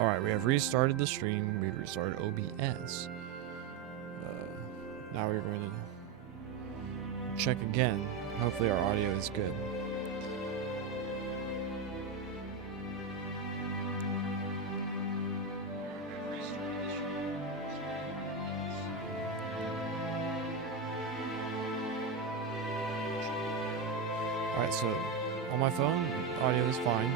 Alright, we have restarted the stream. We've restarted OBS. Now we're going to check again. Hopefully our audio is good. Alright, so on my phone, audio is fine.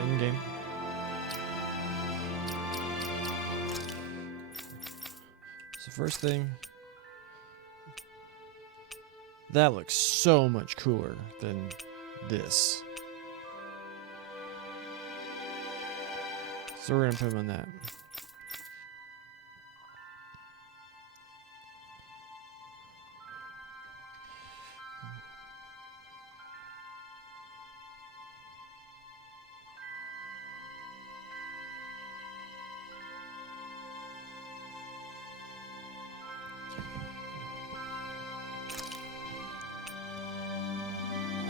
In-game. So first thing, that looks so much cooler than this. So we're gonna put him on that.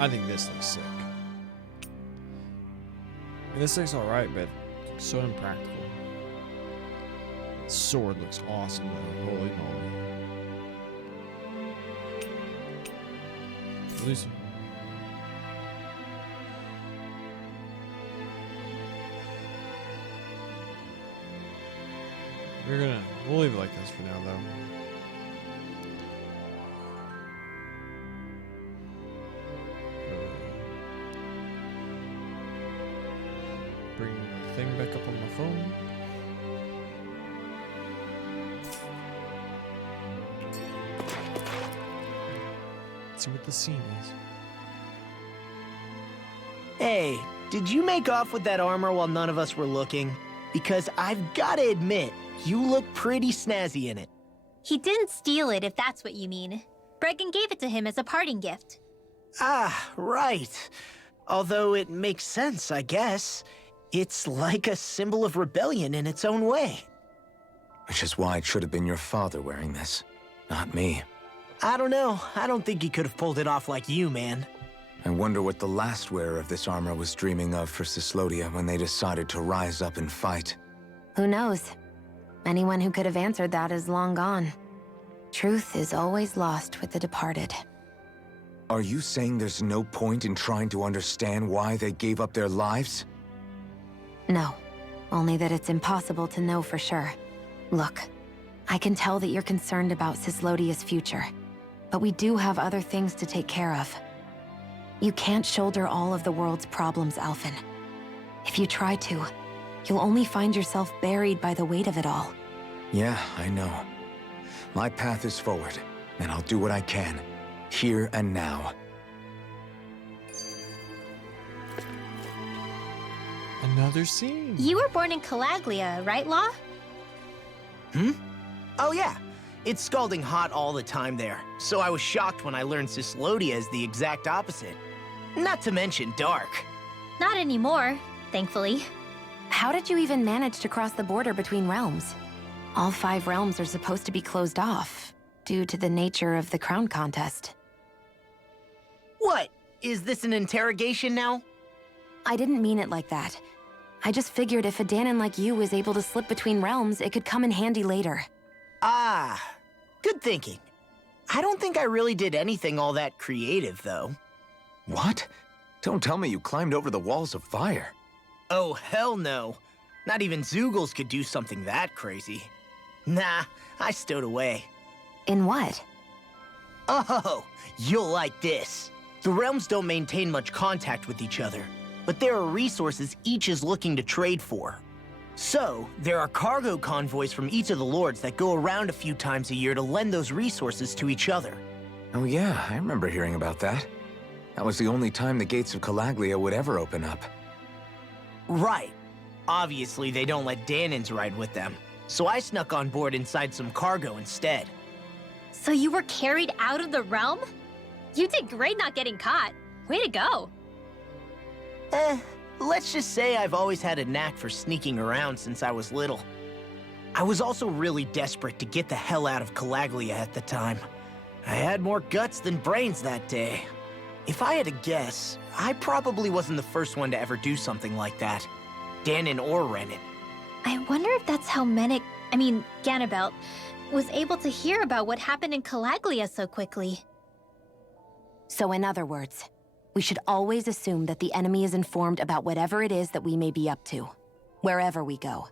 I think this looks sick. And this looks alright, but so impractical. Sword looks awesome though, holy moly. Lucy. We'll leave it like this for now though. Bring the thing back up on my phone. Let's see what the scene is. Hey, did you make off with that armor while none of us were looking? Because I've gotta admit, you look pretty snazzy in it. He didn't steal it, if that's what you mean. Bregan gave it to him as a parting gift. Ah, right. Although it makes sense, I guess. It's like a symbol of rebellion in its own way. Which is why it should have been your father wearing this, not me. I don't know. I don't think he could have pulled it off like you, man. I wonder what the last wearer of this armor was dreaming of for Cyslodia when they decided to rise up and fight. Who knows? Anyone who could have answered that is long gone. Truth is always lost with the departed. Are you saying there's no point in trying to understand why they gave up their lives? No, only that it's impossible to know for sure. Look, I can tell that you're concerned about Cyslodia's future, but we do have other things to take care of. You can't shoulder all of the world's problems, Alphen. If you try to, you'll only find yourself buried by the weight of it all. Yeah, I know. My path is forward, and I'll do what I can, here and now. Another scene. You were born in Calaglia, right, Law? Oh yeah. It's scalding hot all the time there, so I was shocked when I learned Cyslodia is the exact opposite. Not to mention dark. Not anymore, thankfully. How did you even manage to cross the border between realms? All 5 realms are supposed to be closed off, due to the nature of the crown contest. What? Is this an interrogation now? I didn't mean it like that. I just figured if a Dahnan like you was able to slip between realms, it could come in handy later. Ah, good thinking. I don't think I really did anything all that creative, though. What? Don't tell me you climbed over the walls of fire. Oh, hell no. Not even Zeugles could do something that crazy. Nah, I stowed away. In what? Oh, you'll like this. The realms don't maintain much contact with each other, but there are resources each is looking to trade for. So, there are cargo convoys from each of the lords that go around a few times a year to lend those resources to each other. Oh yeah, I remember hearing about that. That was the only time the gates of Calaglia would ever open up. Right. Obviously, they don't let Dahnans ride with them. So I snuck on board inside some cargo instead. So you were carried out of the realm? You did great not getting caught. Way to go. Let's just say I've always had a knack for sneaking around since I was little. I was also really desperate to get the hell out of Calaglia at the time. I had more guts than brains that day. If I had to guess, I probably wasn't the first one to ever do something like that. Danon or Renan. I wonder if that's how Ganabelt, was able to hear about what happened in Calaglia so quickly. So in other words, we should always assume that the enemy is informed about whatever it is that we may be up to, wherever we go.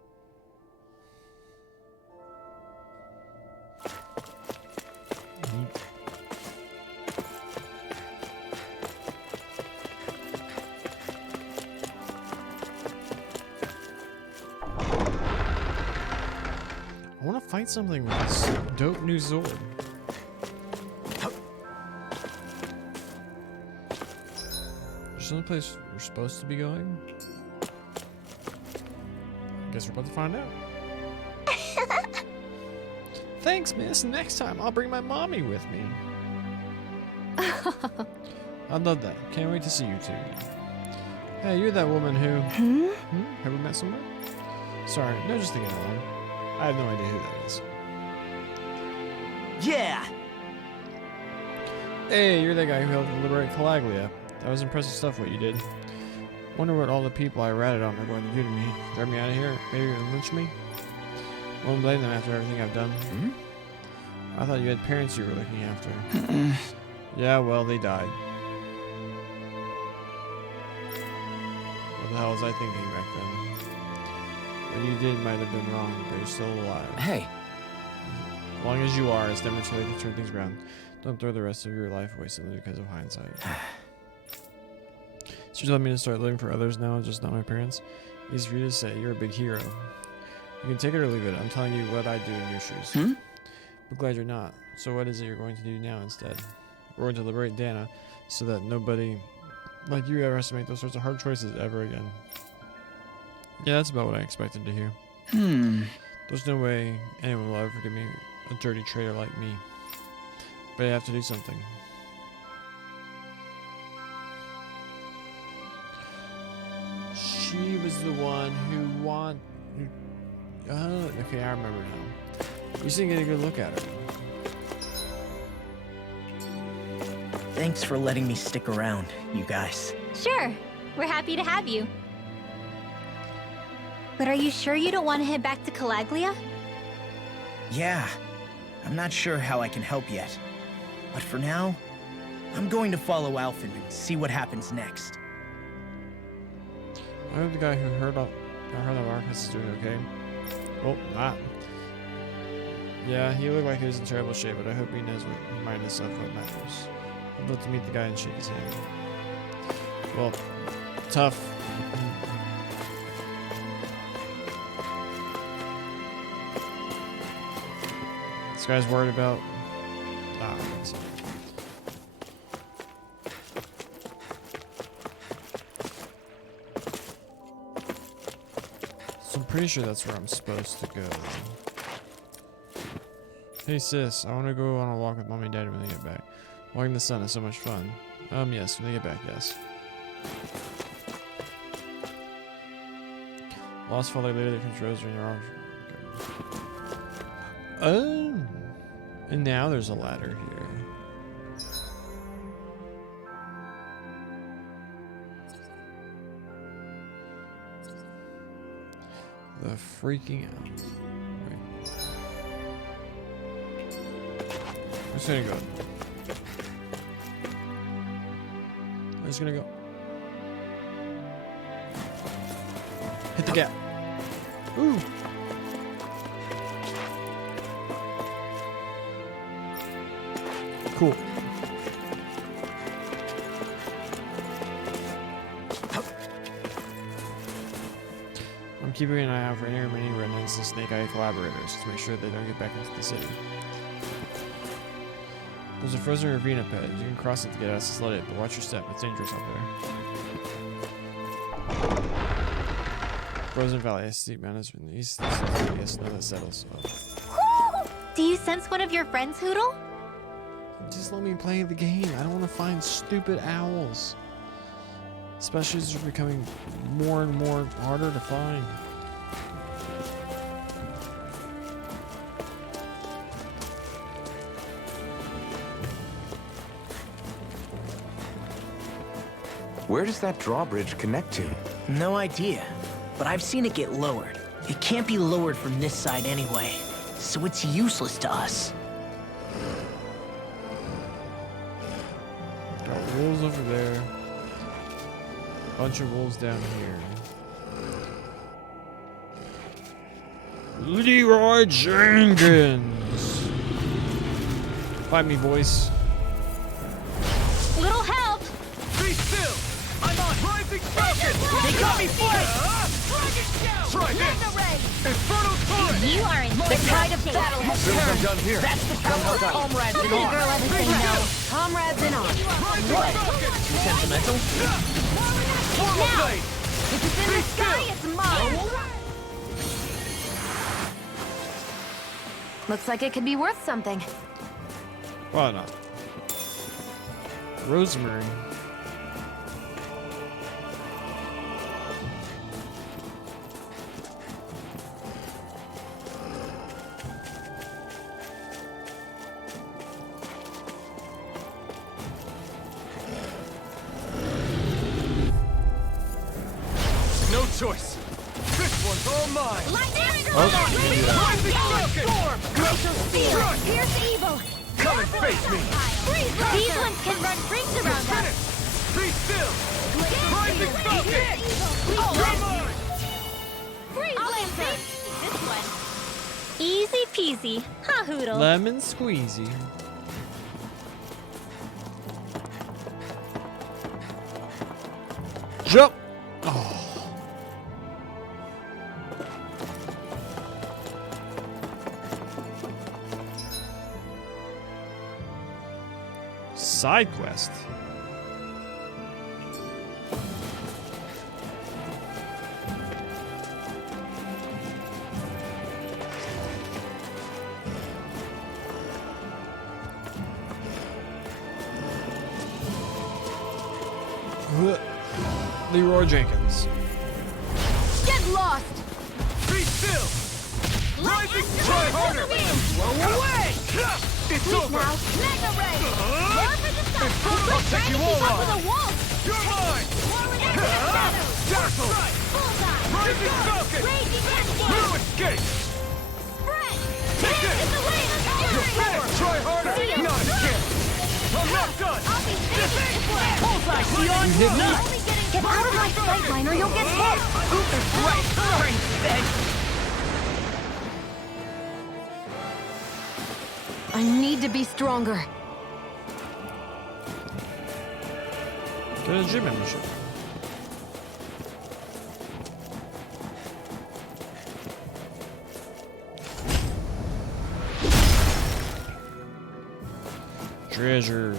I want to fight something with this dope new sword. There's some place we're supposed to be going. I guess we're about to find out. Thanks, miss. Next time I'll bring my mommy with me. I love that. Can't wait to see you two. Hey, you're that woman who... Have we met somewhere? Sorry, no, just thinking out loud. I have no idea who that is. Yeah! Hey, you're that guy who helped liberate Calaglia. That was impressive stuff what you did. Wonder what all the people I ratted on are going to do to me. Drive me out of here? Maybe even lynch me? Won't blame them after everything I've done. I thought you had parents you were looking after. Yeah, well, they died. What the hell was I thinking back then? What you did might have been wrong, but you're still alive. Hey, As long as you are, it's never too late to turn things around. Don't throw the rest of your life away simply because of hindsight. So you telling me to start living for others now, just not my parents? Easy for you to say. You're a big hero. You can take it or leave it. I'm telling you what I'd do in your shoes. But glad you're not. So what is it you're going to do now instead? We're going to liberate Dana so that nobody like you ever has to make those sorts of hard choices ever again. Yeah, that's about what I expected to hear. There's no way anyone will ever forgive me, a dirty traitor like me. But I have to do something. She was the one who okay, I remember now. You just didn't get a good look at her. Thanks for letting me stick around, you guys. Sure, we're happy to have you. But are you sure you don't want to head back to Calaglia? Yeah, I'm not sure how I can help yet. But for now, I'm going to follow Alphen and see what happens next. I hope the guy who heard of Arcus is doing okay. Oh, not. Yeah, he looked like he was in terrible shape, but I hope he knows what remind us of what matters. I'd love to meet the guy and shake his hand. Well, tough. This guy's worried about... So I'm pretty sure that's where I'm supposed to go. Hey sis, I want to go on a walk with mommy and daddy when they get back. Walking in the sun is so much fun. Yes, when they get back, yes. Lost father later, there comes Rosary in your arms. Oh! And now there's a ladder here. The freaking out. Wait. I'm just gonna go. I'm just gonna go. Hit the gap. Ooh. Cool. I'm keeping an eye out for any remaining remnants of Snake Eye collaborators to make sure they don't get back into the city. There's a frozen ravine up ahead. You can cross it to get out of Sludit, but watch your step. It's dangerous up there. Frozen Valley. Steep mountains from the east. Yes, no, that settles. Do you sense one of your friends, Hootle? Just let me play the game. I don't want to find stupid owls. Especially as they're becoming more and more harder to find. Where does that drawbridge connect to? No idea, but I've seen it get lowered. It can't be lowered from this side anyway, so it's useless to us. Got wolves over there. Bunch of wolves down here. Leroy Jenkins! Find me, boys. Little help! Be still! I'm on Rising Falcon! They got me flanked! Try this! Inferno Torrent! You are in the tide of battle has Soon as I'm turned. done here. That's the power of comrades in Big arms. girl, everything knows. Comrades in arms. Rising What? Falcon! Too sentimental? Formal Now! Blade! If it's in the sky, it's mine! Looks like it could be worth something. Why not? Rosemary. No choice. This one's all mine. Lightning! Rising Falcon! Glacial steel! Run! Pierce evil! Come and face me! These ones can run rings around Finish! us! Be still! Rising Falcon! You're mine! This one. Easy peasy. Ha, Hootle. Lemon squeezy. Jump! Oh. Side quest. Leroy Jenkins. Get lost! Be still! Rising! Try harder! Blow away! It's over! Mega ray! I'll take you all Top of on! the wall! You're mine! Dazzle! Bullseye! Rising Falcon! Raging cascade! No escape! Spread! Take Hands this! in the way! You're finished! Try harder! Seal. Not again! I'm not done! I'll be finished this way! Bullseye, Leon! Only getting Get out of my sight line or you'll get hit! Right! Sorry, Fed! I need to be stronger. Get a gym membership. Treasure.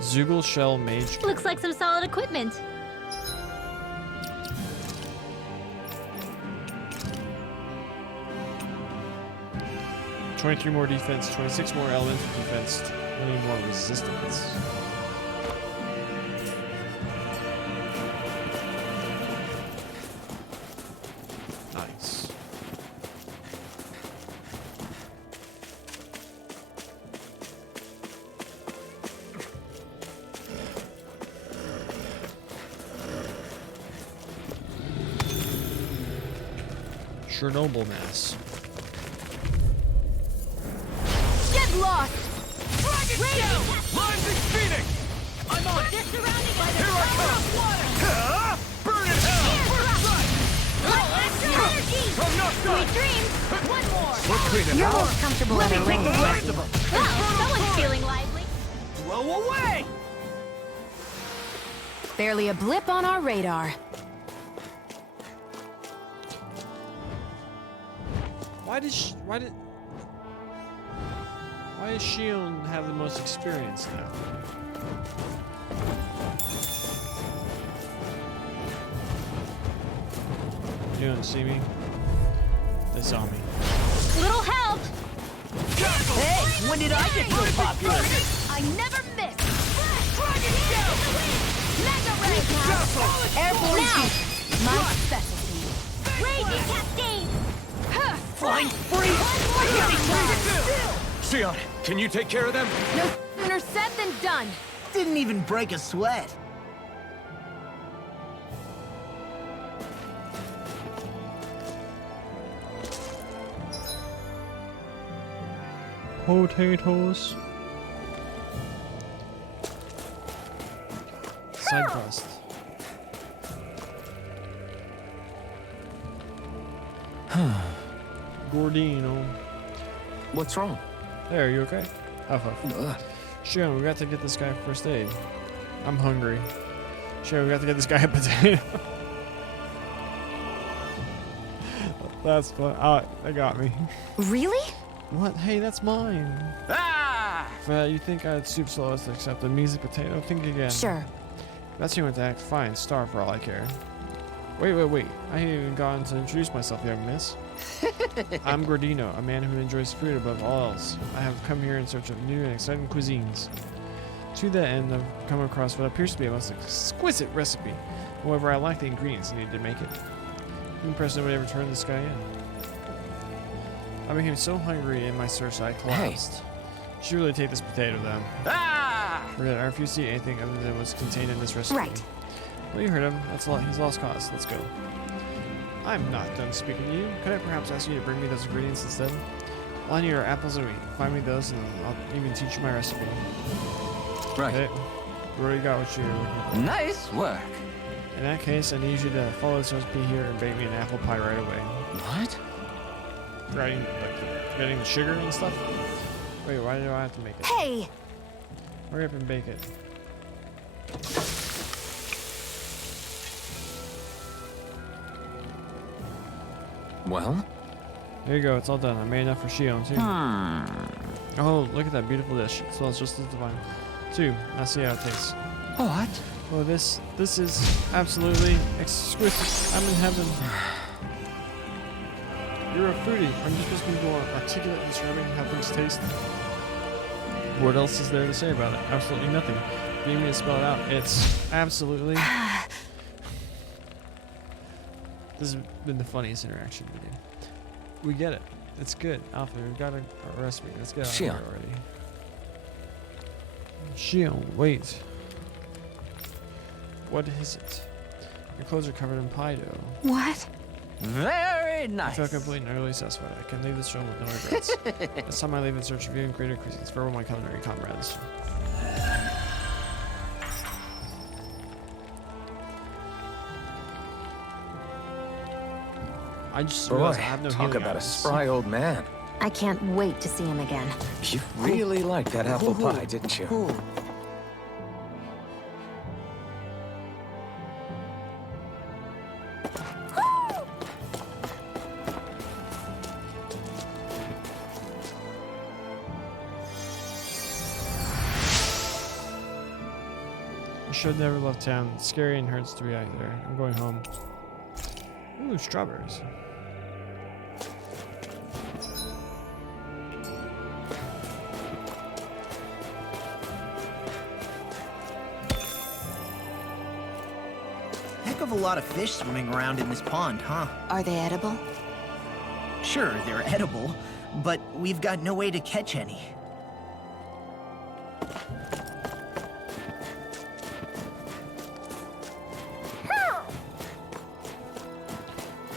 Zoogle Shell Mage. Looks like some solid equipment. $23 more defense, 26 more elemental defense, 20 more resistance. Nice. Chernobyl mass. Get lost! Rising Phoenix! I'm on it! They're surrounded by the Here I power come! of water! Burn in hell! Extra energy! I'm not done! Sweet dreams! One more! We're cleaning You're house! most comfortable in a ring. The rest of them! Wow, someone's feeling lively. Blow away! Barely a blip on our radar. Why does Shion have the most experience now? You don't see me? They saw me. Little help! Hey, when did I get so popular? I never miss! Airborne Now! team, My specialty. Raging Cascade! flying free! Shion, can you take care of them? No sooner said than done. Didn't even break a sweat. Potatoes. Side quest. Gordino. What's wrong? Hey, are you okay? Huff huff. Shion, we got to get this guy first aid. I'm hungry. Shion, we got to get this guy a potato. That's fun. They got me. Really? What? Hey, that's mine. Ah! You think I'd stoop so as to accept a measly potato? Think again. Sure. That's you want to act. Fine, starve for all I care. Wait. I haven't even gotten to introduce myself yet, miss. I'm Gordino, a man who enjoys food above all else. I have come here in search of new and exciting cuisines. To that end, I've come across what appears to be a most exquisite recipe. However, I lack the ingredients needed to make it. I'm impressed nobody ever turned this guy in. I became so hungry in my search that I collapsed. Should really take this potato then. Ah! Forget it, I refuse to eat anything other than what's contained in this recipe. Right. Well, you heard him. He's lost cause. Let's go. I'm not done speaking to you. Could I perhaps ask you to bring me those ingredients instead? All I need are apples and wheat. Find me those and I'll even teach you my recipe. Right. Okay. We already got what you're looking for. Nice work. In that case, I need you to follow this recipe here and bake me an apple pie right away. What? Getting the sugar and stuff? Wait, why do I have to make it? Hey! Hurry up and bake it. Well? There you go, it's all done. I made enough for Shion, too. Oh, look at that beautiful dish. It smells just as divine. 2. Now see how it tastes. What? Oh, this is absolutely exquisite. I'm in heaven. You're a foodie. Aren't you supposed to be more articulate in describing how things taste? What else is there to say about it? Absolutely nothing. You need me to spell it out. It's absolutely... This has been the funniest interaction with you. We get it. It's good. Alpha, we've got a recipe. Let's get out of here already. Shion, wait. What is it? Your clothes are covered in pie dough. What? Very I nice. feel complete and utterly satisfied. I can leave this room with no regrets. This time I leave in search of new and greater cuisines for all my culinary comrades. I just realized I have no talk healing about a items. spry old man. I can't wait to see him again. You really liked that apple pie, didn't you? Ooh. I should never left town. It's scary and hurts to be out there. I'm going home. Ooh, strawberries. Heck of a lot of fish swimming around in this pond, huh? Are they edible? Sure, they're edible, but we've got no way to catch any.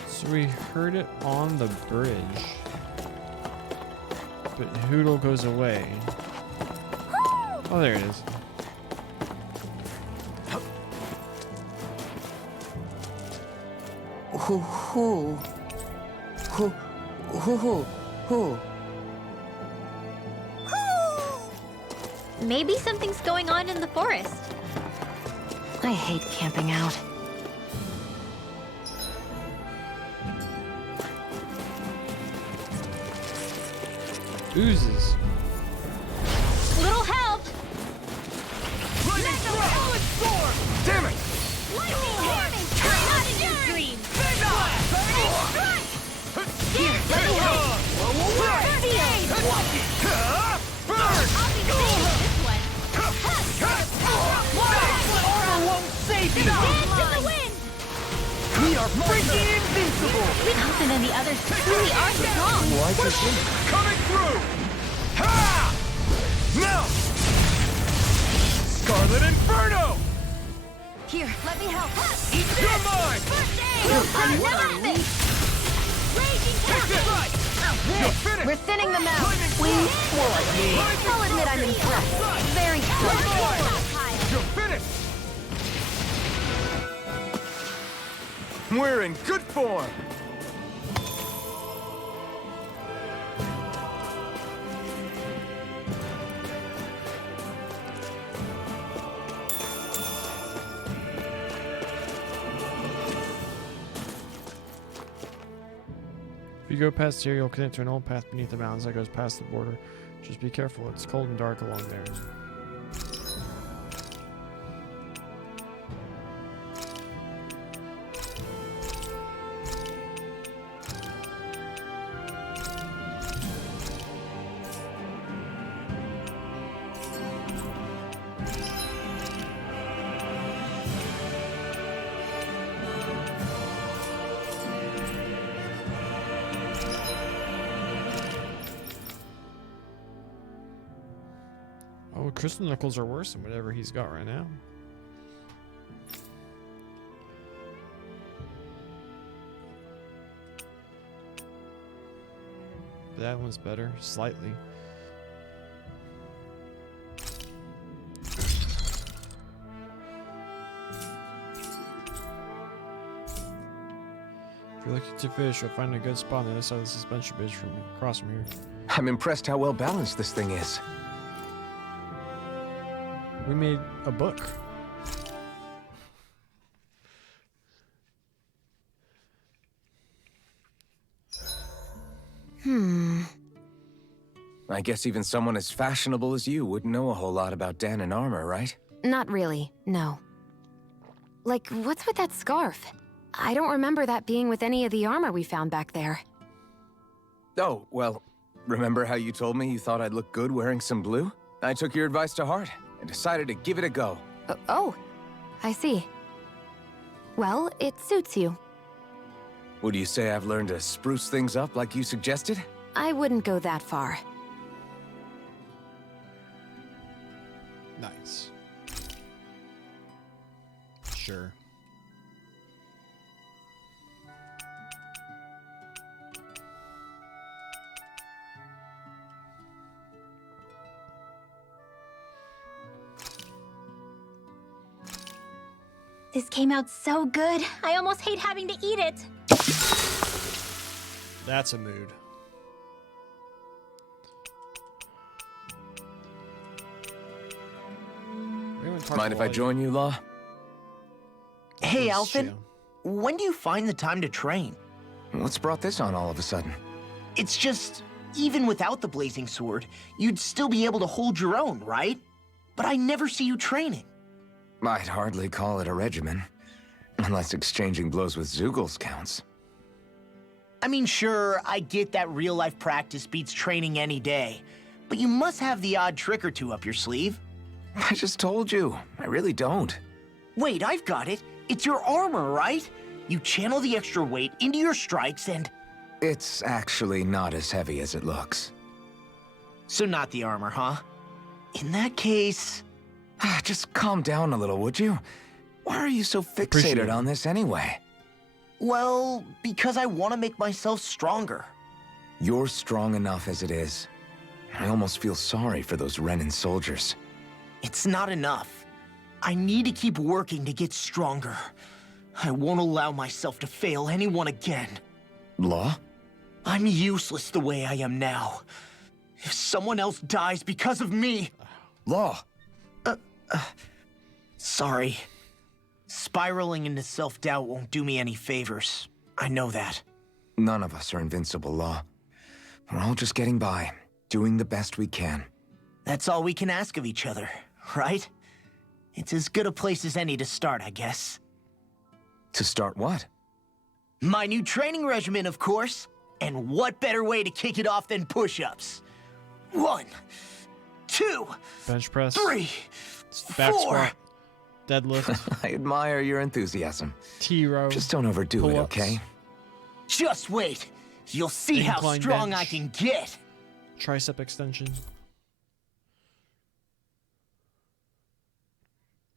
So we heard it on the bridge. But Hoodle goes away. Oh, there it is. Who? Maybe something's going on in the forest. I hate camping out. Oozes. Little help! Damn it! Lightning hammer! Not in your dream! Take it out! Dance in the wind! We are freaking invincible! Alphen and the others truly are strong. Coming through! Ha! Now! Scarlet Inferno! Here, let me help. You're mine! First aid! Never miss! Raging Captain! You're finished! We're thinning them out. More like me. I'll admit I'm impressed. Very strong. You're finished! We're in good form! If you go past here, you'll connect to an old path beneath the mountains that goes past the border. Just be careful, it's cold and dark along there. Oh, crystal knuckles are worse than whatever he's got right now. But that one's better, slightly. If you're looking to fish, you'll find a good spot on the other side of the suspension bridge from across from here. I'm impressed how well balanced this thing is. We made a book. I guess even someone as fashionable as you wouldn't know a whole lot about Danon armor, right? Not really, no. Like, what's with that scarf? I don't remember that being with any of the armor we found back there. Oh, well, remember how you told me you thought I'd look good wearing some blue? I took your advice to heart and decided to give it a go. Oh, I see. Well, it suits you. Would you say I've learned to spruce things up like you suggested? I wouldn't go that far. Nice. Sure. This came out so good. I almost hate having to eat it. That's a mood. Mind if I join you, Law? Hey, Let's Alphen. chill. When do you find the time to train? What's brought this on all of a sudden? It's just, even without the blazing sword, you'd still be able to hold your own, right? But I never see you training. I'd hardly call it a regimen. Unless exchanging blows with Zeugles counts. I mean, sure, I get that real-life practice beats training any day. But you must have the odd trick or two up your sleeve. I just told you, I really don't. Wait, I've got it. It's your armor, right? You channel the extra weight into your strikes and... It's actually not as heavy as it looks. So not the armor, huh? In that case... Just calm down a little, would you? Why are you so Appreciate fixated it. on this anyway? Well, because I want to make myself stronger. You're strong enough as it is. I almost feel sorry for those Renan soldiers. It's not enough. I need to keep working to get stronger. I won't allow myself to fail anyone again. Law? I'm useless the way I am now. If someone else dies because of me... Law! Sorry. Spiraling into self-doubt won't do me any favors. I know that. None of us are invincible, Law. We're all just getting by, doing the best we can. That's all we can ask of each other, right? It's as good a place as any to start, I guess. To start what? My new training regimen, of course. And what better way to kick it off than push-ups? 1, 2, Bench press. 3, Back 4. squat. Deadlift. I admire your enthusiasm. T-row. Just don't overdo it, pull-ups, okay? Just wait. You'll see how Incline strong I bench. can get. Tricep extension.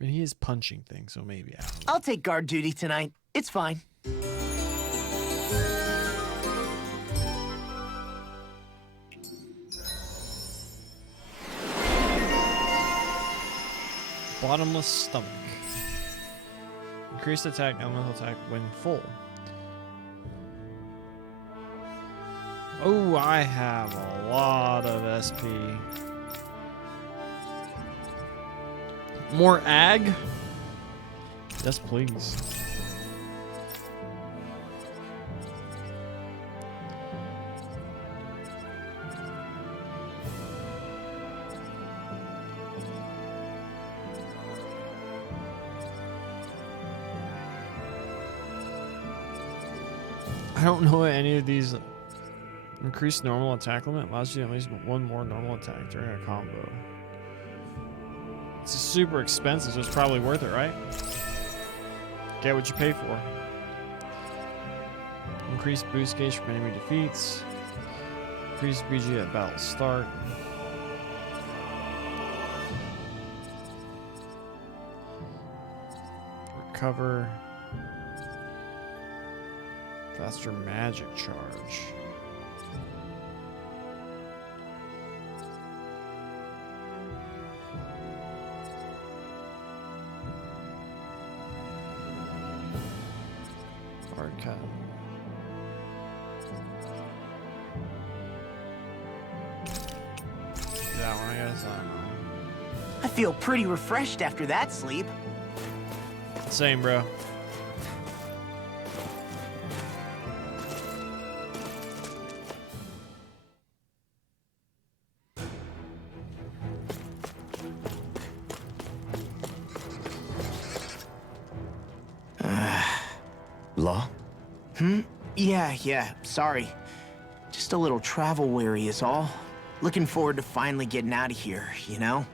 I mean, he is punching things, so maybe. I don't know. I'll take guard duty tonight. It's fine. Bottomless stomach. Increased attack, elemental attack when full. Oh, I have a lot of SP. More ag? Yes, please. I don't know what any of these. Increased normal attack limit allows you at least one more normal attack during a combo. It's super expensive, so it's probably worth it, right? Get what you pay for. Increased boost gauge from enemy defeats. Increased BG at battle start. Recover. Faster magic charge. Hard cut. That one, I guess. I don't know. I feel pretty refreshed after that sleep. Same, bro. Law? Yeah, sorry. Just a little travel weary is all. Looking forward to finally getting out of here, you know?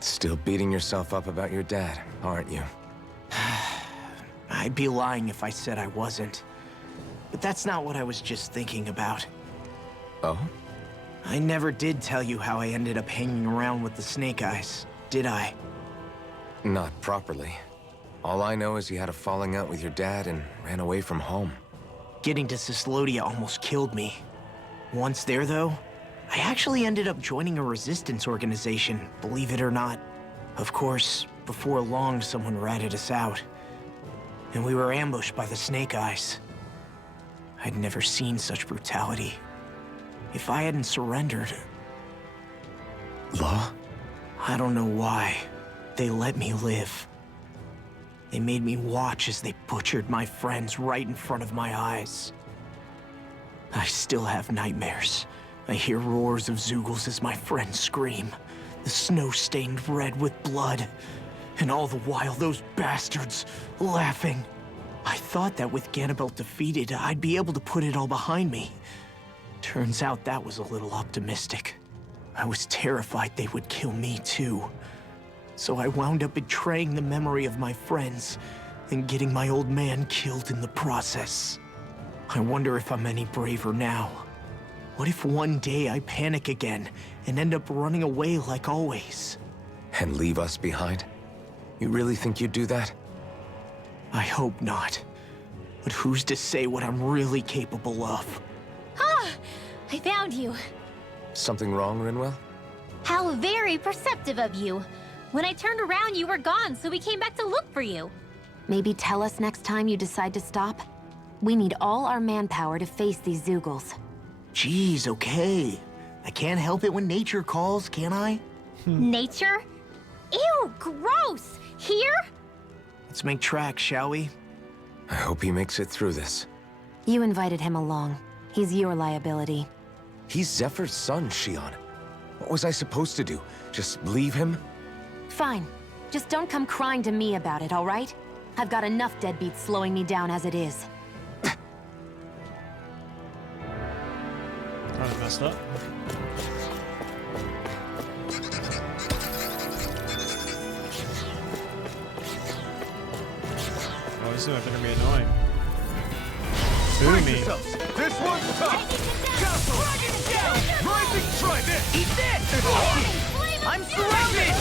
Still beating yourself up about your dad, aren't you? I'd be lying if I said I wasn't. But that's not what I was just thinking about. Oh? I never did tell you how I ended up hanging around with the Snake Eyes, did I? Not properly. All I know is you had a falling out with your dad and ran away from home. Getting to Cyslodia almost killed me. Once there, though, I actually ended up joining a resistance organization, believe it or not. Of course, before long, someone ratted us out. And we were ambushed by the Snake Eyes. I'd never seen such brutality. If I hadn't surrendered... Law? I don't know why. They let me live. They made me watch as they butchered my friends right in front of my eyes. I still have nightmares. I hear roars of Zeugles as my friends scream. The snow stained red with blood. And all the while, those bastards laughing. I thought that with Ganabelt defeated, I'd be able to put it all behind me. Turns out that was a little optimistic. I was terrified they would kill me too. So I wound up betraying the memory of my friends and getting my old man killed in the process. I wonder if I'm any braver now. What if one day I panic again and end up running away like always? And leave us behind? You really think you'd do that? I hope not. But who's to say what I'm really capable of? Ah! I found you. Something wrong, Rinwell? How very perceptive of you. When I turned around, you were gone, so we came back to look for you. Maybe tell us next time you decide to stop? We need all our manpower to face these Zeugles. Geez, okay. I can't help it when nature calls, can I? Nature? Ew, gross! Here? Let's make tracks, shall we? I hope he makes it through this. You invited him along. He's your liability. He's Zephyr's son, Shion. What was I supposed to do? Just leave him? Fine. Just don't come crying to me about it, all right? I've got enough deadbeats slowing me down as it is. Kind of messed up. these seem like they're gonna be annoying. Sue Brace me. yourselves. This one's tough. Castle. Rising. Try this. Eat this! I'm surrounded!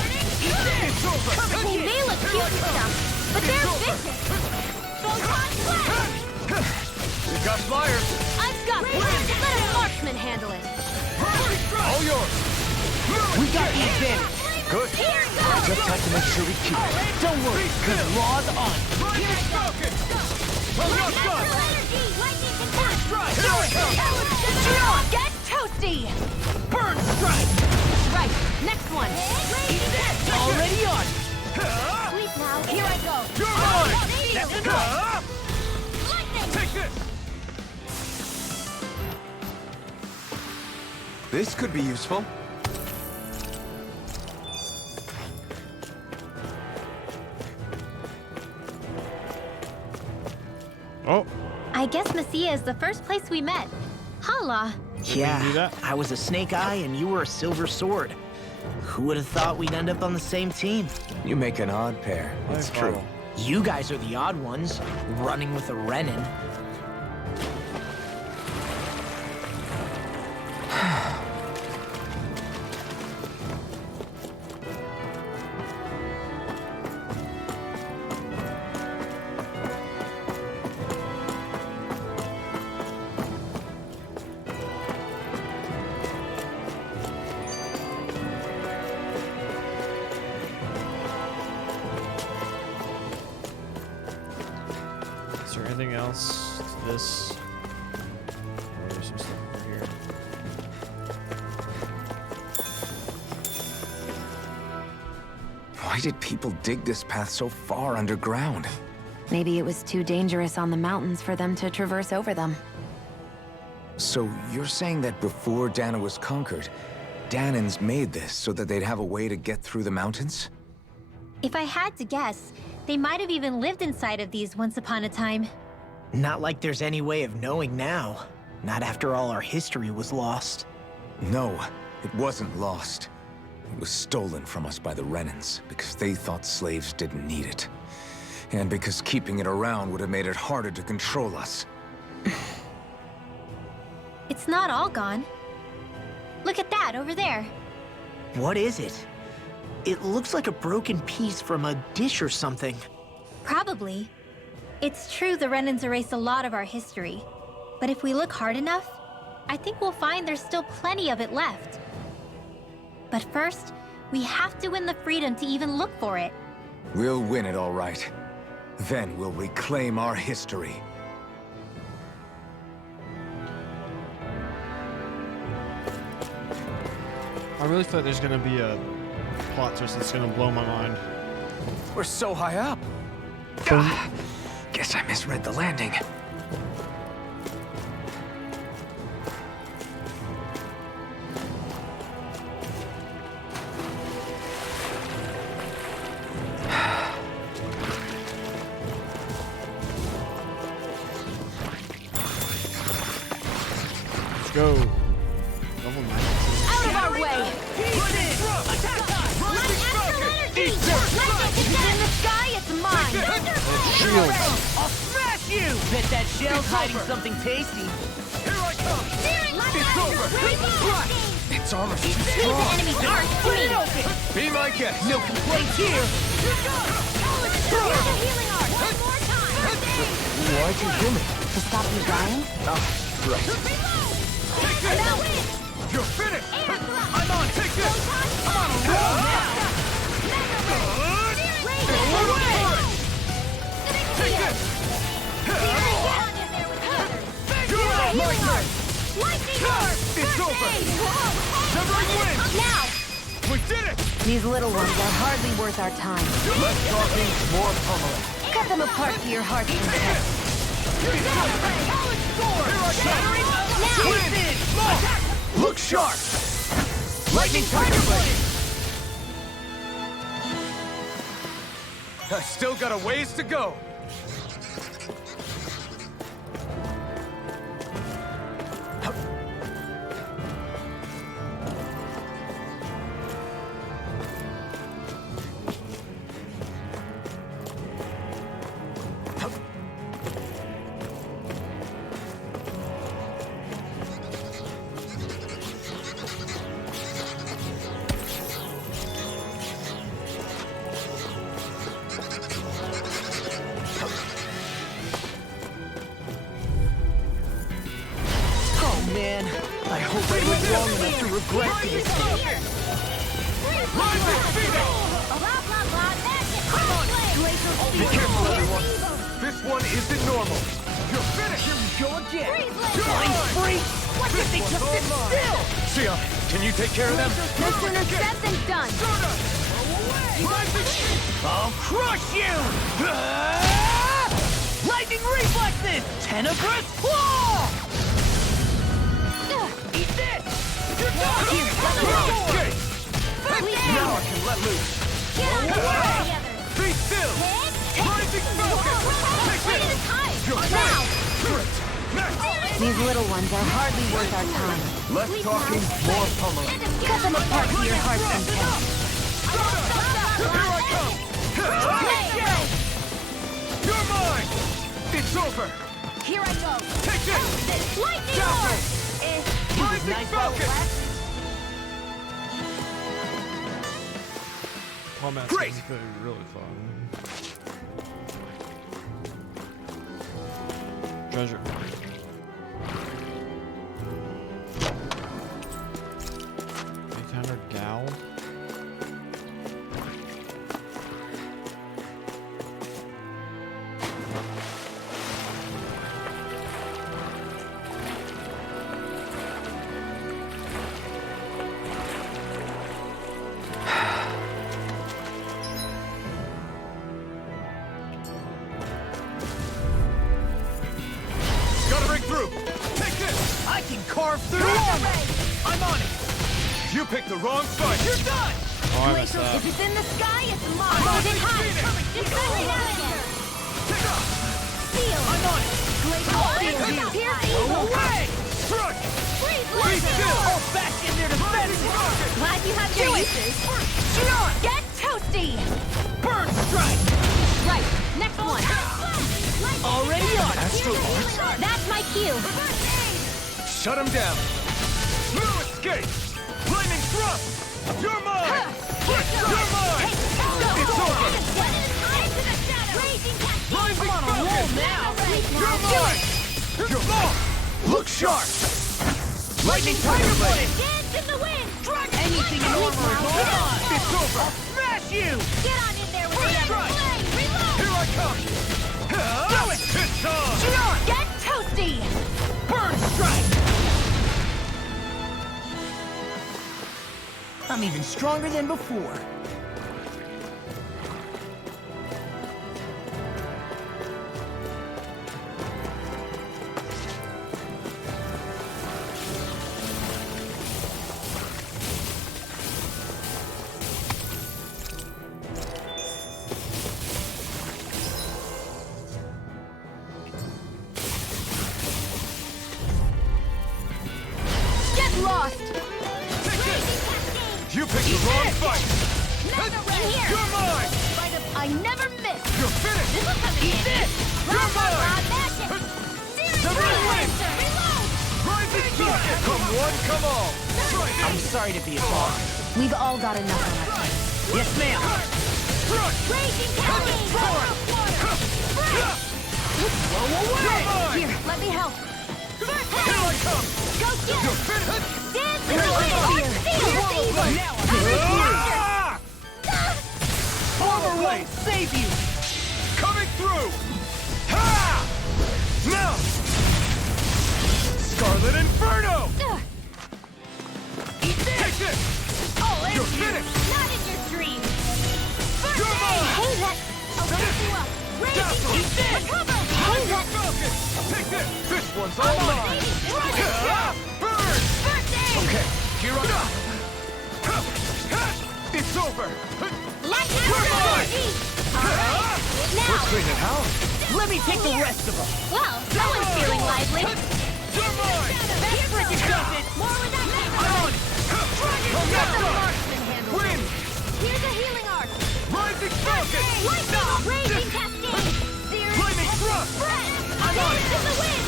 Eat this! It's over. They may look cute and stuff, but they're vicious. Photon blast! We got flyers. I've got plans. Let a marksman handle it. All yours. We got the advantage. Good. Just have to make sure we keep it. Don't worry, because Law's on. Rising Falcon. I'm not done. Here I come. Get toasty! Burn strike! Right, next one. Already on. Sleep now. Here I go. You're mine. That's Take this. This could be useful. Oh, I guess Messia is the first place we met. Hala. do that? Yeah, I was a snake eye and you were a silver sword. Who would have thought we'd end up on the same team? You make an odd pair. It's I true. follow. You guys are the odd ones, running with a Renin. Is there anything else to this? Or there's some stuff over here. Why did people dig this path so far underground? Maybe it was too dangerous on the mountains for them to traverse over them. So you're saying that before Dana was conquered, Danans made this so that they'd have a way to get through the mountains? If I had to guess, they might have even lived inside of these once upon a time. Not like there's any way of knowing now. Not after all our history was lost. No, it wasn't lost. It was stolen from us by the Renans because they thought slaves didn't need it. And because keeping it around would have made it harder to control us. It's not all gone. Look at that over there. What is it? It looks like a broken piece from a dish or something. Probably. It's true the Renans erased a lot of our history. But if we look hard enough, I think we'll find there's still plenty of it left. But first, we have to win the freedom to even look for it. We'll win it all right. Then we'll reclaim our history. I really feel like there's gonna be a plot twist that's gonna blow my mind. We're so high up. Guess I misread the landing. Let's go. Level 9. Out of our way! It's in the sky, it's mine! Shield. I'll smash you! Bet that shell's hiding something tasty. Here I come. It's over! It's almost Leave the enemy's arc to me! Be my guest. No complaints here. Here's a healing arc! One more time! Why'd you do me? To stop you dying? Right. Take this. You're finished. I'm on. Take this. I'm on a roll now. Take this. You're on. It's over. Severing wind. Now! We did it. These little ones are hardly worth our time. Less talking, more pummeling. Cut them apart to your heart's content. Look sharp! Lightning Tiger Blade! I still got a ways to go. I hope I live long enough to regret this. Rising Phoenix! Be careful, everyone. This one isn't normal. You're finished! Here we go again. You're Flying mine! free! What if they just sit still? Sia, can you take care of them? No sooner said than done. Sona! Rising... I'll crush you! Ah! Lightning reflexes! Tenebrous claw! Eat this! You're done! Here, Okay! Now I can let loose. Be still! Rising Falcon! Take this! You're right! Next! These little ones are hardly worth our time. Less talking, more pummeling. Cut them apart to your heart's content. Here I come! You're mine! It's over! Here I go. Take this! Lightning Dazzle! Orb! Rising Falcon! Combat Great. is really fun. Treasure. 800 gal. Gotta break through! Take this! I can carve through armor! I'm on it! You picked the wrong fight! You're done! Oh, I messed up. If it's in the sky, it's mine. Rising Hold it Phoenix! high. Just send it out again. Take off! Seal. I'm on it! Glacial Seal. Pierce evil. Away! Strike! Freeze Be lightning. still! All back in their defense! Glad you have your uses. Get toasty. Burn strike! Right. Next one. Already on it! That's my cue. Shut him down! No escape! Lightning thrust! You're mine! You're mine! It's over! Rising Falcon! You're mine! You're lost! Look sharp! Lightning Tiger Blade! Dance in the wind. Anything in armor is on! It's over! Smash you! Get on in there with First them. strike! Reload. Here I come! Do it! It's on! Get toasty. Burn strike! I'm even stronger than before. Get lost. Take this! You picked the wrong fight! Here. You're mine! I never miss. You're finished! This'll come in handy. You're mine! Never win! Reload. Rising Falcon! Come one, come all! Strike! I'm sorry to be a bother. We've all got enough on our plate. Yes, ma'am. Strike! Raging Cascade. Blow away! Here, let me help. Here I come! Go get You're it. finished! Dance in the wind. Here. Now Ah! armor won't save you! Coming through! Ha! Now! Scarlet Inferno! Eat this! Take this! You're finished! Not in your dreams. You're mine! Hey, that. I'll raise you up. Dazzle! Eat this. Recover. Hey, Rising that. Falcon! Take this! This one's all mine! Ah! Burn! Okay, here I go! It's over! Let's We're mine! Ah! Now. Clean it out! Let me take the rest of them! Well, someone's feeling lively. You're mine! That bridge does it! More with that I'm hammer. on it! Let Let the go! marksman handle Win! it. Here's a healing arc. Rising Falcon! Lightning. Raging Cascade. Searing Flaming thrust! breath. I'm on Dance it! in the wind.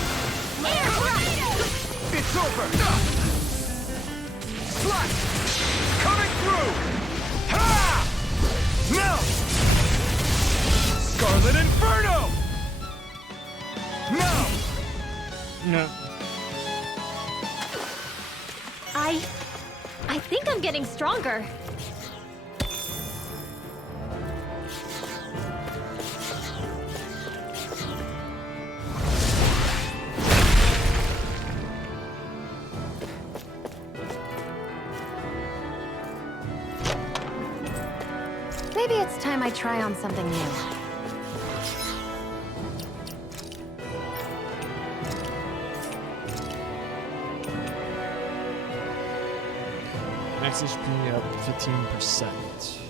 Air thrust. It's over! Slash! Coming through! Ha! Now! Scarlet Inferno! Now! No. I think I'm getting stronger. Maybe it's time I try on something new. Max HP up 15%.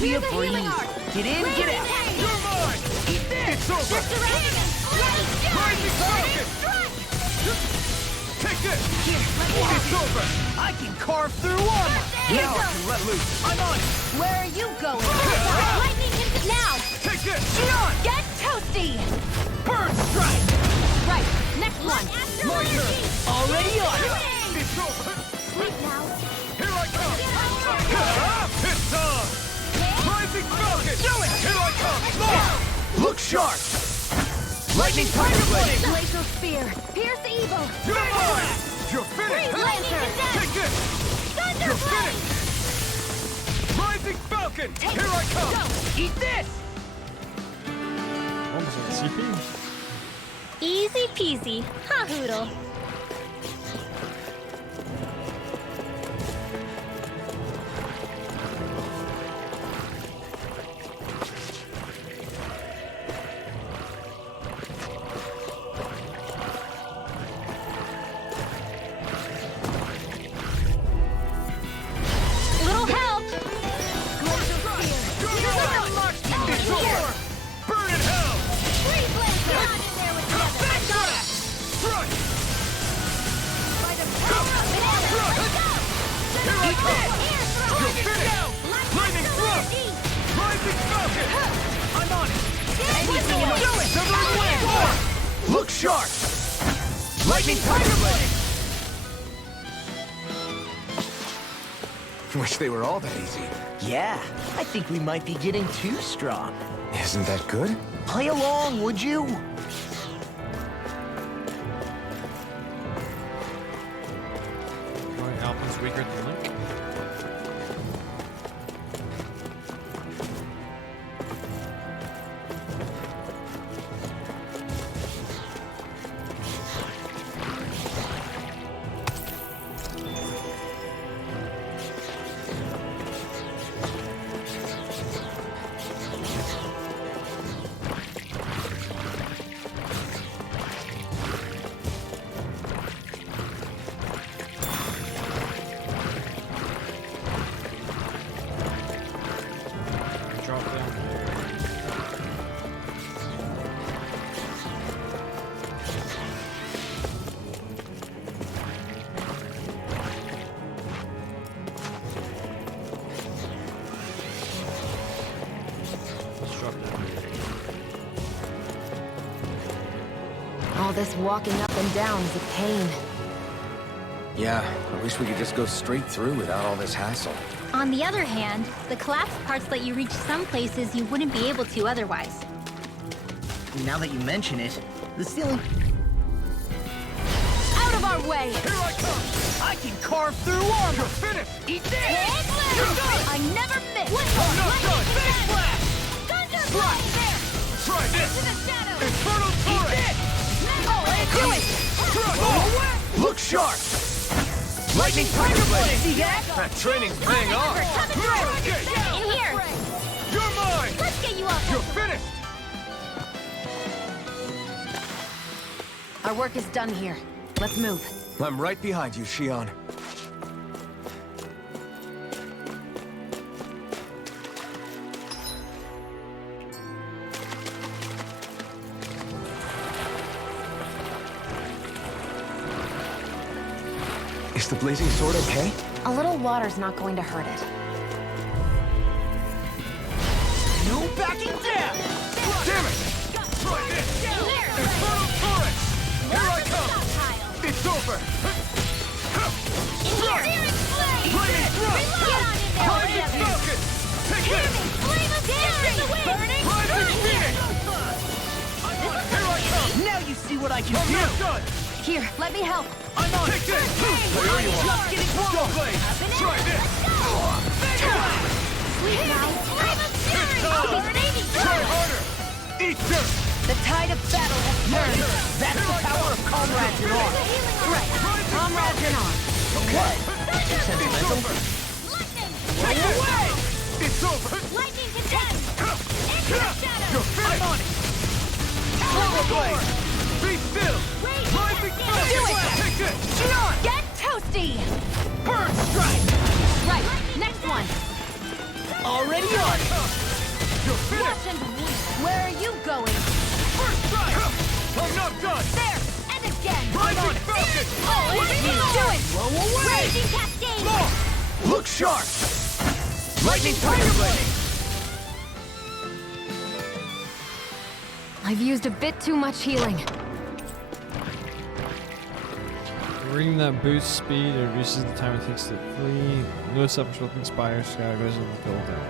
Be a breeze. Get in, get out. You're mine! Eat this! It's over! Rising Falcon! Take this! It's over! I can carve through armor. Now I can let loose. I'm on it. Where are you going? Lightning him now! Take this! Xion! Get toasty! Burn strike. Right, next one. My turn! Already on it. It's over! Sleep now. Here I come! It's on! Rising Falcon! Do it! Here I come! Look sharp. Lightning Tiger Blade. Glacial Spear. Pierce evil. You're mine! You're finished! Lightning Condemn. Take this! Thunder You're Blade. finished! Rising Falcon! Here I come! Eat this. Almost with CP. Easy peasy. Ha hoodle. Little help. It's over! Burn in hell! Free blazer. Not in there with Heather. I got it. Strike! By the power of Heather. Let's go. Here I come! Here, You're finished! Lightning Thrust! Rising Falcon! I'm on it. Anything else? Do it. Severing Wind! Look sharp. Lightning Tiger Blade. Wish they were all that easy. Yeah, I think we might be getting too strong. Isn't that good? Play along, would you? Going Alpin's weaker than Link. Drop down there. Let's drop down here. All this walking up and down is a pain. Yeah, I wish we could just go straight through without all this hassle. On the other hand, the collapsed parts let you reach some places you wouldn't be able to otherwise. Now that you mention it, the ceiling... Out of our way! Here I come! I can carve through armor. You're finished! Eat this. You're done! I never miss! I'm not done! Big splash. Thunder Strike. There! Try this! To the shadows! Infernal Torrent! Oh, do it! Thrust! Look sharp. Lightning Tiger Blade. See that? That training's paying off! Coming through! Okay, In here! you're mine! Let's get you off! You're finished! Our work is done here. Let's move. I'm right behind you, Shion. Is the blazing sword okay? A little water's not going to hurt it. No backing down! Damn it! Try this! Infernal turrets! Here I come! It's over! Lightning thrust! Rising Falcon! Take this! Rising Phoenix! Here I come! Now you see what I can I'm do! not done! Here, let me help. I'm on! Take this! I owe you one! Starblade! Try this! Sleep now. Try harder! Eat dirt! The tide of battle has turned. That's the power of comrades in arms. Right. Comrades in arms. Okay. It's Sentimental. over! Take away! It's over! You're finished! I'm on it! Rollerblade! Be still! Rising Falcon! Do it! Take this! Get toasty! Burn strike! Right. Next one. Already on it. You're finished! Where are you going? First strike! I'm not done! There. And again. Rising Falcon! Do it. Blow away. More! Look sharp. Lightning Tiger Blade. I've used a bit too much healing. Reading that boosts speed, it reduces the time it takes to flee. No separate with Inspire, Sky goes with the gold down.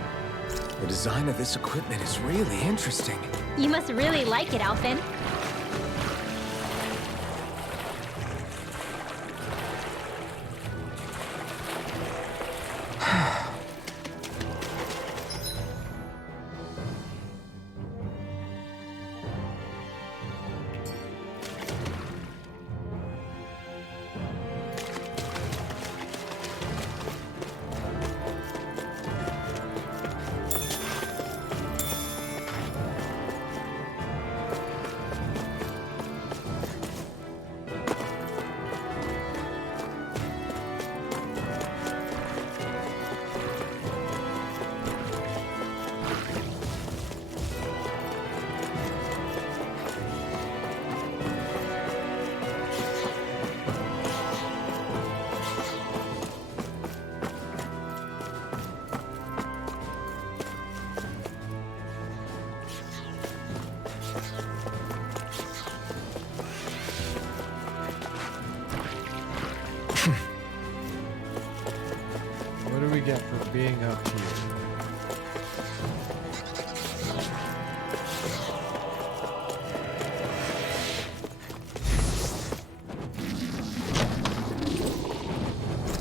The design of this equipment is really interesting. You must really like it, Alphen. What do we get for being up here?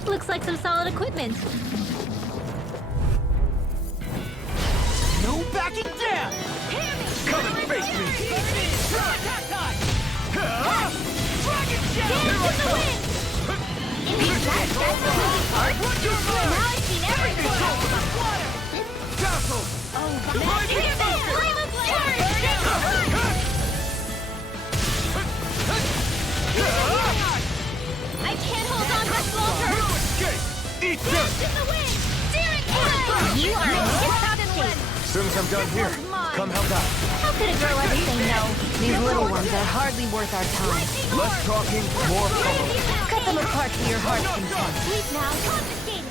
Looks like some solid equipment. No backing down. Come and face me! Dance in the wind! Now I've seen everything! Dazzle! Rising I can't hold on much longer! No escape! Eat dirt! In the wind! Steering climb! You are in state! As soon as I'm done here, come help out. How could a girl ever say no? These little ones are hardly worth our time. Less talking, more pulling. Cut them apart to your heart's content. Sleep now. Confiscated.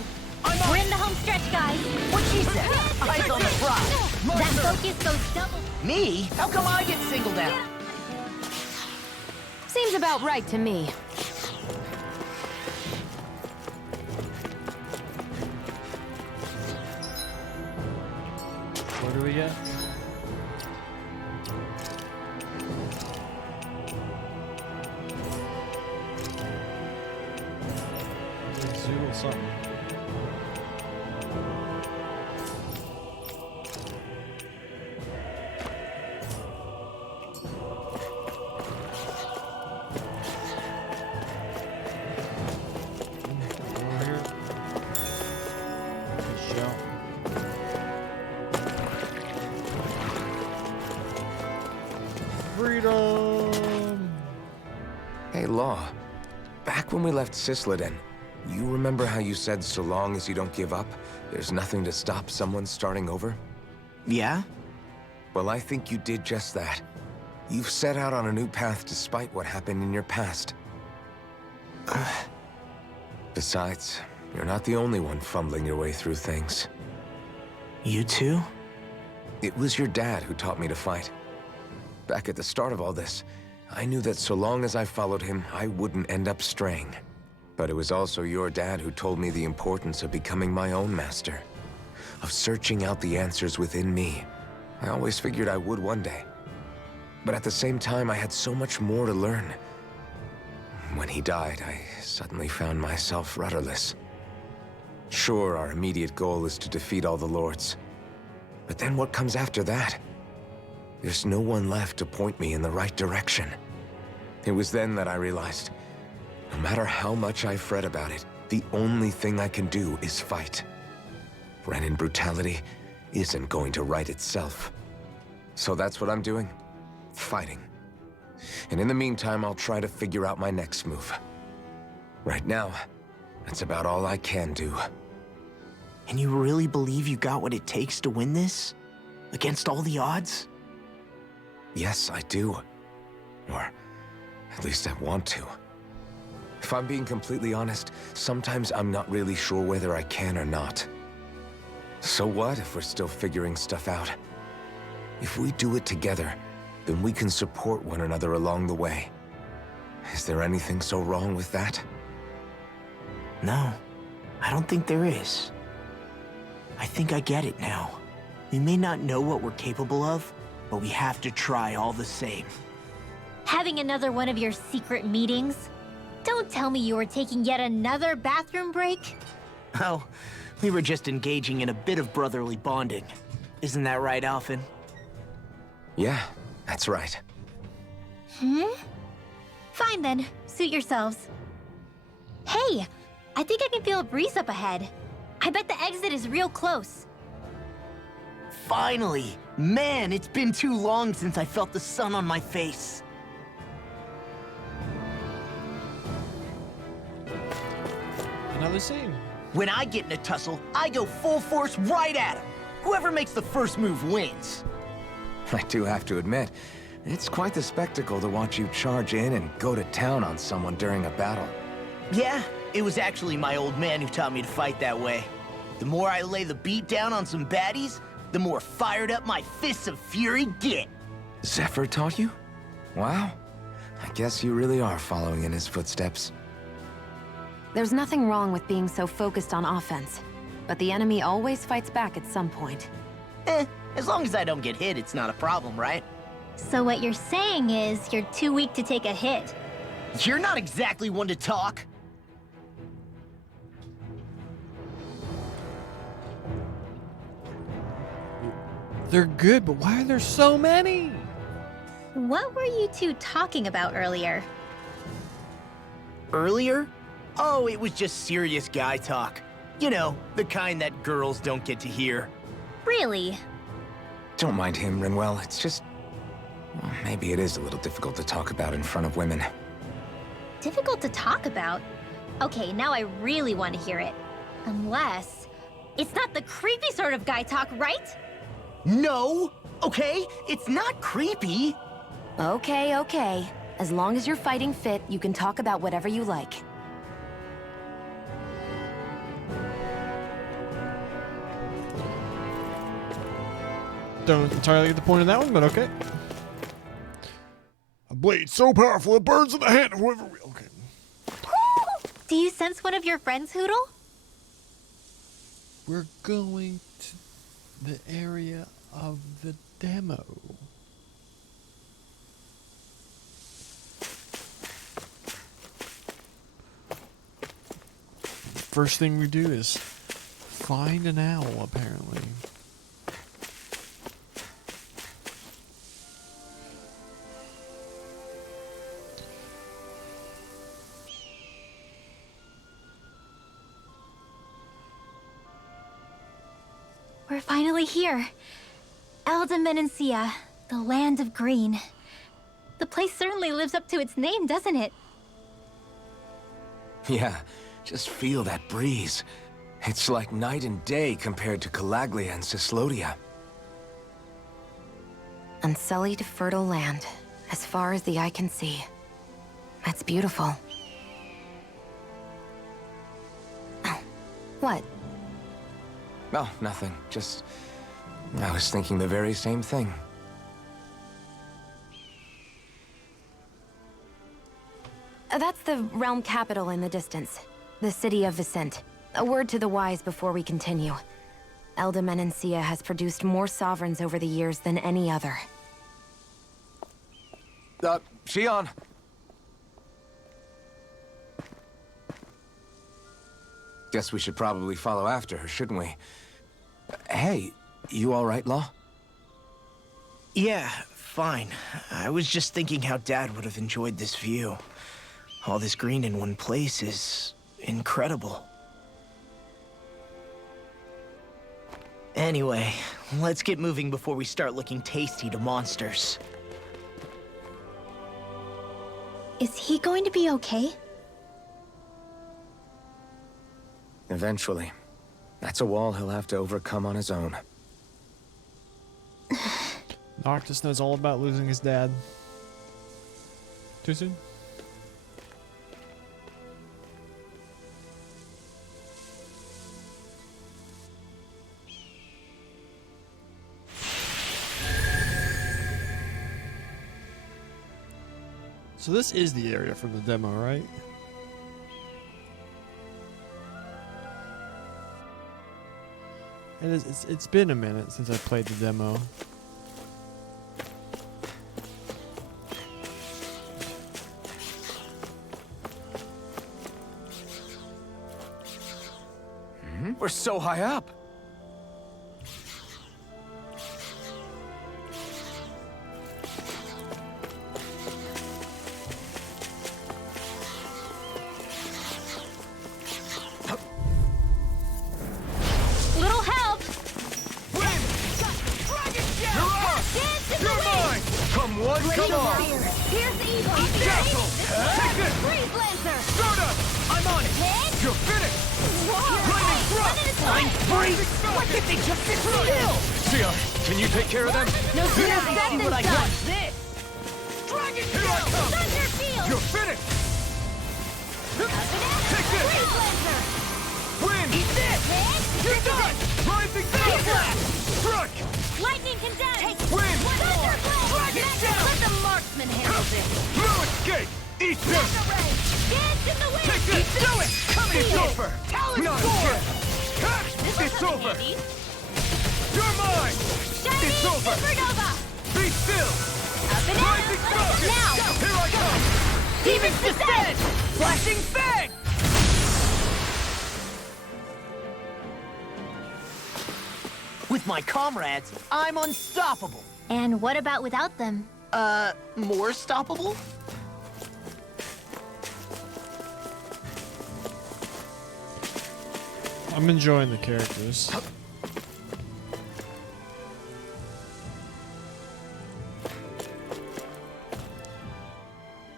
We're in the home stretch, guys. What she said. Eyes on the prize. That focus goes double. Me? How come I get singled out? Seems about right to me. What do we get? Zoo or something. Over here. Good shell. Freedom! Hey, Law. Back when we left Cisleden, you remember how you said so long as you don't give up, there's nothing to stop someone starting over? Yeah? Well, I think you did just that. You've set out on a new path despite what happened in your past. Besides, you're not the only one fumbling your way through things. You too? It was your dad who taught me to fight. Back at the start of all this, I knew that so long as I followed him, I wouldn't end up straying. But it was also your dad who told me the importance of becoming my own master, of searching out the answers within me. I always figured I would one day. But at the same time, I had so much more to learn. When he died, I suddenly found myself rudderless. Sure, our immediate goal is to defeat all the lords. But then what comes after that? There's no one left to point me in the right direction. It was then that I realized, no matter how much I fret about it, the only thing I can do is fight. Renin brutality isn't going to right itself. So that's what I'm doing. Fighting. And in the meantime, I'll try to figure out my next move. Right now, that's about all I can do. And you really believe you got what it takes to win this? Against all the odds? Yes, I do. Or at least I want to. If I'm being completely honest, sometimes I'm not really sure whether I can or not. So what if we're still figuring stuff out? If we do it together, then we can support one another along the way. Is there anything so wrong with that? No, I don't think there is. I think I get it now. We may not know what we're capable of, but we have to try all the same. Having another one of your secret meetings? Don't tell me you were taking yet another bathroom break? Oh, we were just engaging in a bit of brotherly bonding. Isn't that right, Alphen? Yeah, that's right. Fine then, suit yourselves. Hey, I think I can feel a breeze up ahead. I bet the exit is real close. Finally! Man, it's been too long since I felt the sun on my face. Another scene. When I get in a tussle, I go full force right at him. Whoever makes the first move wins. I do have to admit, it's quite the spectacle to watch you charge in and go to town on someone during a battle. Yeah, it was actually my old man who taught me to fight that way. The more I lay the beat down on some baddies, the more fired up my fists of fury get. Zephyr taught you? Wow. I guess you really are following in his footsteps. There's nothing wrong with being so focused on offense, but the enemy always fights back at some point. As long as I don't get hit, it's not a problem, right? So what you're saying is you're too weak to take a hit. You're not exactly one to talk. They're good, but why are there so many? What were you two talking about earlier? Earlier? Oh, it was just serious guy talk. You know, the kind that girls don't get to hear. Really? Don't mind him, Rinwell. It's just... well, maybe it is a little difficult to talk about in front of women. Difficult to talk about? Okay, now I really want to hear it. Unless... it's not the creepy sort of guy talk, right? No! Okay, it's not creepy. Okay, okay. As long as you're fighting fit, you can talk about whatever you like. Don't entirely get the point of that one, but okay. A blade so powerful it burns in the hand of whoever... Okay. Do you sense one of your friends, Hootle? We're going to the area of the demo. First thing we do is find an owl, apparently. We're finally here. Elda Menancia, the land of green. The place certainly lives up to its name, doesn't it? Yeah, just feel that breeze. It's like night and day compared to Calaglia and Cyslodia. Unsullied, fertile land, as far as the eye can see. That's beautiful. Oh, what? Oh, nothing. Just... I was thinking the very same thing. That's the realm capital in the distance. The city of Vicent. A word to the wise before we continue. Elda Menancia has produced more sovereigns over the years than any other. Xion! Guess we should probably follow after her, shouldn't we? Hey, you all right, Law? Yeah, fine. I was just thinking how Dad would have enjoyed this view. All this green in one place is incredible. Anyway, let's get moving before we start looking tasty to monsters. Is he going to be okay? Eventually. That's a wall he'll have to overcome on his own. Noctis knows all about losing his dad. Too soon? So this is the area from the demo, right? It's been a minute since I played the demo. We're so high up! Little help! Win! You're off! You're mine! Come one, come on! Here's evil! Castle! Take this! Freeze Lancer! Stardust! I'm on it! Hit! You're finished! Lightning thrust! I'm free! What did they just sit still? Xion, can you take care of them? No sooner Let me said see than what I done! got this. Dragon Here I come! Thunder Field! You're finished! Take this! Freeze Lancer! Win! Eat this! Hit! You're done! Rising Thunder! Struck! Lightning condensed! Win! Thunder Blade! Dragon down! Let the marksman handle this! No escape! Eat this! Array! Dance in the wind! Take this! Do it! It's over! Talon Not Sword! again! Cut! It's over! Handy. You're mine! Shiny It's over! Supernova! Be still! Up and Rising out! Falcon! Now! Here I come! Demon's Descent! Flashing Fang! With my comrades, I'm unstoppable. And what about without them? More stoppable? I'm enjoying the characters.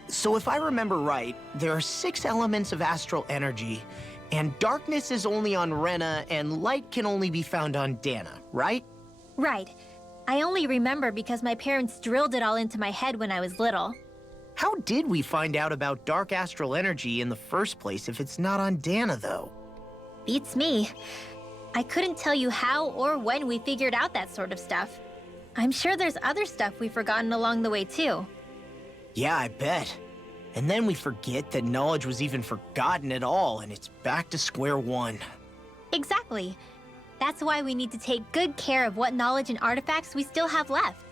So if I remember right, there are 6 elements of astral energy, and darkness is only on Rena, and light can only be found on Dana, right? Right. I only remember because my parents drilled it all into my head when I was little. How did we find out about dark astral energy in the first place if it's not on Dana, though? Beats me. I couldn't tell you how or when we figured out that sort of stuff. I'm sure there's other stuff we've forgotten along the way, too. Yeah, I bet. And then we forget that knowledge was even forgotten at all, and it's back to square one. Exactly. That's why we need to take good care of what knowledge and artifacts we still have left.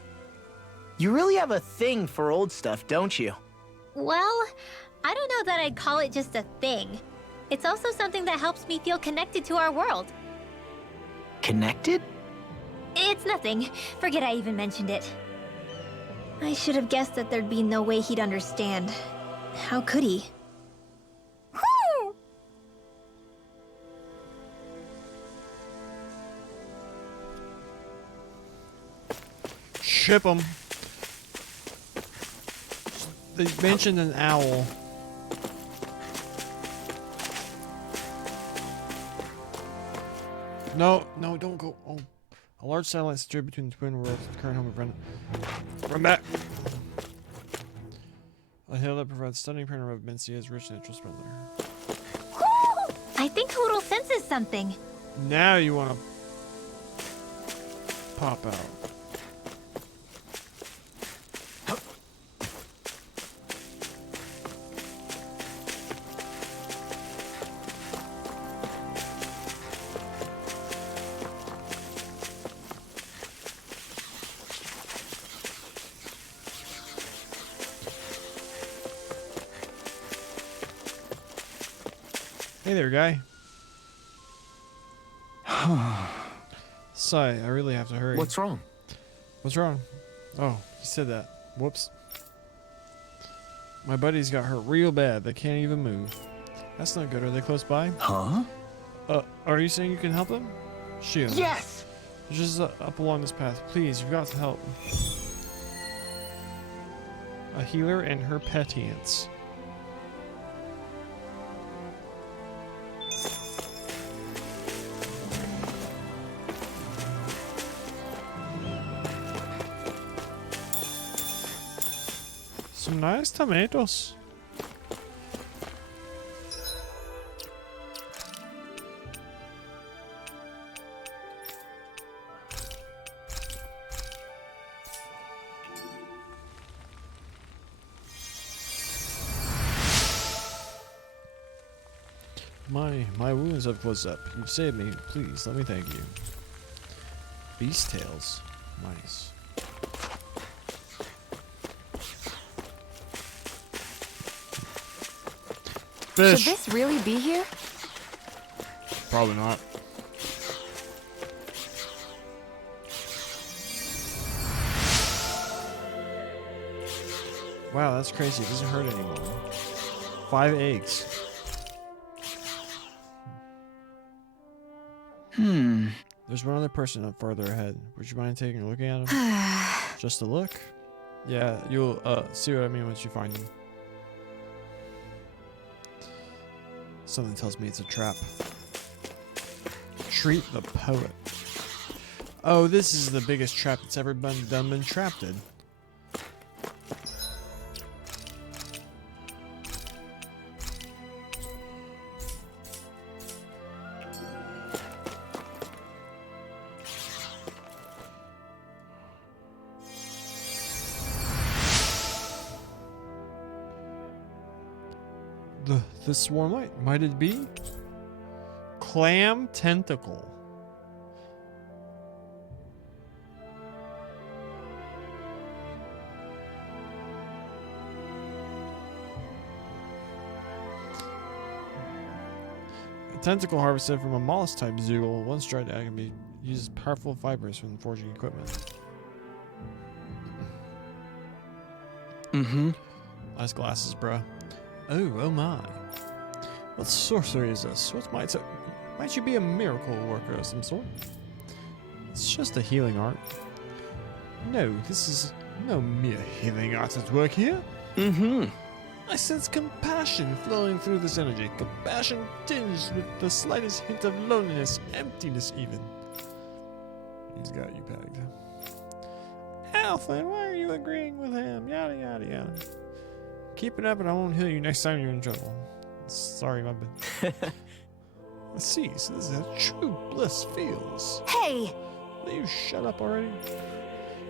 You really have a thing for old stuff, don't you? Well, I don't know that I'd call it just a thing. It's also something that helps me feel connected to our world. Connected? It's nothing. Forget I even mentioned it. I should have guessed that there'd be no way he'd understand. How could he? Ship them. They mentioned an owl. No, no, don't go. Oh. A large satellite situated between the twin worlds, the current home of Ren. Run back! A hill that provides stunning panorama of Mencia's rich natural splendor. I think Hootle senses something. Now you want to pop out. Hey there, guy. Sigh, I really have to hurry. What's wrong? What's wrong? Oh, you said that. Whoops. My buddies got hurt real bad. They can't even move. That's not good. Are they close by? Huh? Are you saying you can help them? Shield. Yes! Just up along this path. Please, you've got to help. A healer and her pet ants. Some nice tomatoes. My wounds have closed up. You've saved me. Please, let me thank you. Beast tails. Nice. Fish. Should this really be here? Probably not. Wow, that's crazy. It doesn't hurt anymore. 5 eggs. There's one other person up farther ahead. Would you mind taking a look at him? Just a look? Yeah, you'll see what I mean once you find him. Something tells me it's a trap. Treat the poet. Oh, this is the biggest trap that's ever been trapped in. The swarm might it be? Clam tentacle. A tentacle harvested from a mollusk type Zoogle, once dried out, can be used as powerful fibers from forging equipment. Nice glasses, bruh. Oh my. What sorcery is this? What might you be a miracle worker of some sort? It's just a healing art. No, this is no mere healing art at work here. I sense compassion flowing through this energy. Compassion tinged with the slightest hint of loneliness, emptiness even. He's got you pegged. Alphen, why are you agreeing with him? Yada yada yada. Keep it up and I won't heal you next time you're in trouble. Sorry, my bad. Let's see, so this is how true bliss feels. Hey! Will you shut up already?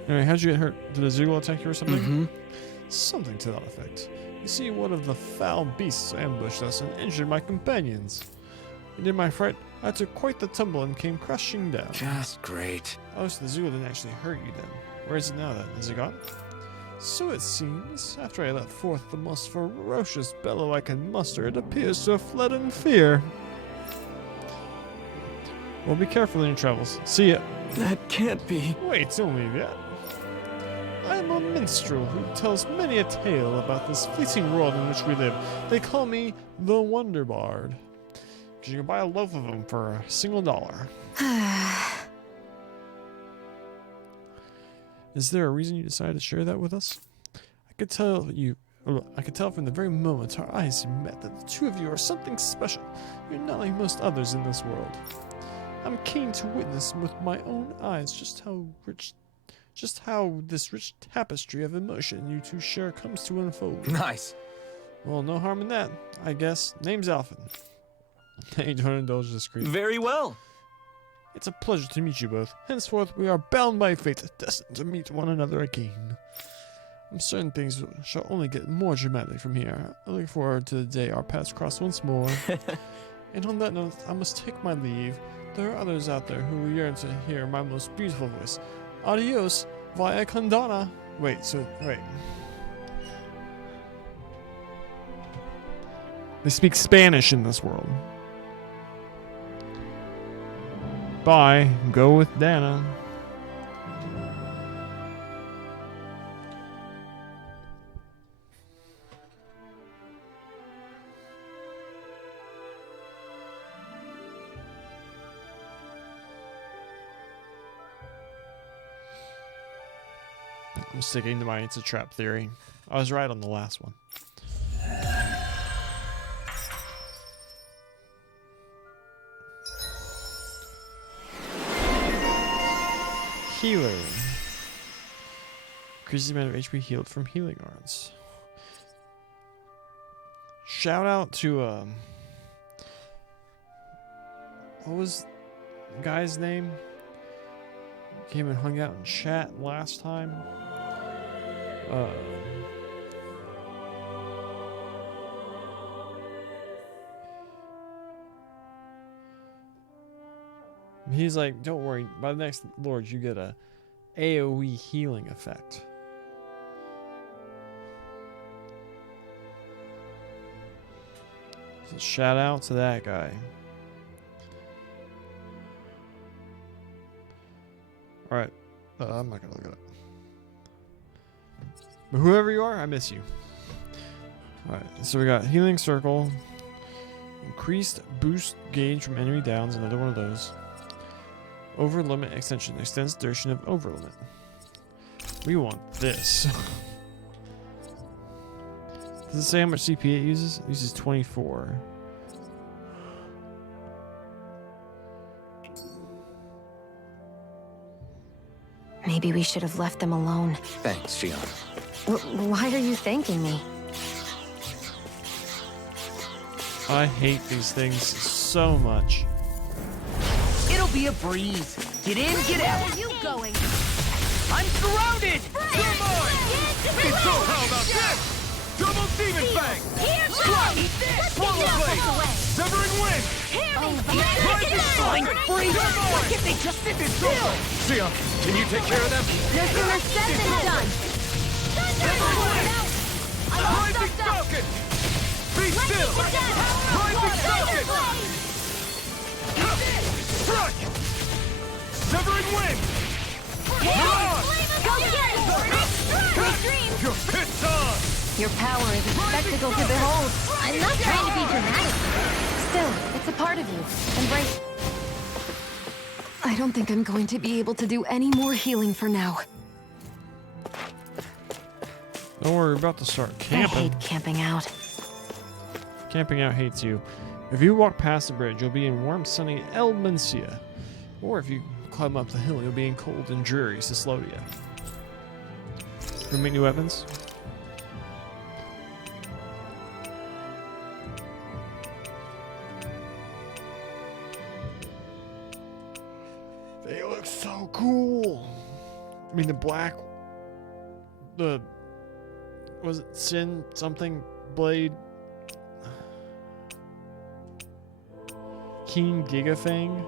Anyway, how'd you get hurt? Did a Zoogle attack you or something? Something to that effect. You see, one of the foul beasts ambushed us and injured my companions. And in my fright, I took quite the tumble and came crashing down. Just great. Oh, so the Zoogle didn't actually hurt you then. Where is it now then? Is it gone? So it seems, after I let forth the most ferocious bellow I can muster, it appears to have fled in fear. Well, be careful in your travels. See ya. That can't be. Wait, only that. I am a minstrel who tells many a tale about this fleeting world in which we live. They call me the Wonder Bard. Because you can buy a loaf of them for $1. Is there a reason you decided to share that with us? I could tell from the very moment our eyes met that the two of you are something special. You're not like most others in this world. I'm keen to witness with my own eyes just how this rich tapestry of emotion you two share comes to unfold. Nice. Well, no harm in that, I guess. Name's Alphen. Hey, don't indulge this creep. Very well. It's a pleasure to meet you both. Henceforth, we are bound by fate, destined to meet one another again. I'm certain things shall only get more dramatic from here. I look forward to the day our paths cross once more. And on that note, I must take my leave. There are others out there who yearn to hear my most beautiful voice. Adios, via Condana. Wait. They speak Spanish in this world. Bye. Go with Dana. I'm sticking to my it's a trap theory. I was right on the last one. Healer. Increases the amount of HP healed from healing arts. Shout out to what was the guy's name? Came and hung out in chat last time. He's like, don't worry, by the next Lord you get a AoE healing effect. So shout out to that guy. Alright, I'm not gonna look it up. But whoever you are, I miss you. Alright, so we got Healing Circle. Increased boost gauge from enemy downs, another one of those. Over limit extension extends duration of over limit. We want this. Does it say how much CP it uses? It uses 24. Maybe we should have left them alone. Thanks, Shionne. Why are you thanking me? I hate these things so much. It'll be a breeze. Get in, get out. Where are you going? I'm surrounded! You're mine! So how about this? Double Demon Fang! Here Swap! goes! Swallow Blade! Severing Wind! Rise and Flying shine! free! You're Why mine! can't they just sit It's still? over! Shionne, can you take care of them? No sooner said than done! Severing Wind! Rising Falcon! Be still! Rising Falcon! Strike! Severing Wind! Mirage! Go get it! Your pit's on! Your power is a spectacle to behold. I'm not trying to be dramatic. Still, it's a part of you. Embrace. I don't think I'm going to be able to do any more healing for now. Don't worry, we're about to start I camping. hate camping out. Camping out hates you. If you walk past the bridge, you'll be in warm, sunny El Mencia. Or if you climb up the hill, you'll be in cold and dreary Cyslodia. We make new weapons? They look so cool. I mean, the black, was it Sin something blade? Keen Gigafang.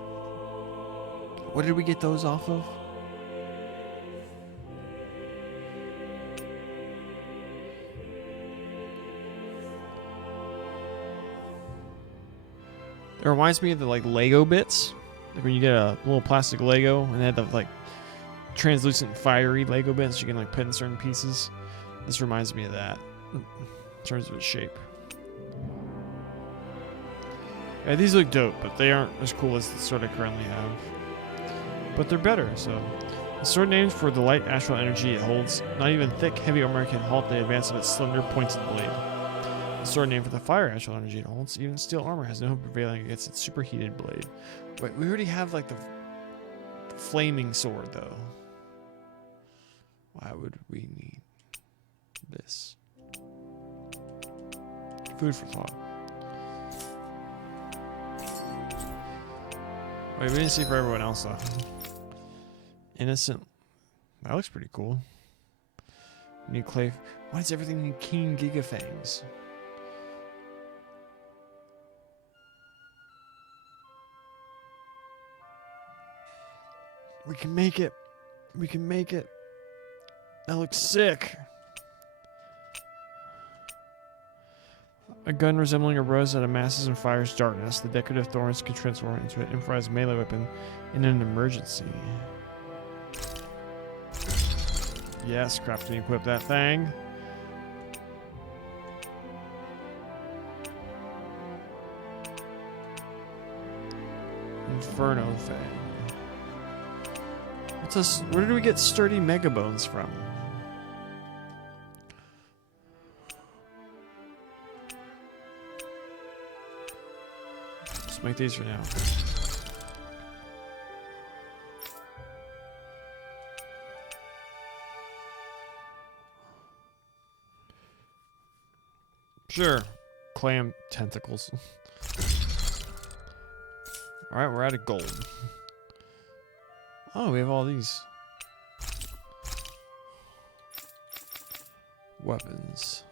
What did we get those off of? It reminds me of the like Lego bits. Like when you get a little plastic Lego and they have the like translucent fiery Lego bits you can like put in certain pieces. This reminds me of that in terms of its shape. Yeah, these look dope, but they aren't as cool as the sword I currently have. But they're better, so. The sword named for the light astral energy it holds. Not even thick, heavy armor can halt the advance of its slender, pointed blade. The sword named for the fire ash energy it holds. Even steel armor has no hope of prevailing against its superheated blade. Wait, we already have like the flaming sword though. Why would we need this? Food for thought. Wait, we didn't see for everyone else though. Innocent. That looks pretty cool. New clay. Why does everything need keen gigafangs? We can make it. We can make it. That looks sick. A gun resembling a rose that amasses and fires darkness. The decorative thorns can transform into an improvised melee weapon in an emergency. Yes, craft and equip that thing. Inferno Fang. What's this? Where did we get sturdy mega bones from? Let's make these for now. Sure. Clam tentacles. Alright, we're out of gold. Oh, we have all these. Weapons.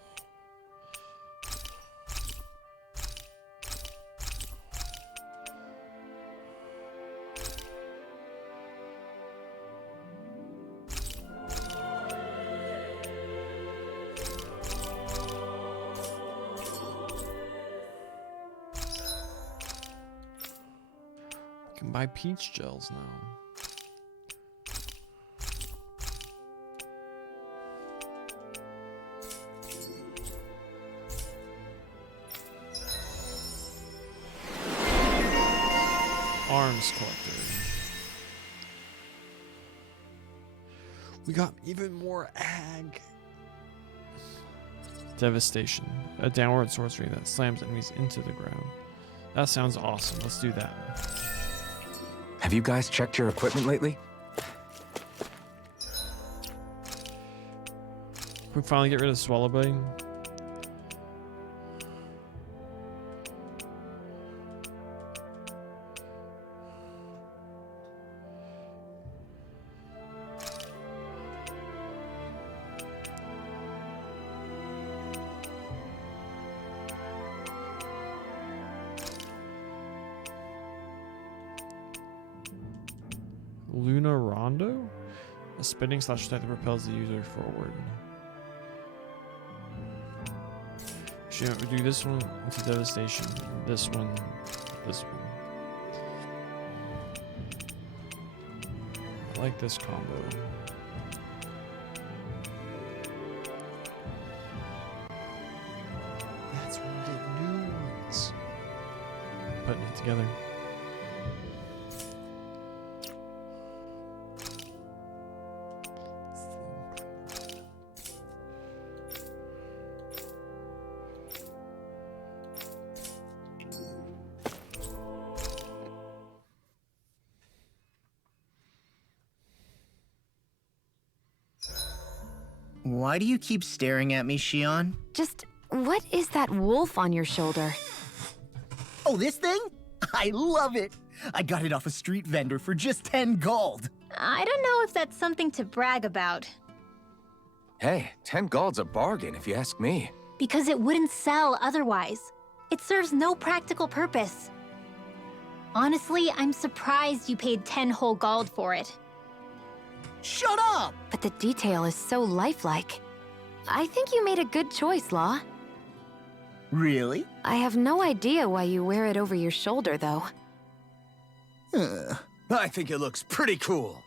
We can buy peach gels now. Arms collector. We got even more ag. Devastation. A downward sorcery that slams enemies into the ground. That sounds awesome. Let's do that. Have you guys checked your equipment lately? Can we finally get rid of Swallow Blade? Luna Rondo? A spinning slash attack that propels the user forward. Should we do this one into devastation? This one. This one. I like this combo. That's when we get new ones. Putting it together. Why do you keep staring at me, Shion? Just, what is that wolf on your shoulder? Oh, this thing? I love it! I got it off a street vendor for just 10 gold. I don't know if that's something to brag about. Hey, 10 gold's a bargain if you ask me. Because it wouldn't sell otherwise. It serves no practical purpose. Honestly, I'm surprised you paid 10 whole gold for it. Shut up! But the detail is so lifelike. I think you made a good choice, Law. Really? I have no idea why you wear it over your shoulder, though. I think it looks pretty cool.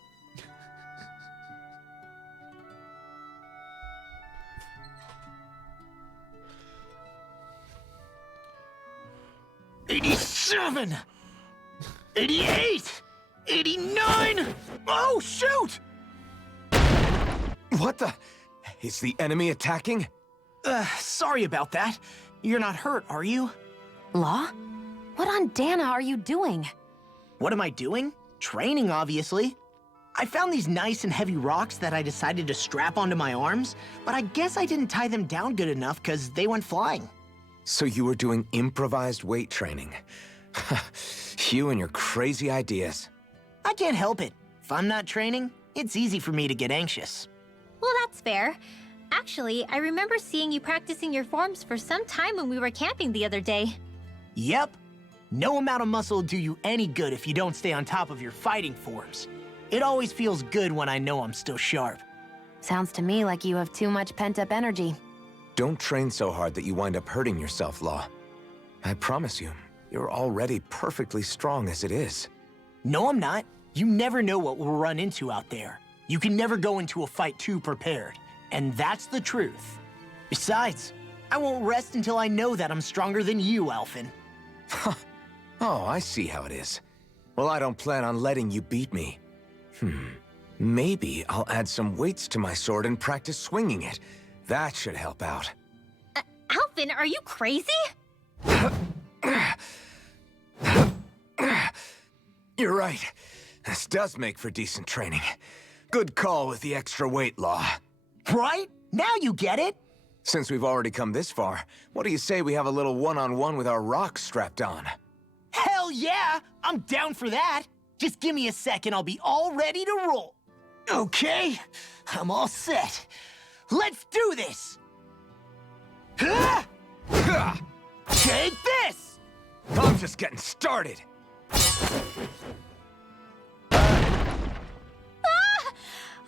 '87! 88! 89! Oh, shoot! What the? Is the enemy attacking? Sorry about that. You're not hurt, are you? Law? What on Dana are you doing? What am I doing? Training, obviously. I found these nice and heavy rocks that I decided to strap onto my arms, but I guess I didn't tie them down good enough because they went flying. So you were doing improvised weight training. You and your crazy ideas. I can't help it. If I'm not training, it's easy for me to get anxious. Well, that's fair. Actually, I remember seeing you practicing your forms for some time when we were camping the other day. Yep. No amount of muscle will do you any good if you don't stay on top of your fighting forms. It always feels good when I know I'm still sharp. Sounds to me like you have too much pent-up energy. Don't train so hard that you wind up hurting yourself, Law. I promise you, you're already perfectly strong as it is. No, I'm not. You never know what we'll run into out there. You can never go into a fight too prepared. And that's the truth. Besides, I won't rest until I know that I'm stronger than you, Alphen. Oh, I see how it is. Well, I don't plan on letting you beat me. Maybe I'll add some weights to my sword and practice swinging it. That should help out. Alphen, are you crazy? You're right. This does make for decent training. Good call with the extra weight, Law. Right? Now you get it! Since we've already come this far, what do you say we have a little one-on-one with our rocks strapped on? Hell yeah! I'm down for that! Just give me a second, I'll be all ready to roll. Okay, I'm all set. Let's do this! Take this! I'm just getting started.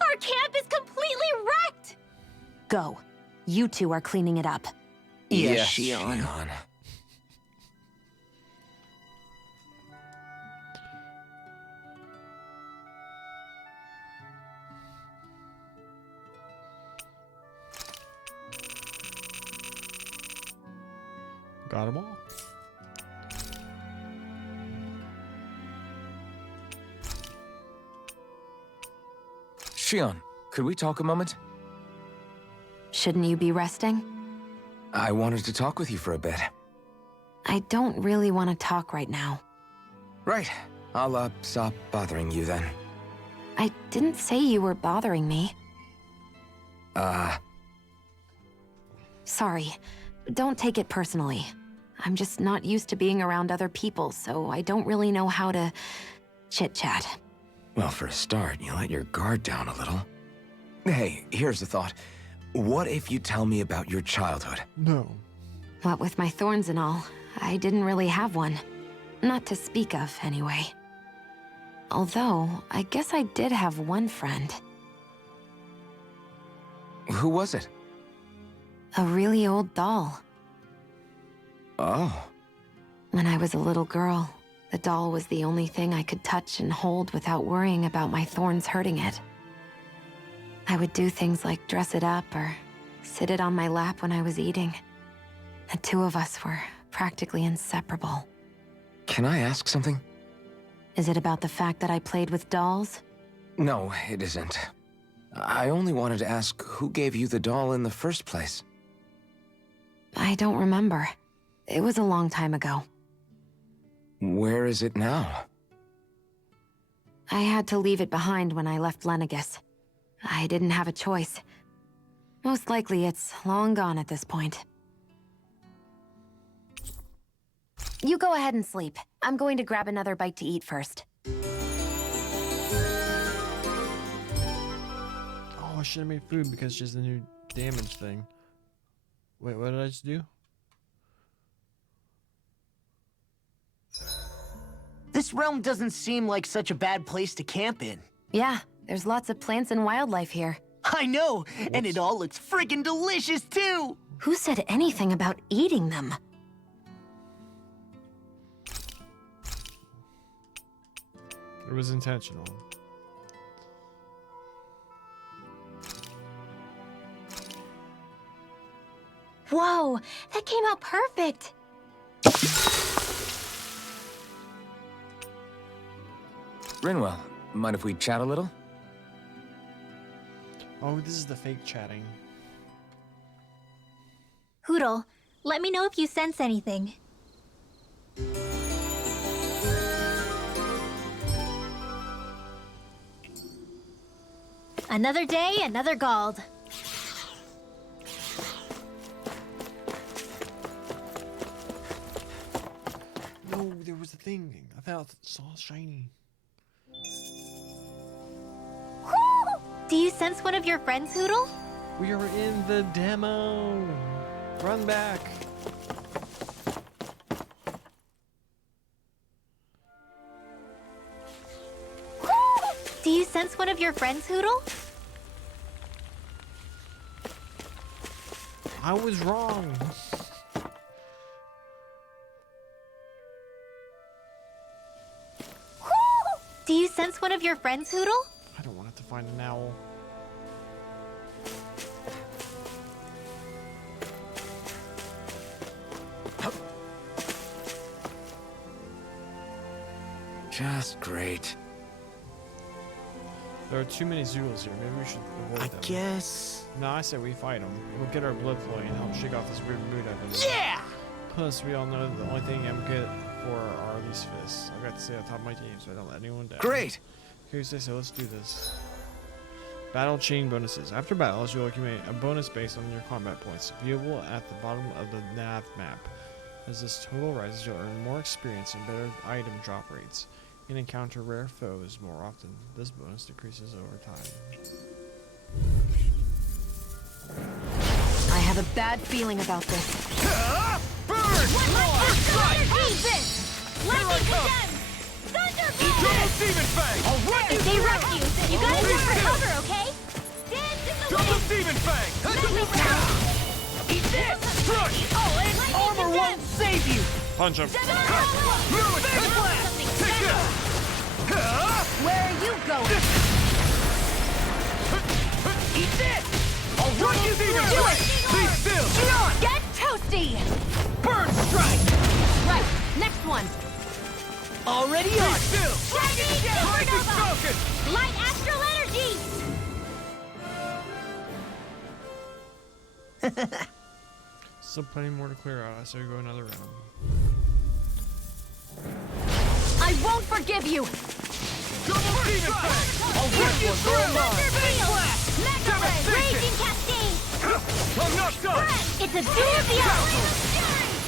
Our camp is completely wrecked! Go. You two are cleaning it up. Yes, Shion. Got them all. Shion, could we talk a moment? Shouldn't you be resting? I wanted to talk with you for a bit. I don't really want to talk right now. Right. I'll, stop bothering you then. I didn't say you were bothering me. Sorry. Don't take it personally. I'm just not used to being around other people, so I don't really know how to chit-chat. Well, for a start, you let your guard down a little. Hey, here's a thought. What if you tell me about your childhood? No. What with my thorns and all, I didn't really have one. Not to speak of, anyway. Although, I guess I did have one friend. Who was it? A really old doll. Oh. When I was a little girl, the doll was the only thing I could touch and hold without worrying about my thorns hurting it. I would do things like dress it up or sit it on my lap when I was eating. The two of us were practically inseparable. Can I ask something? Is it about the fact that I played with dolls? No, it isn't. I only wanted to ask who gave you the doll in the first place. I don't remember. It was a long time ago. Where is it now? I had to leave it behind when I left Lenegis. I didn't have a choice. Most likely it's long gone at this point. You go ahead and sleep. I'm going to grab another bite to eat first. Oh, I should have made food because she's the new damage thing. Wait, what did I just do? This realm doesn't seem like such a bad place to camp in. Yeah, there's lots of plants and wildlife here. I know, and it all looks freaking delicious too! Who said anything about eating them? It was intentional. Whoa, that came out perfect! Rinwell, mind if we chat a little? Oh, this is the fake chatting. Hootle, Let me know if you sense anything. Another day, another Gald. No, there was a thing. I thought I saw shiny. Do you sense one of your friends, Hootle? We are in the demo. Run back. Do you sense one of your friends, Hootle? I was wrong. Do you sense one of your friends, Hootle? I don't want to find an owl. Just great. There are too many Zools here. Maybe we should avoid I them. guess... No, I say we fight them. It'll get our blood flowing and help shake off this weird mood I've been in. Yeah! Plus, we all know that the only thing I'm good for are these fists. I got to stay on top of my game so I don't let anyone down. Great! Okay, so let's do this. Battle chain bonuses. After battles, you'll accumulate a bonus based on your combat points, viewable at the bottom of the nav map. As this total rises, you'll earn more experience and better item drop rates. You can encounter rare foes more often. This bonus decreases over time. I have a bad feeling about this. Burn! Lightning condemned! Thunderbolt! Double Demon Fang! I'll run you They through! rush you! You gotta jump for cover, okay? Dance in the Double wind! Demon Fang! Eat this! Crush! Armor won't save you! Punch him! Through it! Take this! Where are you going? Eat this! I'll run you through! Do it! Be still! Get toasty! Burn Strike! Right, next one. Already Be on! still! Dragon Lightning Supernova! Falcon! Light astral energy! Still plenty more to clear out. I say we go another round. I won't forgive you! Double Demon Fang! I'll run you through! Mega Ray! Raging Cascade! I'm not done! It's a duel of the elements!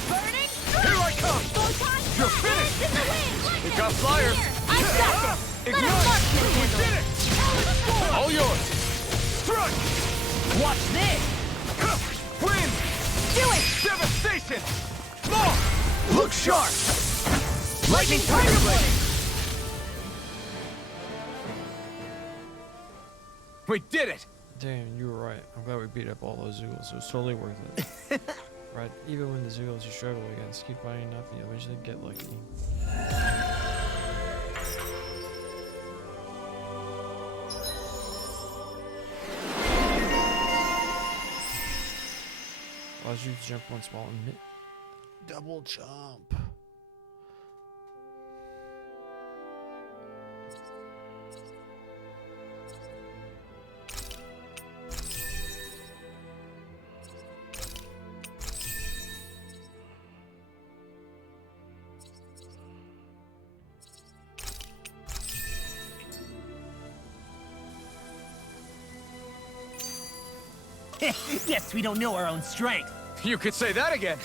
Burning Here I come! Photon! You're finished! In the wind! It got fire! I've got this! Let a Ignite! marksman We handle did it! it! All yours! Struck! Watch this! Wind! Do it! Devastation! More! Look sharp! Lightning Tiger Blade! We did it! Damn, you were right. I'm glad we beat up all those Zools. It was totally worth it. Right? Even when the Zools you struggle against, keep fighting enough and you'll eventually get lucky. Allows you to jump one small and hit. Double jump. Guess we don't know our own strength. You could say that again!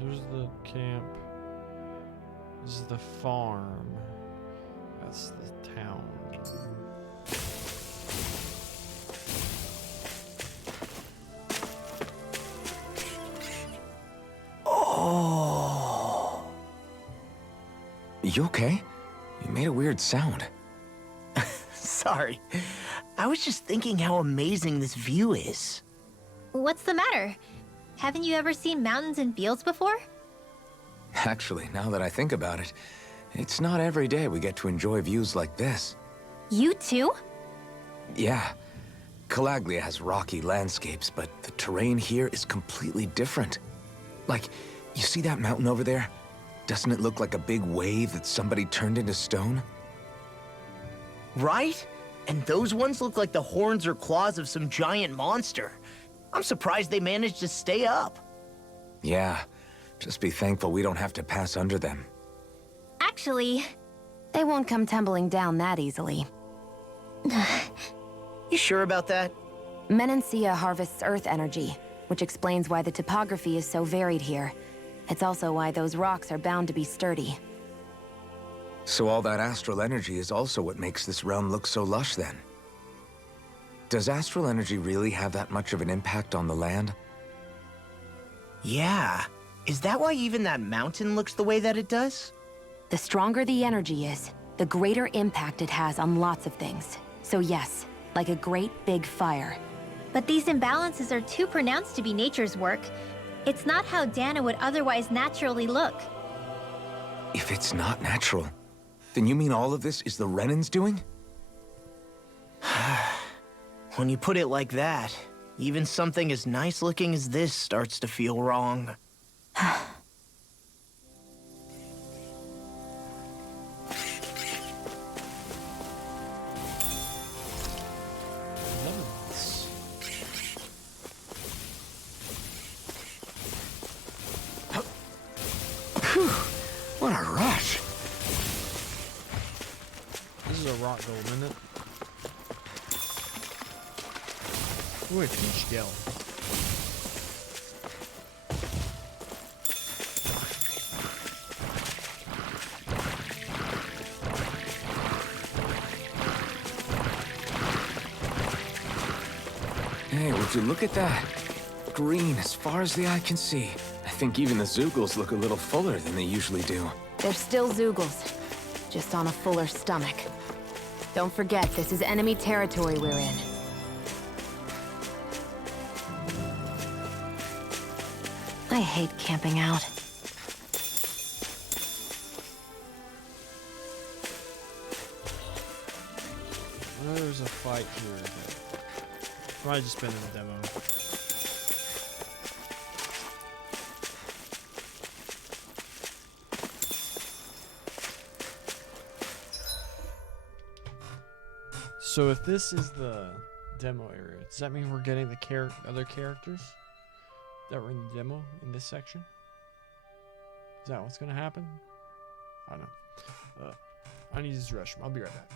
There's the camp. This is the farm. That's the town. Oh. You okay? You made a weird sound. Sorry. I was just thinking how amazing this view is. What's the matter? Haven't you ever seen mountains and fields before? Actually, now that I think about it, it's not every day we get to enjoy views like this. You too? Yeah, Calaglia has rocky landscapes, but the terrain here is completely different. Like, you see that mountain over there? Doesn't it look like a big wave that somebody turned into stone? Right? And those ones look like the horns or claws of some giant monster. I'm surprised they managed to stay up. Yeah, just be thankful we don't have to pass under them. Actually, They won't come tumbling down that easily. You sure about that? Menancia harvests Earth energy, which explains why the topography is so varied here. It's also why those rocks are bound to be sturdy. So all that astral energy is also what makes this realm look so lush then? Does astral energy really have that much of an impact on the land? Yeah. Is that why even that mountain looks the way that it does? The stronger the energy is, the greater impact it has on lots of things. So yes, like a great big fire. but these imbalances are too pronounced to be nature's work. It's not how Dana would otherwise naturally look. If it's not natural, then you mean all of this is the Renans doing? When you put it like that, even something as nice looking as this starts to feel wrong. Lemons. What a rush! This is a rock golem, isn't it? Ooh, it's Michelle. Hey, would you look at that? Green as far as the eye can see. I think even the Zeugles look a little fuller than they usually do. They're still Zeugles, just on a fuller stomach. Don't forget, this is enemy territory we're in. I hate camping out. I know there's a fight here, but probably just been in the demo. So if this is the demo area, does that mean we're getting the other characters that were in the demo in this section? Is that what's gonna happen? I don't know. I need to use the restroom. I'll be right back.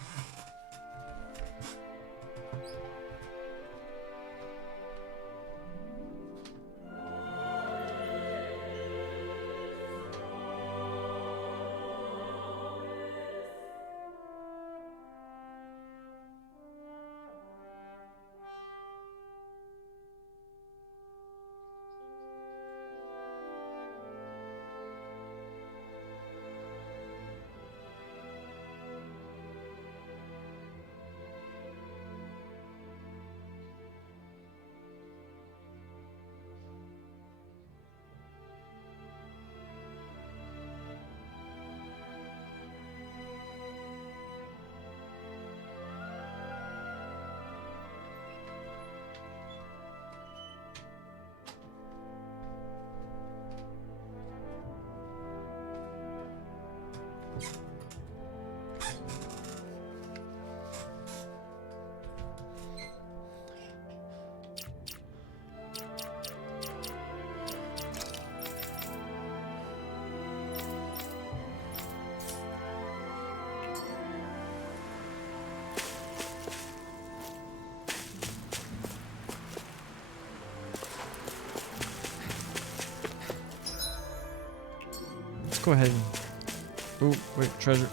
Let's go ahead and... Oh, wait, treasure.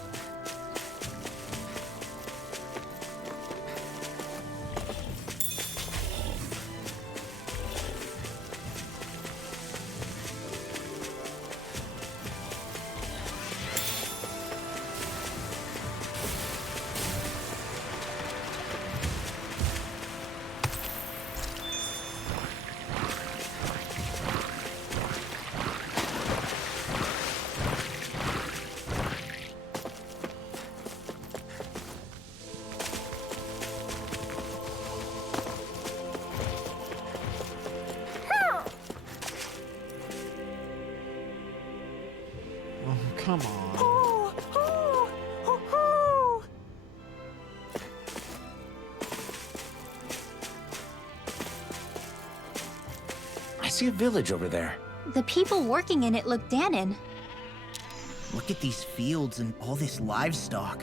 see a village over there. The people working in it look Dahnan. Look at these fields and all this livestock.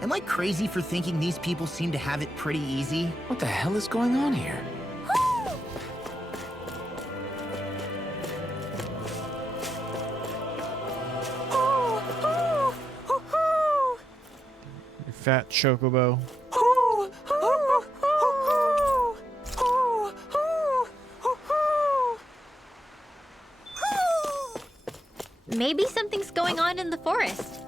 Am I crazy for thinking these people seem to have it pretty easy? What the hell is going on here? You fat chocobo. Maybe something's going on in the forest.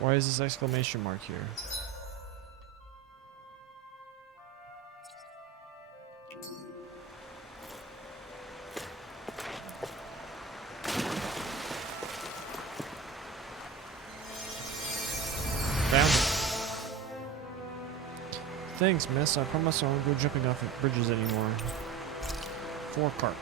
Why is this exclamation mark here? Found it. Thanks, miss. I promise I won't go jumping off of bridges anymore. 4 carp.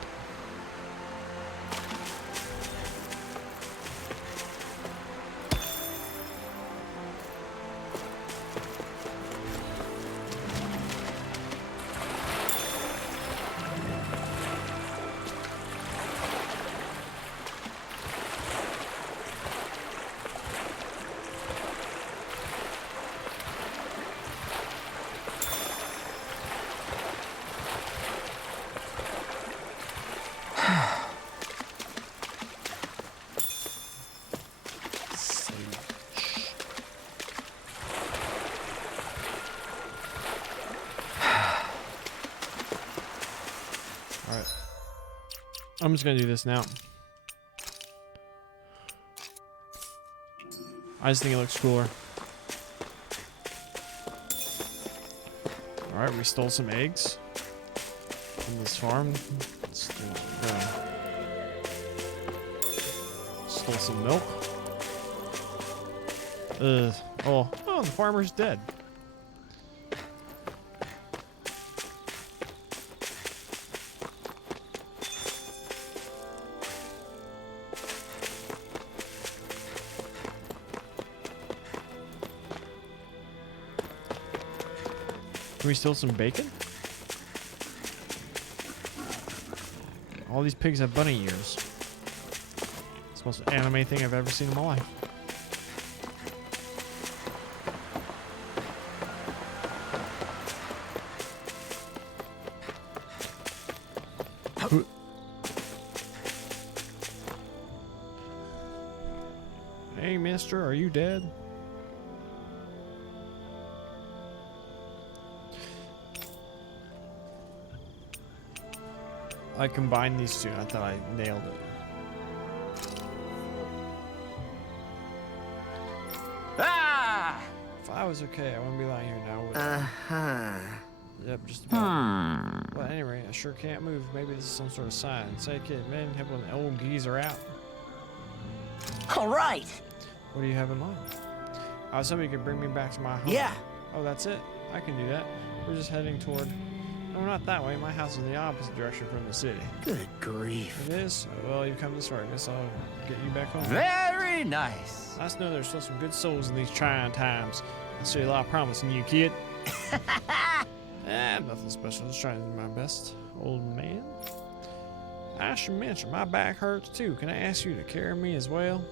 Alright. I'm just gonna do this now. I just think it looks cooler. Alright, we stole some eggs from this farm. Stole some milk. Oh, the farmer's dead. Can we steal some bacon? All these pigs have bunny ears. It's the most anime thing I've ever seen in my life. Hey, mister, are you dead? I combined these two and I thought I nailed it. Ah! If I was okay, I wouldn't be lying here now. Would I? Uh-huh. Yep, just about. Well, anyway, I sure can't move. Maybe this is some sort of sign. Say, kid, man, helping the old geezer out. All right. What do you have in mind? I was hoping you could bring me back to my home. Yeah. Oh, that's it? I can do that. We're just heading toward... No, not that way. My house is in the opposite direction from the city. Good grief. It is? Oh, well, you've come this far. I guess I'll get you back home. Very nice. Nice to know there's still some good souls in these trying times. I see a lot of promise in you, kid. Nothing special. Just trying to do my best, old man. I should mention, my back hurts too. Can I ask you to carry me as well?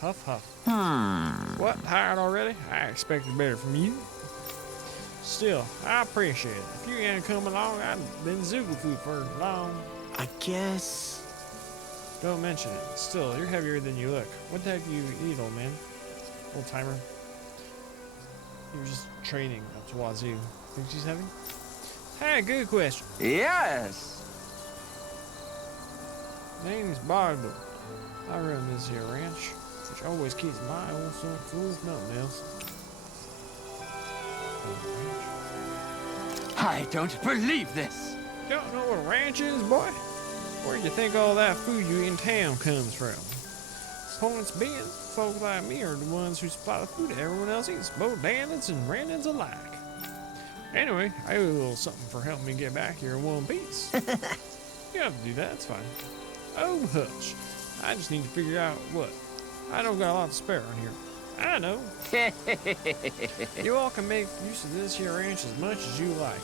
Huff, huff. What? Tired already? I expected better from you. Still, I appreciate it. If you hadn't come along, I'd been Zugu food for long. I guess... Don't mention it. Still, you're heavier than you look. What the heck do you eat, old man? Old timer. You're just training up to Wazoo. Think she's heavy? Hey, good question. Yes. Name's Bardo. I run this here ranch, which always keeps my old son full of nothing else. I don't believe this. Don't know what a ranch is, boy? Where do you think all that food you eat in town comes from? points being, folk like me are the ones who supply the food everyone else eats, both Danons and Randons alike. Anyway, I owe you a little something for helping me get back here in one piece. You don't have to do that, it's fine. Oh, hush. I just need to figure out what. I don't got a lot to spare on here. I know. You all can make use of this here ranch as much as you like.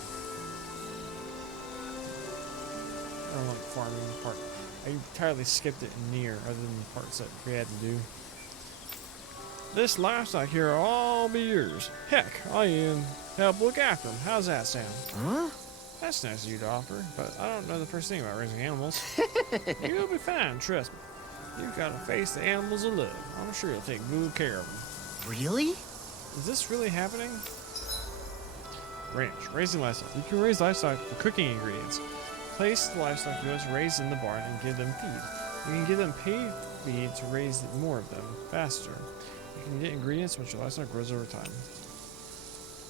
I don't like the farming part. I entirely skipped it near other than the parts that we had to do. This livestock here will all be yours. Heck, I'll even help look after them. How's that sound? Huh? That's nice of you to offer, but I don't know the first thing about raising animals. You'll be fine, trust me. You've got to face the animals of love. I'm sure you'll take good care of them. Really? Is this really happening? Ranch. Raising livestock. You can raise livestock for cooking ingredients. Place the livestock you must raise in the barn and give them feed. You can give them paid feed to raise more of them faster. You can get ingredients which your livestock grows over time.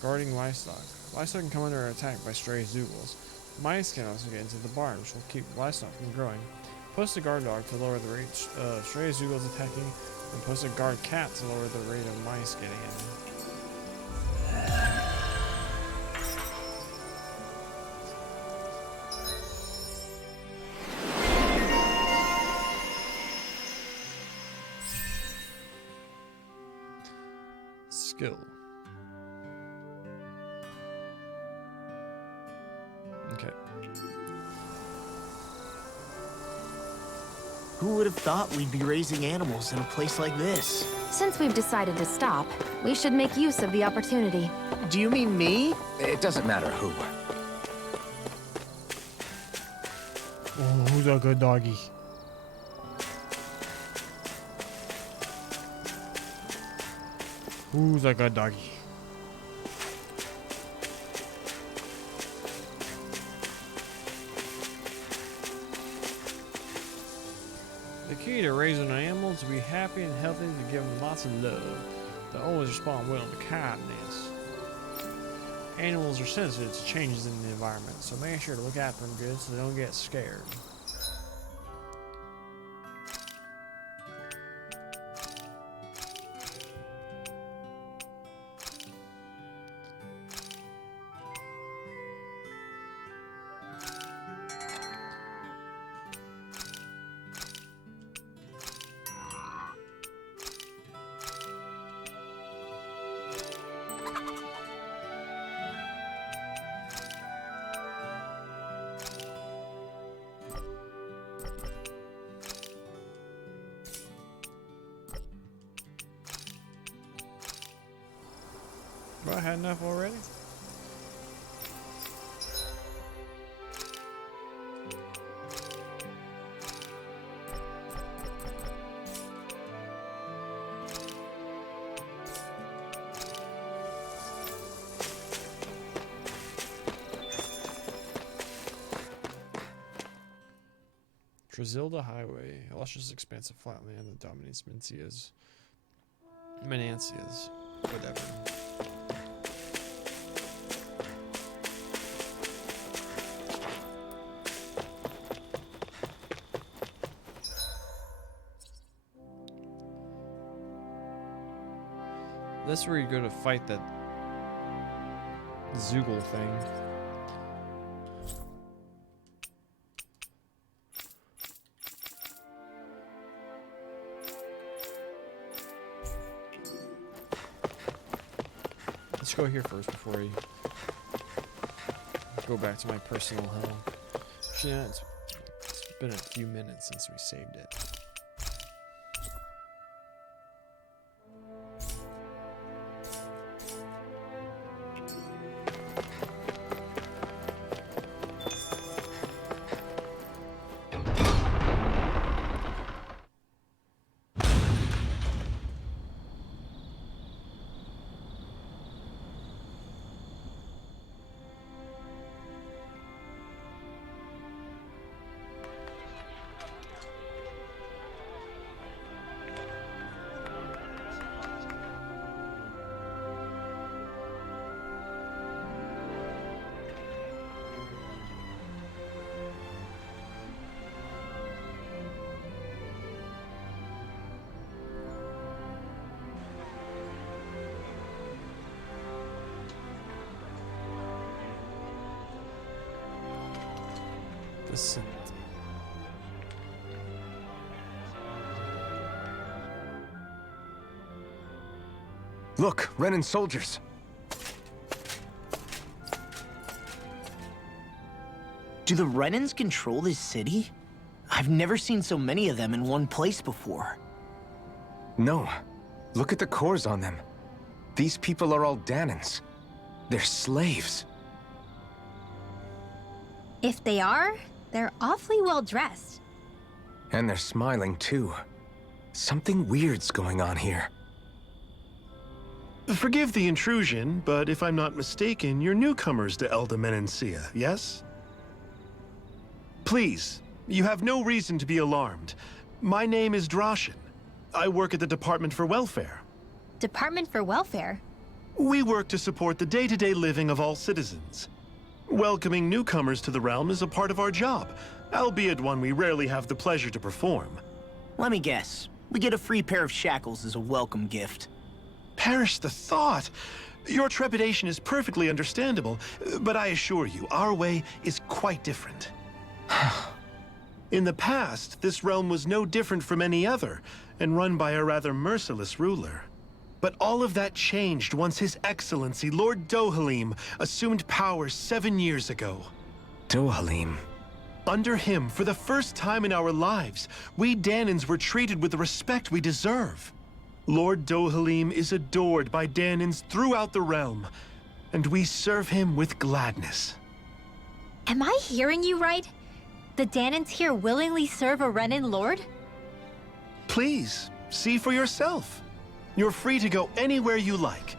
Guarding livestock. Livestock can come under attack by stray Zoogles. Mice can also get into the barn, which will keep livestock from growing. Post a guard dog to lower the rate of stray Zoogles attacking, and post a guard cat to lower the rate of mice getting in. Skill. Okay. Who would have thought we'd be raising animals in a place like this? Since we've decided to stop, we should make use of the opportunity. Do you mean me? It doesn't matter who. Oh, who's a good doggy? Who's a good doggy? The key to raising an animal is to be happy and healthy, to give them lots of love. They always respond well to kindness. Animals are sensitive to changes in the environment, so make sure to look after them good so they don't get scared. Well, I had enough already. Trazilda Highway, a luscious expanse of flat land that dominates Menancia's, whatever. This is where you go to fight that Zoogle thing. Let's go here first before we go back to my personal hell. Yeah, it's been a few minutes since we saved it. Magnificent. Look, Renan soldiers. Do the Renans control this city? I've never seen so many of them in one place before. No. Look at the cores on them. These people are all Dahnans. They're slaves. If they are, they're awfully well dressed. And they're smiling too. Something weird's going on here. Forgive the intrusion, but if I'm not mistaken, you're newcomers to Elda Menancia, yes? Please, you have no reason to be alarmed. My name is Drashin. I work at the Department for Welfare. Department for Welfare? We work to support the day-to-day living of all citizens. Welcoming newcomers to the realm is a part of our job, albeit one we rarely have the pleasure to perform. Let me guess. We get a free pair of shackles as a welcome gift. Perish the thought! Your trepidation is perfectly understandable, but I assure you, our way is quite different. In the past, this realm was no different from any other, and run by a rather merciless ruler. But all of that changed once His Excellency, Lord Dohalim, assumed power 7 years ago. Dohalim. Under him, for the first time in our lives, we Dahnans were treated with the respect we deserve. Lord Dohalim is adored by Dahnans throughout the realm, and we serve him with gladness. Am I hearing you right? The Dahnans here willingly serve a Renan lord? Please, see for yourself. You're free to go anywhere you like.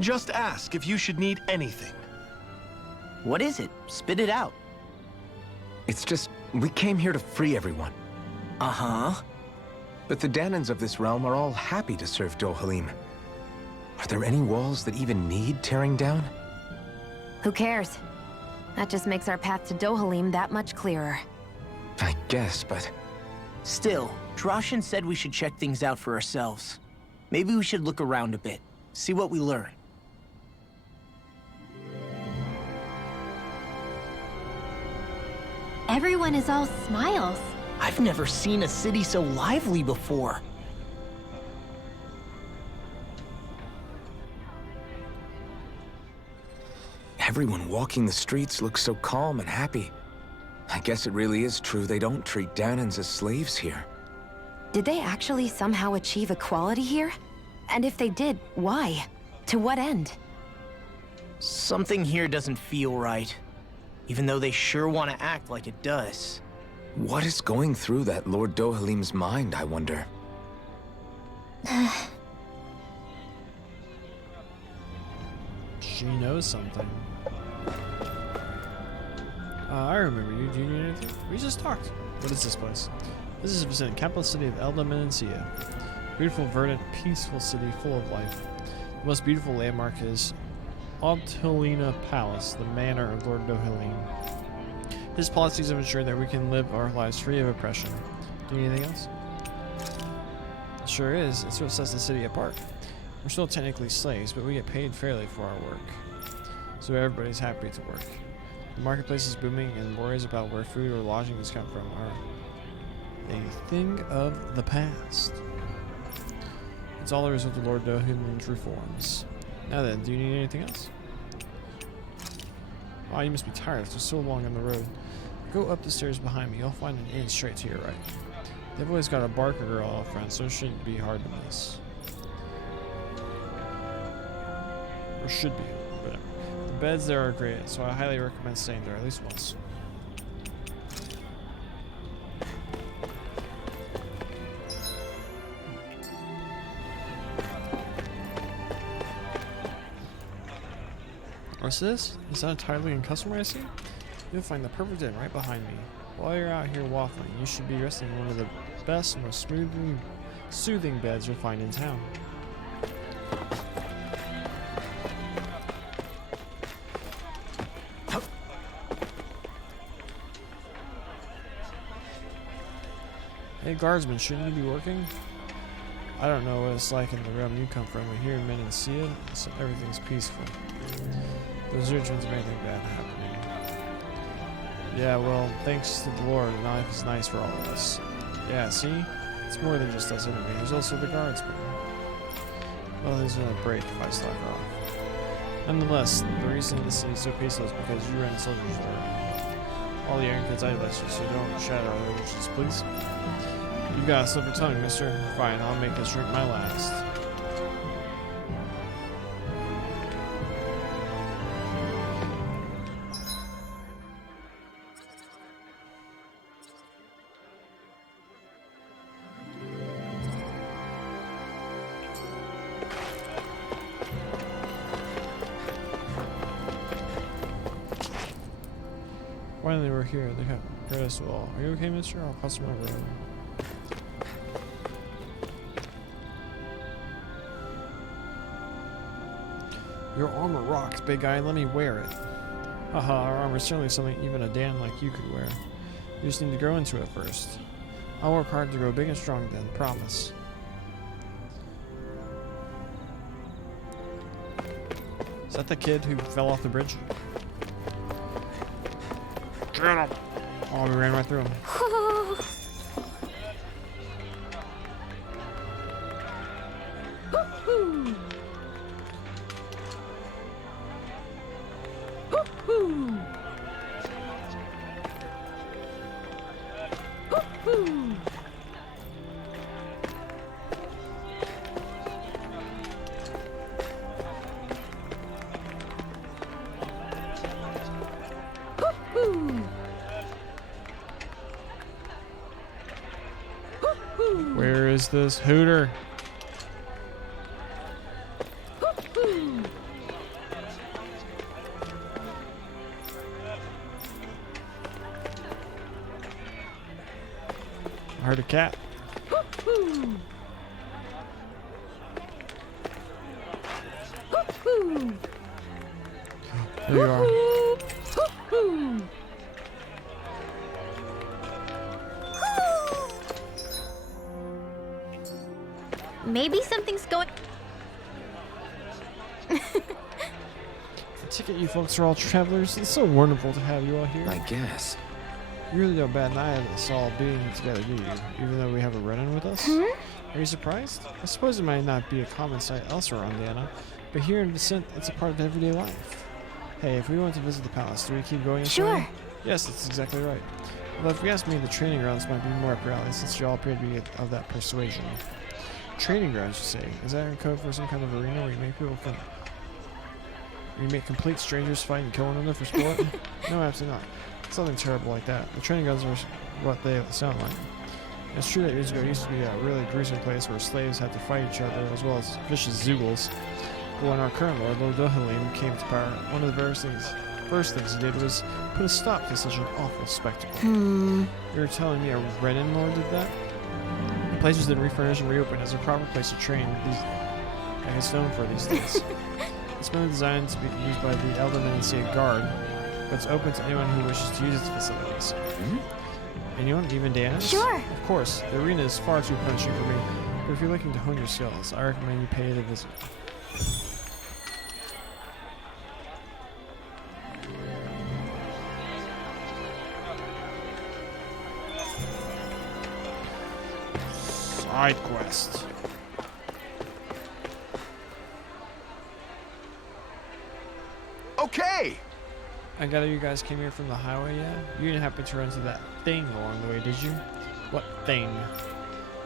Just ask if you should need anything. What is it? Spit it out. It's just, we came here to free everyone. Uh-huh. But the Dahnans of this realm are all happy to serve Dohalim. Are there any walls that even need tearing down? Who cares? That just makes our path to Dohalim that much clearer. I guess, but... Still, Drashin said we should check things out for ourselves. Maybe we should look around a bit, see what we learn. Everyone is all smiles. I've never seen a city so lively before. Everyone walking the streets looks so calm and happy. I guess it really is true they don't treat Dahnans as slaves here. Did they actually somehow achieve equality here? And if they did, why? To what end? Something here doesn't feel right, even though they sure want to act like it does. What is going through that Lord Dohalim's mind, I wonder? She knows something. I remember you. Do you need anything? We just talked. What is this place? This is the capital city of Elda Menancia. Beautiful, verdant, peaceful city full of life. The most beautiful landmark is Obtulina Palace, the manor of Lord Dohalim. His policies have ensured that we can live our lives free of oppression. Do you need anything else? It sure is. It's what sets the city apart. We're still technically slaves, but we get paid fairly for our work. So everybody's happy to work. The marketplace is booming, and worries about where food or lodging is come from are a thing of the past. It's all the result of Lord Dohalim's reforms. Now then, do you need anything else? Oh, you must be tired after so long on the road. Go up the stairs behind me. You'll find an inn straight to your right. They've always got a barker girl out front, so it shouldn't be hard to miss. Or should be, whatever. The beds there are great, so I highly recommend staying there at least once. What's this? Is that entirely in customer I see? You'll find the perfect inn right behind me. While you're out here waffling, you should be resting in one of the best, most soothing beds you'll find in town. Hey guardsman, shouldn't you be working? I don't know what it's like in the realm you come from, but here in Menancia, so everything's peaceful. Those urchins have anything bad happening. Yeah, well, thanks to the Lord, life is nice for all of us. Yeah, see? It's more than just us anyway. There's also the guardsmen. Well, there's a break if I slack off. Nonetheless, the reason the city's so peaceful is because you ran soldiers there. All the young kids idolize you, so don't shatter our religions, please. You got a silver tongue, mister. Fine, I'll make this drink my last. Finally, we're here. They have heard us all. Are you okay, mister? I'll pass them over. Your armor rocks, big guy. Let me wear it. Haha, our armor is certainly something even a Dan like you could wear. You just need to grow into it first. I'll work hard to grow big and strong then, promise. Is that the kid who fell off the bridge? Get him! Oh, we ran right through him. Where is this Hooter? I heard a cat. There you are. Maybe something's going. I take it you folks are all travelers. It's so wonderful to have you all here. I guess. You really don't bat an eye at us all being together, do you? Even though we have a run-in with us? Are you surprised? I suppose it might not be a common sight elsewhere on Dana, but here in Descent, it's a part of everyday life. Hey, if we want to visit the palace, do we keep going? Sure. Yes, that's exactly right. Well, if you ask me, the training grounds might be more up your alley, since you all appear to be of that persuasion. Training grounds, you say? Is that in code for some kind of arena where you make people think? Where you make complete strangers fight and kill one another for sport? No, absolutely not. Something terrible like that. The training grounds are what they sound like. It's true that years ago it used to be a really gruesome place where slaves had to fight each other as well as vicious Zeugles. But when our current lord, Lord Dohalim, came to power, one of the first things he did was put a stop to such an awful spectacle. You were telling me a Renin lord did that? The place was then refurnished and reopened as a proper place to train and is known for these days. It's been designed to be used by the Elderman Guard, but it's open to anyone who wishes to use its facilities. Anyone, even Dana? Sure. Of course, the arena is far too punchy for me, but if you're looking to hone your skills, I recommend you pay it a visit. Side quest. Okay! I gather you guys came here from the highway, yeah? You didn't happen to run into that thing along the way, did you? What thing?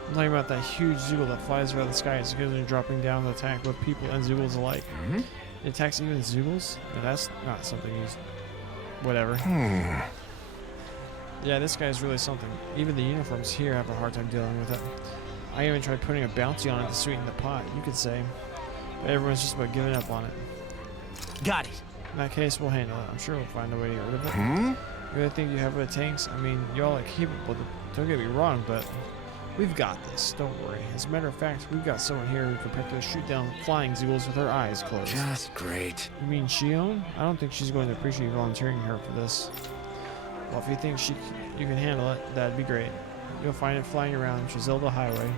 I'm talking about that huge Zeugle that flies around the sky and is occasionally dropping down to attack both people and Zeugles alike. It attacks even Zeugles? No, that's not something he's... Whatever. Yeah, this guy's really something. Even the uniforms here have a hard time dealing with it. I even tried putting a bounty on it to sweeten the pot, you could say. But everyone's just about giving up on it. Got it. In that case, we'll handle it. I'm sure we'll find a way to get rid of it. You really think you have what it takes? I mean, y'all are capable, don't get me wrong, but we've got this. Don't worry. As a matter of fact, we've got someone here who can practically shoot down flying Zeugles with her eyes closed. Just great. You mean Shion? I don't think she's going to appreciate you volunteering her for this. Well, if you think you can handle it, that'd be great. You'll find it flying around Chazilda Highway.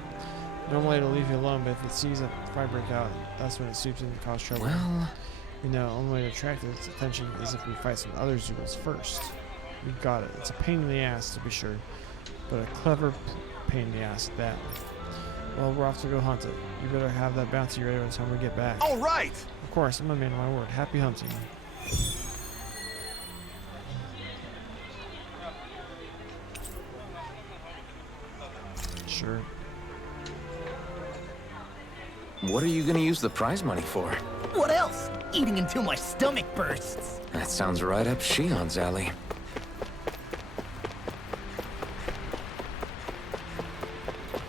Normally it'll leave you alone, but if it sees a fight break out, that's when it swoops in to cause trouble. Well... You know, the only way to attract its attention is if we fight some other Zeugles first. You got it. It's a pain in the ass, to be sure, but a clever pain in the ass at that. Well, we're off to go hunt it. You better have that bounty ready by the time we get back. All right! Of course, I'm a man of my word. Happy hunting. Sure. What are you gonna use the prize money for? What else? Eating until my stomach bursts. That sounds right up Shion's alley.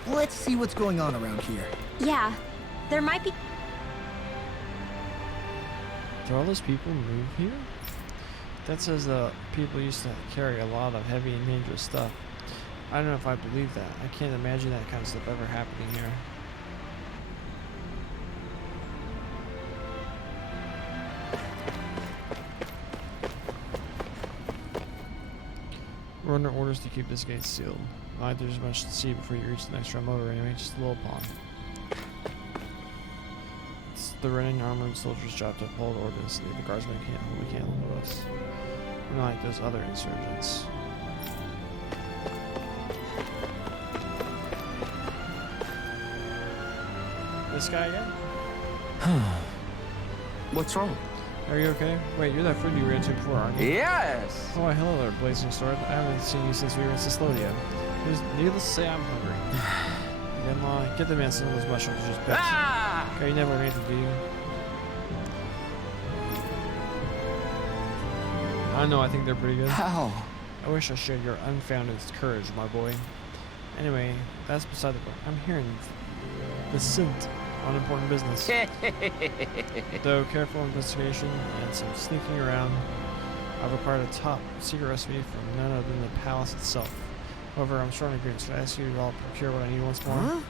Let's see what's going on around here. Yeah, there might be. Do all those people move here? That says people used to carry a lot of heavy and dangerous stuff. I don't know if I believe that. I can't imagine that kind of stuff ever happening here. We're under orders to keep this gate sealed. Not like there's much to see before you reach the next round over anyway, just a little pond. It's the Renin armored soldiers' job to uphold orders. The guardsmen can't hold a candle to us. We're not like those other insurgents. This guy again? What's wrong? Are you okay? Wait, you're that food you ran to before, aren't you? Yes! Oh, hello there, Blazing Sword. I haven't seen you since we were in Cyslodia. Needless to say, I'm hungry. Then, get the man some of those mushrooms you just picked. Ah! Okay, you never ran to do you? I know, I think they're pretty good. How? I wish I shared your unfounded courage, my boy. Anyway, that's beside the point. I'm hearing the scent on important business. Though careful investigation and some sneaking around, I've acquired a top secret recipe from none other than the palace itself. However, I'm short on ingredients. Should I ask you to all procure what I need once more? Huh?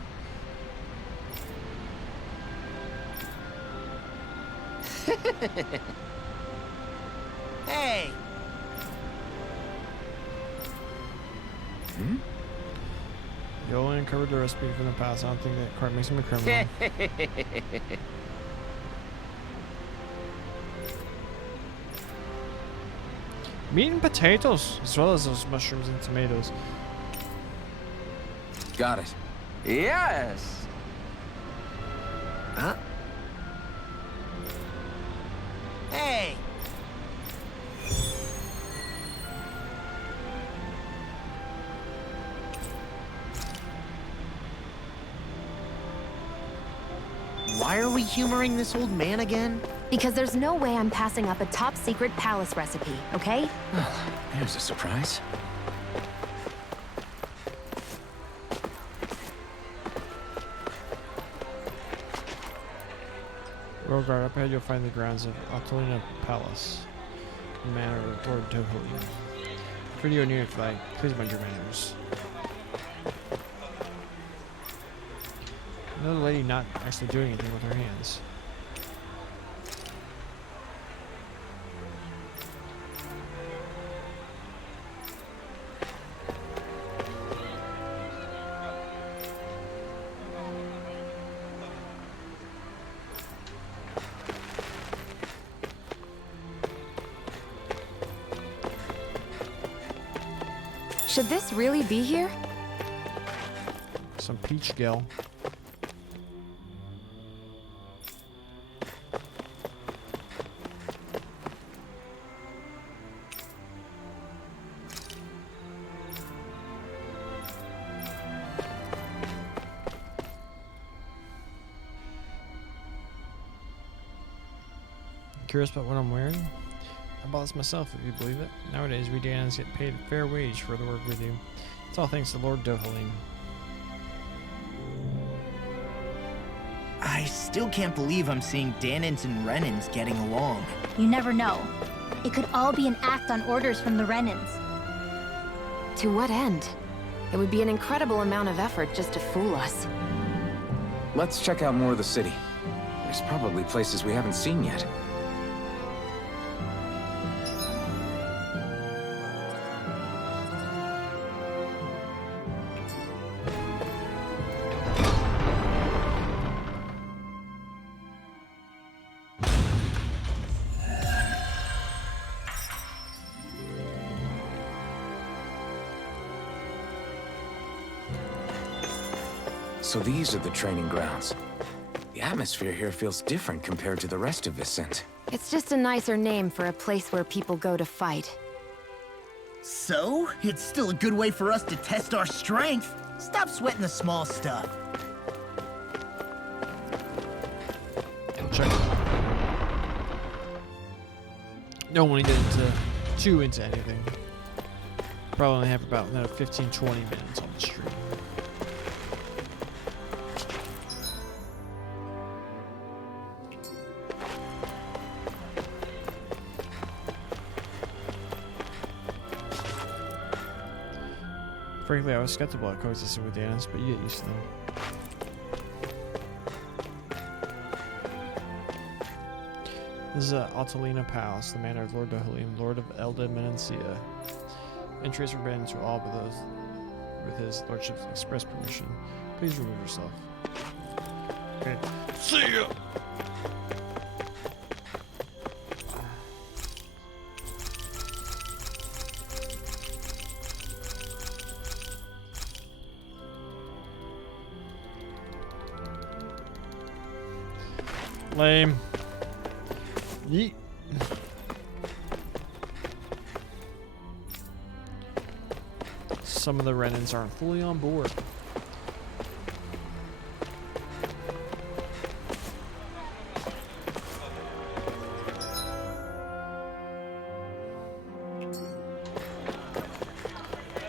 Hey! You only uncovered the recipe from the past. I don't think that card makes him a criminal. Meat and potatoes, as well as those mushrooms and tomatoes. Got it. Yes! Huh? Hey! Why are we humoring this old man again? Because there's no way I'm passing up a top secret palace recipe, okay? Well, there's a surprise. Rogard, up ahead you'll find the grounds of Otolina Palace, the manor of Lord Dohuli. Pretty go near if you like. Please mind your manners. Another lady not actually doing anything with her hands. Should this really be here? Some peach gel. Curious about what I'm wearing? I bought this myself, if you believe it. Nowadays, we Daeans get paid a fair wage for the work we do. It's all thanks to Lord Dohalim. I still can't believe I'm seeing Daenons and Renins getting along. You never know. It could all be an act on orders from the Renins. To what end? It would be an incredible amount of effort just to fool us. Let's check out more of the city. There's probably places we haven't seen yet. So these are the training grounds. The atmosphere here feels different compared to the rest of Vicent. It's just a nicer name for a place where people go to fight. So, it's still a good way for us to test our strength. Stop sweating the small stuff. Check. Don't want to get too into anything. Probably only have about another 15-20 minutes on the stream. Frankly, I was skeptical at coexisting with Danis, but you get used to them. This is Altalina Palace, the manor of Lord Dohalim, Lord of Elda Menancia. Entry is forbidden to all but those with his lordship's express permission. Please remove yourself. Okay. See ya! Lame. Yeet. Some of the Renans aren't fully on board.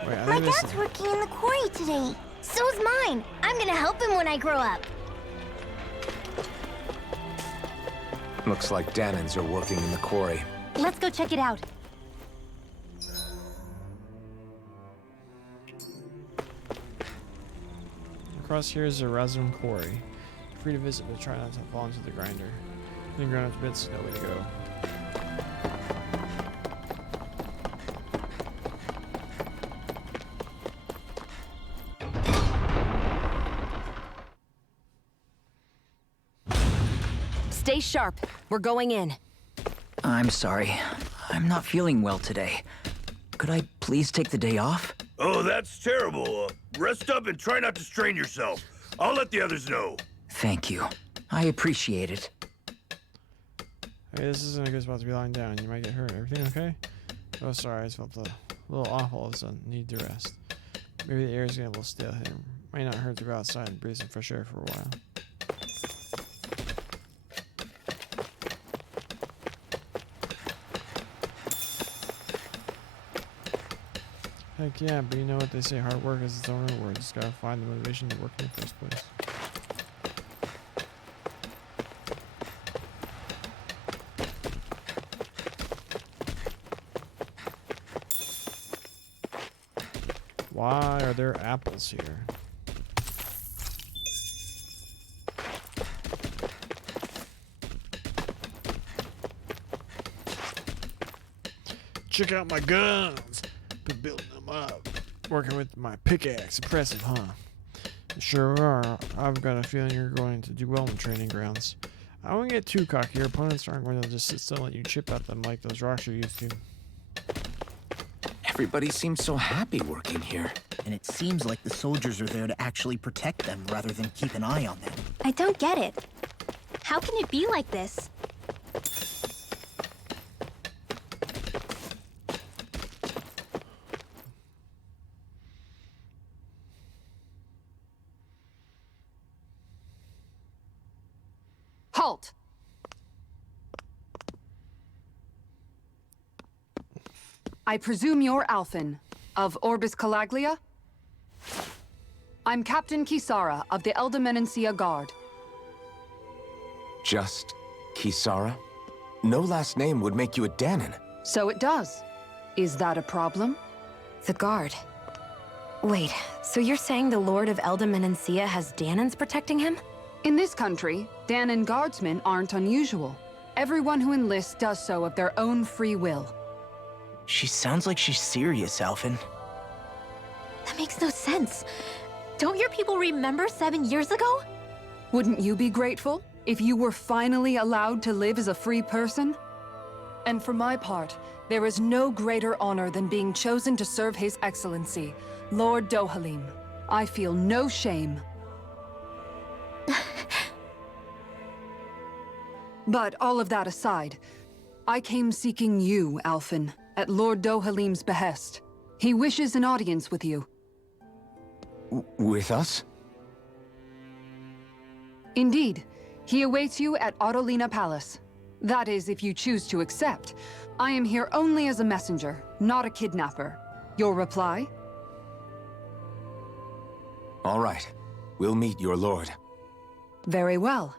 Wait, My dad's working in the quarry today. So is mine. I'm gonna help him when I grow up. Looks like Danans are working in the quarry. Let's go check it out. Across here is a Razum quarry. Free to visit, but try not to fall into the grinder. Clean ground to bits, no way to go. Stay sharp. We're going in. I'm sorry. I'm not feeling well today. Could I please take the day off? Oh, that's terrible. Rest up and try not to strain yourself. I'll let the others know. Thank you. I appreciate it. Hey, this isn't a good spot to be lying down. You might get hurt. Everything okay? Oh, sorry. I just felt a little awful all of a sudden. Need to rest. Maybe the air is getting a little stale here. Might not hurt to go outside and breathe some fresh air for a while. Heck yeah, but you know what they say, hard work is its own reward. Just gotta find the motivation to work in the first place. Why are there apples here? Check out my guns! Been building them up. Working with my pickaxe. Impressive, huh? Sure are. I've got a feeling you're going to do well in training grounds. I won't get too cocky. Your opponents aren't going to just sit still and let you chip at them like those rocks you're used to. Everybody seems so happy working here. And it seems like the soldiers are there to actually protect them rather than keep an eye on them. I don't get it. How can it be like this? Halt! I presume you're Alphen, of Orbis Calaglia? I'm Captain Kisara of the Elda Menancia Guard. Just Kisara? No last name would make you a Danan. So it does. Is that a problem? The guard. Wait, so you're saying the Lord of Elda Menancia has Danans protecting him? In this country, Danan guardsmen aren't unusual. Everyone who enlists does so of their own free will. She sounds like she's serious, Alphen. That makes no sense. Don't your people remember 7 years ago? Wouldn't you be grateful if you were finally allowed to live as a free person? And for my part, there is no greater honor than being chosen to serve His Excellency, Lord Dohalim. I feel no shame. But all of that aside, I came seeking you, Alphen, at Lord Dohalim's behest. He wishes an audience with you. With us? Indeed. He awaits you at Autolina Palace. That is, if you choose to accept. I am here only as a messenger, not a kidnapper. Your reply? All right. We'll meet your lord. Very well.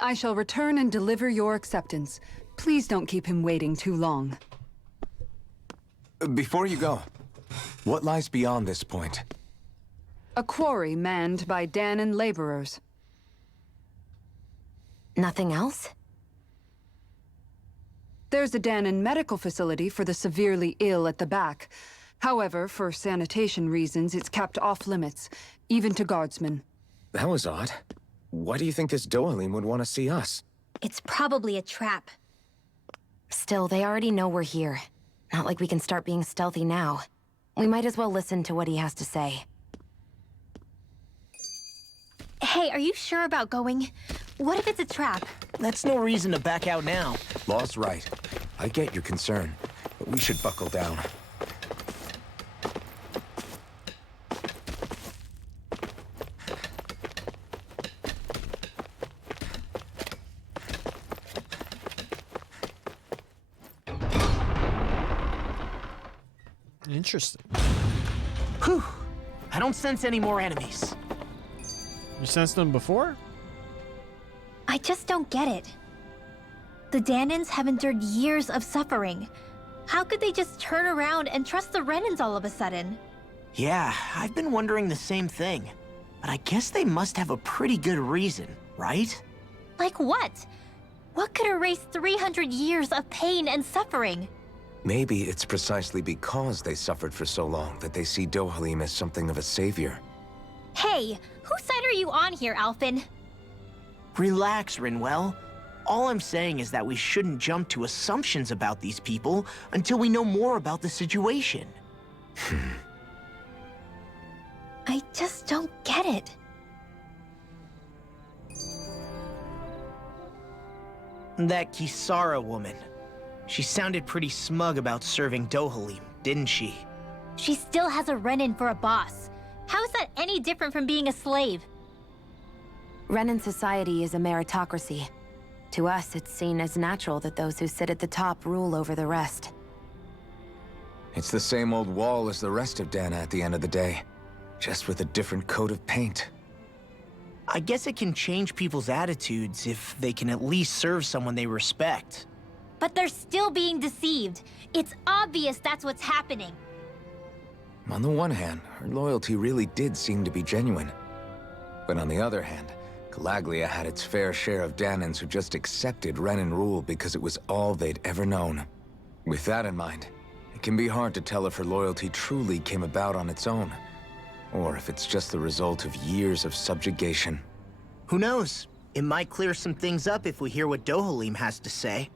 I shall return and deliver your acceptance. Please don't keep him waiting too long. Before you go, what lies beyond this point? A quarry manned by Dahnan laborers. Nothing else? There's a Dahnan medical facility for the severely ill at the back. However, for sanitation reasons, it's kept off limits, even to guardsmen. That was odd. Why do you think this Dohalim would want to see us? It's probably a trap. Still, they already know we're here. Not like we can start being stealthy now. We might as well listen to what he has to say. Hey, are you sure about going? What if it's a trap? That's no reason to back out now. Law's right. I get your concern, but we should buckle down. Interesting. Whew. I don't sense any more enemies. You sensed them before? I just don't get it. The Dahnans have endured years of suffering. How could they just turn around and trust the Renans all of a sudden? Yeah, I've been wondering the same thing. But I guess they must have a pretty good reason, right? Like what? What could erase 300 years of pain and suffering? Maybe it's precisely because they suffered for so long that they see Dohalim as something of a savior. Hey, whose side are you on here, Alphen? Relax, Rinwell. All I'm saying is that we shouldn't jump to assumptions about these people until we know more about the situation. I just don't get it. That Kisara woman. She sounded pretty smug about serving Dohalim, didn't she? She still has a Renan for a boss. How is that any different from being a slave? Renan society is a meritocracy. To us, it's seen as natural that those who sit at the top rule over the rest. It's the same old wall as the rest of Dahna at the end of the day, just with a different coat of paint. I guess it can change people's attitudes if they can at least serve someone they respect. But they're still being deceived. It's obvious that's what's happening. On the one hand, her loyalty really did seem to be genuine. But on the other hand, Calaglia had its fair share of Dahnans who just accepted Renan rule because it was all they'd ever known. With that in mind, it can be hard to tell if her loyalty truly came about on its own, or if it's just the result of years of subjugation. Who knows? It might clear some things up if we hear what Dohalim has to say.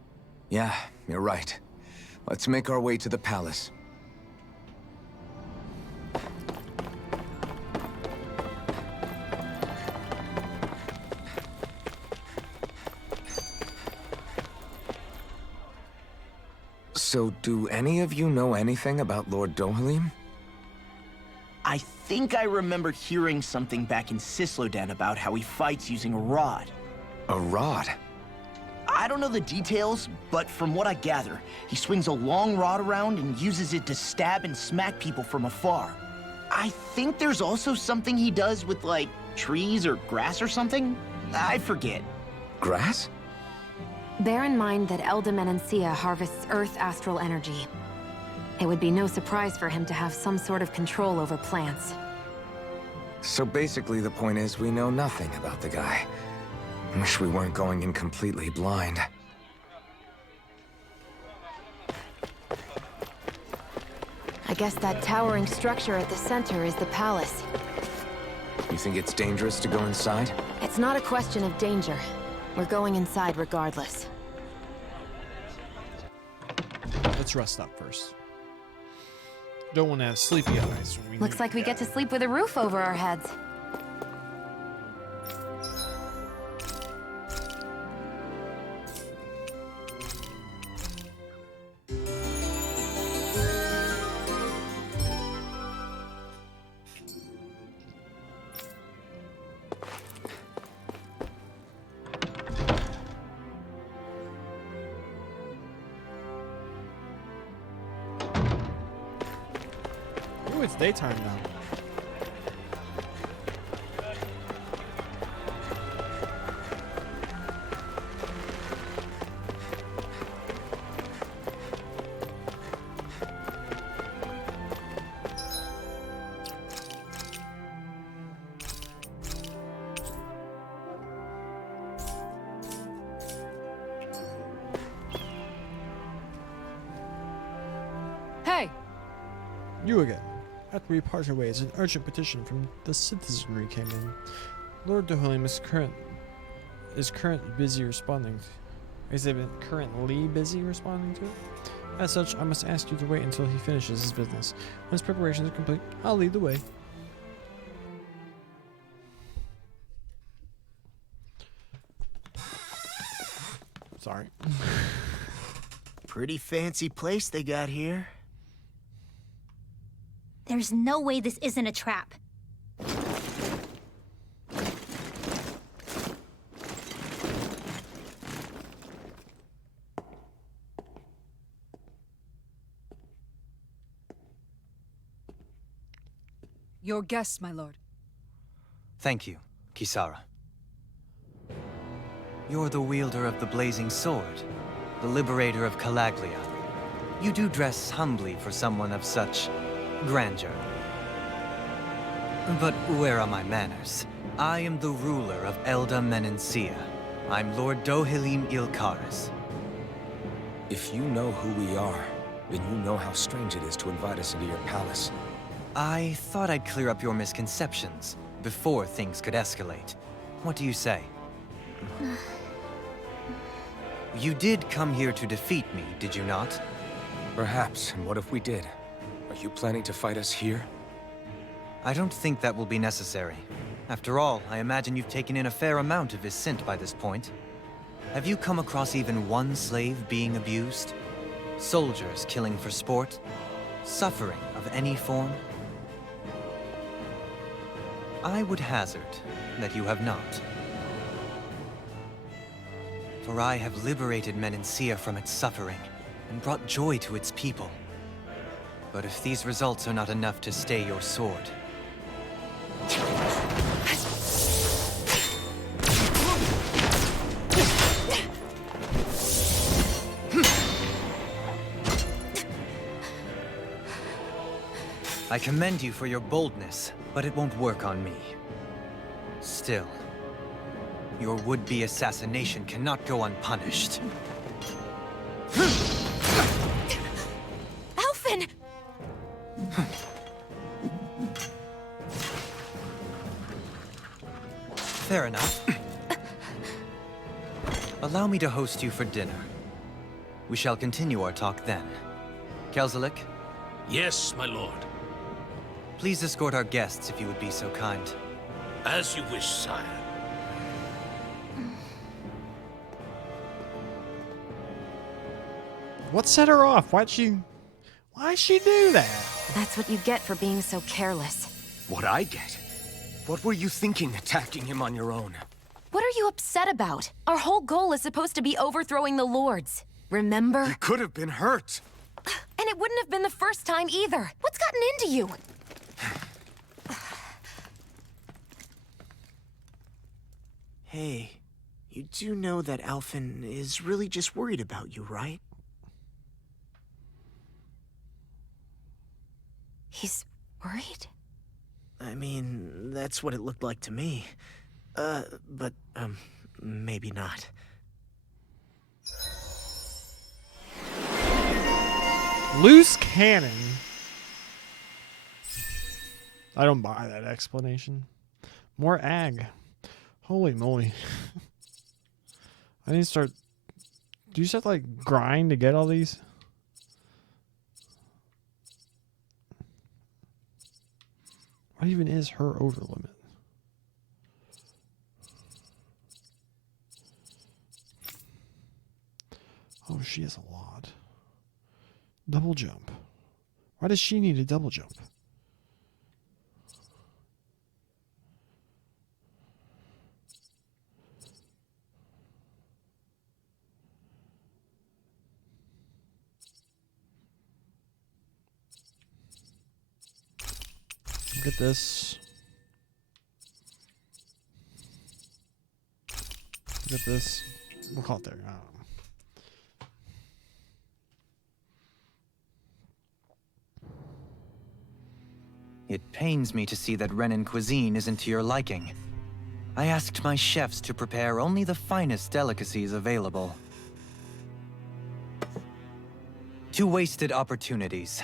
Yeah, you're right. Let's make our way to the palace. So, do any of you know anything about Lord Dohalim? I think I remember hearing something back in Sislodan about how he fights using a rod. A rod? I don't know the details, but from what I gather, he swings a long rod around and uses it to stab and smack people from afar. I think there's also something he does with, like, trees or grass or something? I forget. Grass? Bear in mind that Elda harvests Earth astral energy. It would be no surprise for him to have some sort of control over plants. So basically the point is we know nothing about the guy. Wish we weren't going in completely blind. I guess that towering structure at the center is the palace. You think it's dangerous to go inside? It's not a question of danger. We're going inside regardless. Let's rest up first. Don't want to have sleepy eyes when we Looks like we get to sleep with a roof over our heads. Ooh, it's daytime now. Hey! You again. After we parted ways, an urgent petition from the citizenry came in. Lord Dohalim is currently busy responding to it. As such, I must ask you to wait until he finishes his business. When his preparations are complete, I'll lead the way. Sorry. Pretty fancy place they got here. There's no way this isn't a trap. Your guests, my lord. Thank you, Kisara. You're the wielder of the blazing sword, the liberator of Calaglia. You do dress humbly for someone of such grandeur. But where are my manners? I am the ruler of Elda Menencia. I'm Lord Dohalim Ilkaris. If you know who we are, then you know how strange it is to invite us into your palace. I thought I'd clear up your misconceptions before things could escalate. What do you say? You did come here to defeat me, did you not? Perhaps, and what if we did? Are you planning to fight us here? I don't think that will be necessary. After all, I imagine you've taken in a fair amount of his scent by this point. Have you come across even one slave being abused? Soldiers killing for sport? Suffering of any form? I would hazard that you have not. For I have liberated Menencia from its suffering and brought joy to its people. But if these results are not enough to stay your sword... I commend you for your boldness, but it won't work on me. Still, your would-be assassination cannot go unpunished. Alphen! Fair enough. Allow me to host you for dinner. We shall continue our talk then. Kelzelik? Yes, my lord. Please escort our guests if you would be so kind. As you wish, sire. What set her off? Why'd she do that? That's what you get for being so careless. What I get? What were you thinking attacking him on your own? What are you upset about? Our whole goal is supposed to be overthrowing the Lords. Remember? He could have been hurt. And it wouldn't have been the first time either. What's gotten into you? Hey, you do know that Alphen is really just worried about you, right? He's worried? I mean, that's what it looked like to me. But maybe not. Loose cannon. I don't buy that explanation. More ag. Holy moly. I need to start... Do you just have to, like, grind to get all these? What even is her over limit? Oh, she has a lot. Double jump. Why does she need a double jump? Get this. Get this. We'll call it there. I don't know. It pains me to see that Renan cuisine isn't to your liking. I asked my chefs to prepare only the finest delicacies available. 2 wasted opportunities.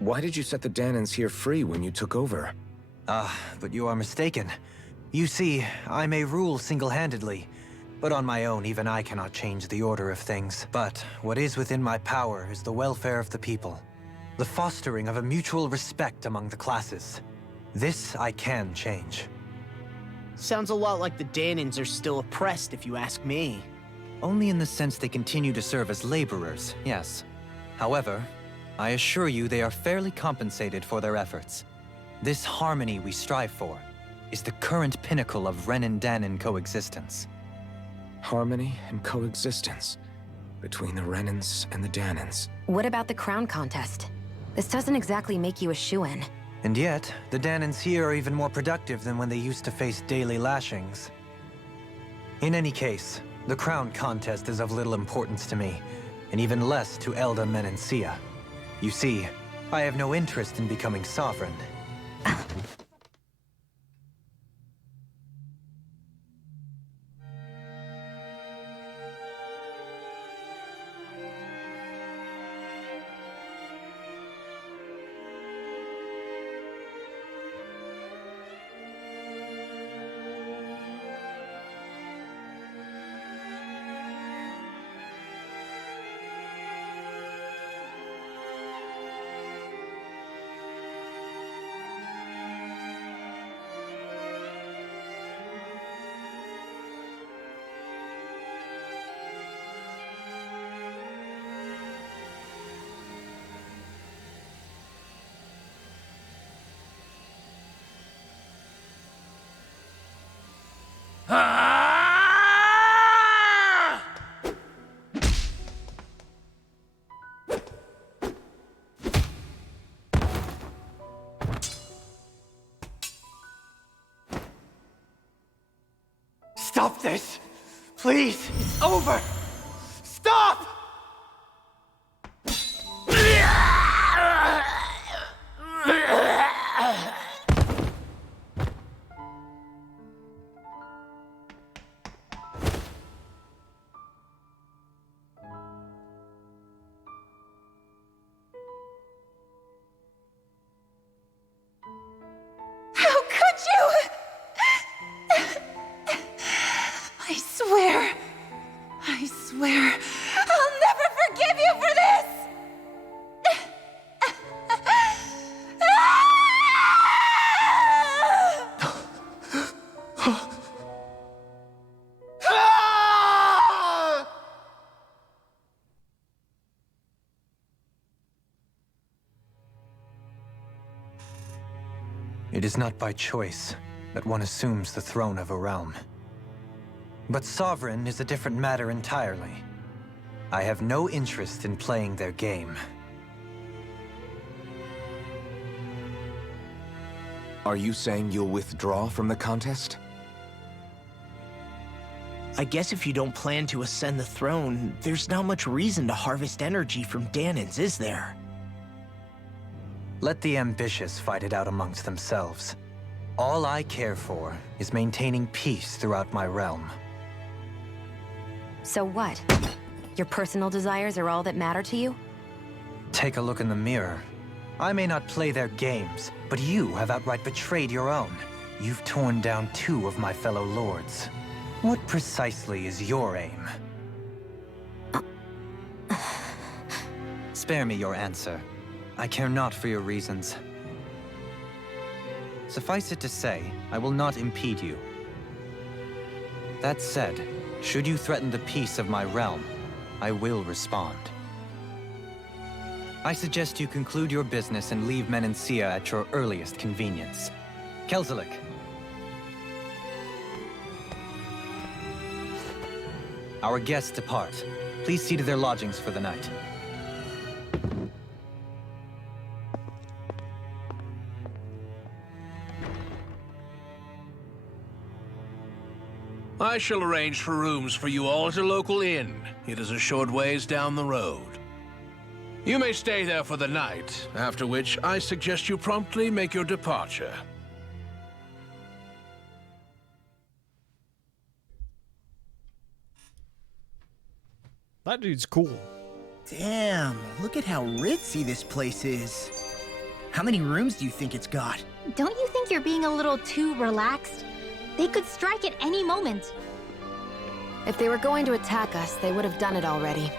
Why did you set the Dahnans here free when you took over? But you are mistaken. You see, I may rule single-handedly, but on my own, even I cannot change the order of things. But what is within my power is the welfare of the people, the fostering of a mutual respect among the classes. This I can change. Sounds a lot like the Dahnans are still oppressed, if you ask me. Only in the sense they continue to serve as laborers, yes. However, I assure you they are fairly compensated for their efforts. This harmony we strive for is the current pinnacle of Renan-Dahnan coexistence. Harmony and coexistence between the Renans and the Dahnans. What about the crown contest? This doesn't exactly make you a shoo-in. And yet, the Dahnans here are even more productive than when they used to face daily lashings. In any case, the crown contest is of little importance to me, and even less to Elda Menancia. You see, I have no interest in becoming sovereign. Stop this! Please! It's over! Stop! How could you? I swear, I'll never forgive you for this! It is not by choice that one assumes the throne of a realm. But sovereign is a different matter entirely. I have no interest in playing their game. Are you saying you'll withdraw from the contest? I guess if you don't plan to ascend the throne, there's not much reason to harvest energy from Dahnans, is there? Let the ambitious fight it out amongst themselves. All I care for is maintaining peace throughout my realm. So what? Your personal desires are all that matter to you? Take a look in the mirror. I may not play their games, but you have outright betrayed your own. You've torn down 2 of my fellow lords. What precisely is your aim? Spare me your answer. I care not for your reasons. Suffice it to say, I will not impede you. That said, should you threaten the peace of my realm, I will respond. I suggest you conclude your business and leave Menancia at your earliest convenience. Kelzelik. Our guests depart. Please see to their lodgings for the night. I shall arrange for rooms for you all at a local inn. It is a short ways down the road. You may stay there for the night, after which I suggest you promptly make your departure. That dude's cool. Damn, look at how ritzy this place is. How many rooms do you think it's got? Don't you think you're being a little too relaxed? They could strike at any moment. If they were going to attack us, they would have done it already.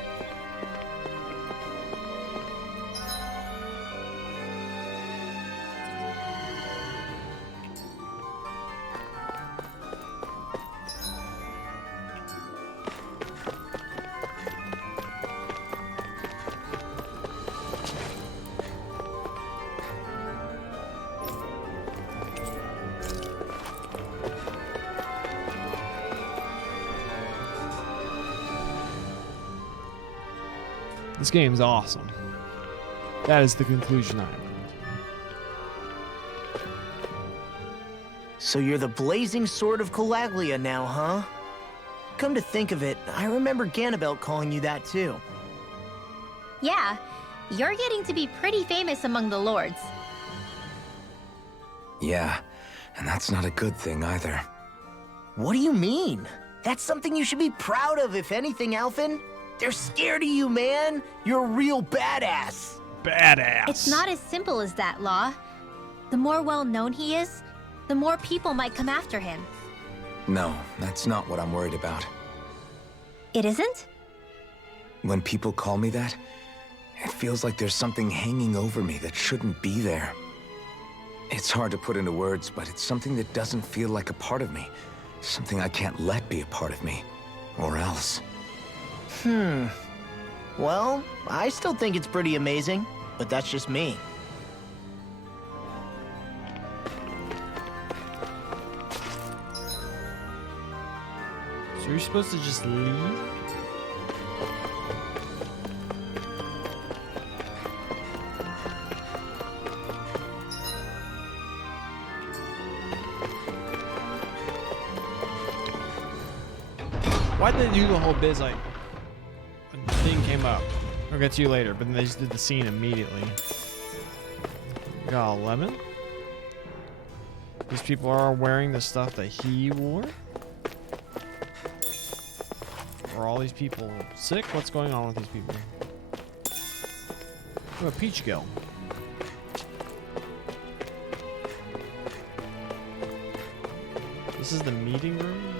This game's awesome. That is the conclusion I learned. So you're the blazing sword of Calaglia now, huh? Come to think of it, I remember Ganabelt calling you that too. Yeah, you're getting to be pretty famous among the lords. Yeah, and that's not a good thing either. What do you mean? That's something you should be proud of, if anything, Alphen. They're scared of you, man. You're a real badass. Badass. It's not as simple as that, Law. The more well-known he is, the more people might come after him. No, that's not what I'm worried about. It isn't? When people call me that, it feels like there's something hanging over me that shouldn't be there. It's hard to put into words, but it's something that doesn't feel like a part of me. Something I can't let be a part of me. Or else. Well, I still think it's pretty amazing, but that's just me. So you're supposed to just leave? Why'd they do the whole biz like a thing came up? I'll get to you later, but then they just did the scene immediately. Got a lemon? These people are wearing the stuff that he wore? Are all these people sick? What's going on with these people? Oh, a peach gill. This is the meeting room?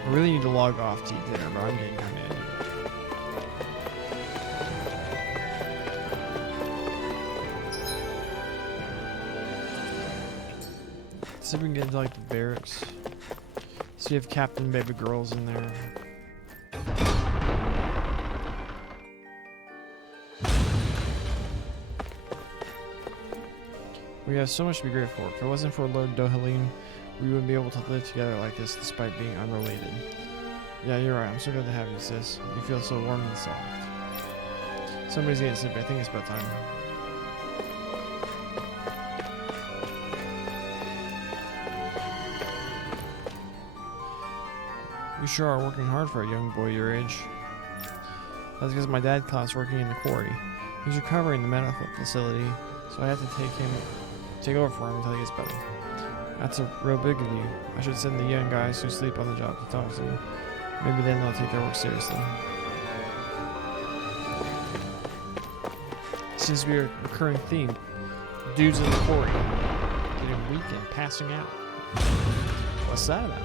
I really need to log off to eat dinner, but I'm getting kind of in. See if we can get into like the barracks. See if Captain Baby Girl's in there. We have so much to be grateful for. If it wasn't for Lord Dohalim, we wouldn't be able to live together like this despite being unrelated. Yeah, you're right. I'm so glad to have you, sis. You feel so warm and soft. Somebody's getting sleepy. I think it's bedtime. You sure are working hard for a young boy your age. That's because my dad caught us working in the quarry. He's recovering in the medical facility, so I have to take over for him until he gets better. That's a real big of you. I should send the young guys who sleep on the job to talk to you. Maybe then they'll take their work seriously. Seems to be a recurring theme. Dudes in the quarry getting weak and passing out. What's that about?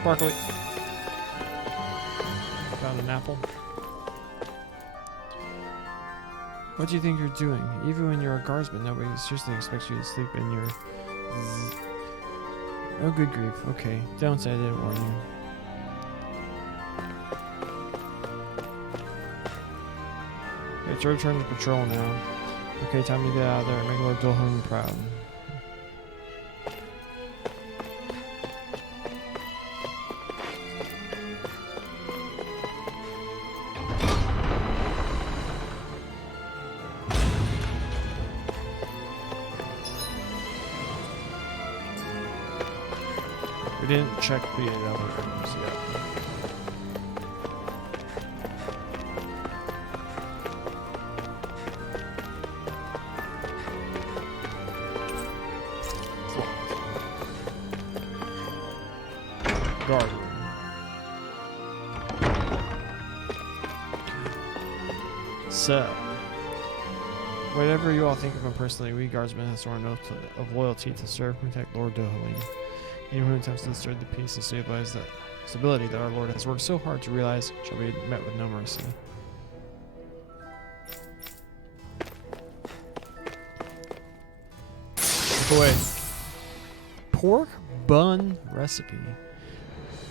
Sparkly. Found an apple. What do you think you're doing? Even when you're a guardsman, nobody seriously expects you to sleep in your... Oh, good grief. Okay, don't say I didn't warn you. It's your turn to patrol now. Okay, time to get out of there and make Lord Dohalim proud. We didn't check the other rooms yet. Guard room. So, whatever you all think of him personally, we guardsmen have sworn an oath of loyalty to serve and protect Lord Dohalim. Anyone who attempts to disturb the peace and stabilize the stability that our Lord has worked so hard to realize shall be met with no mercy. Boy, pork bun recipe.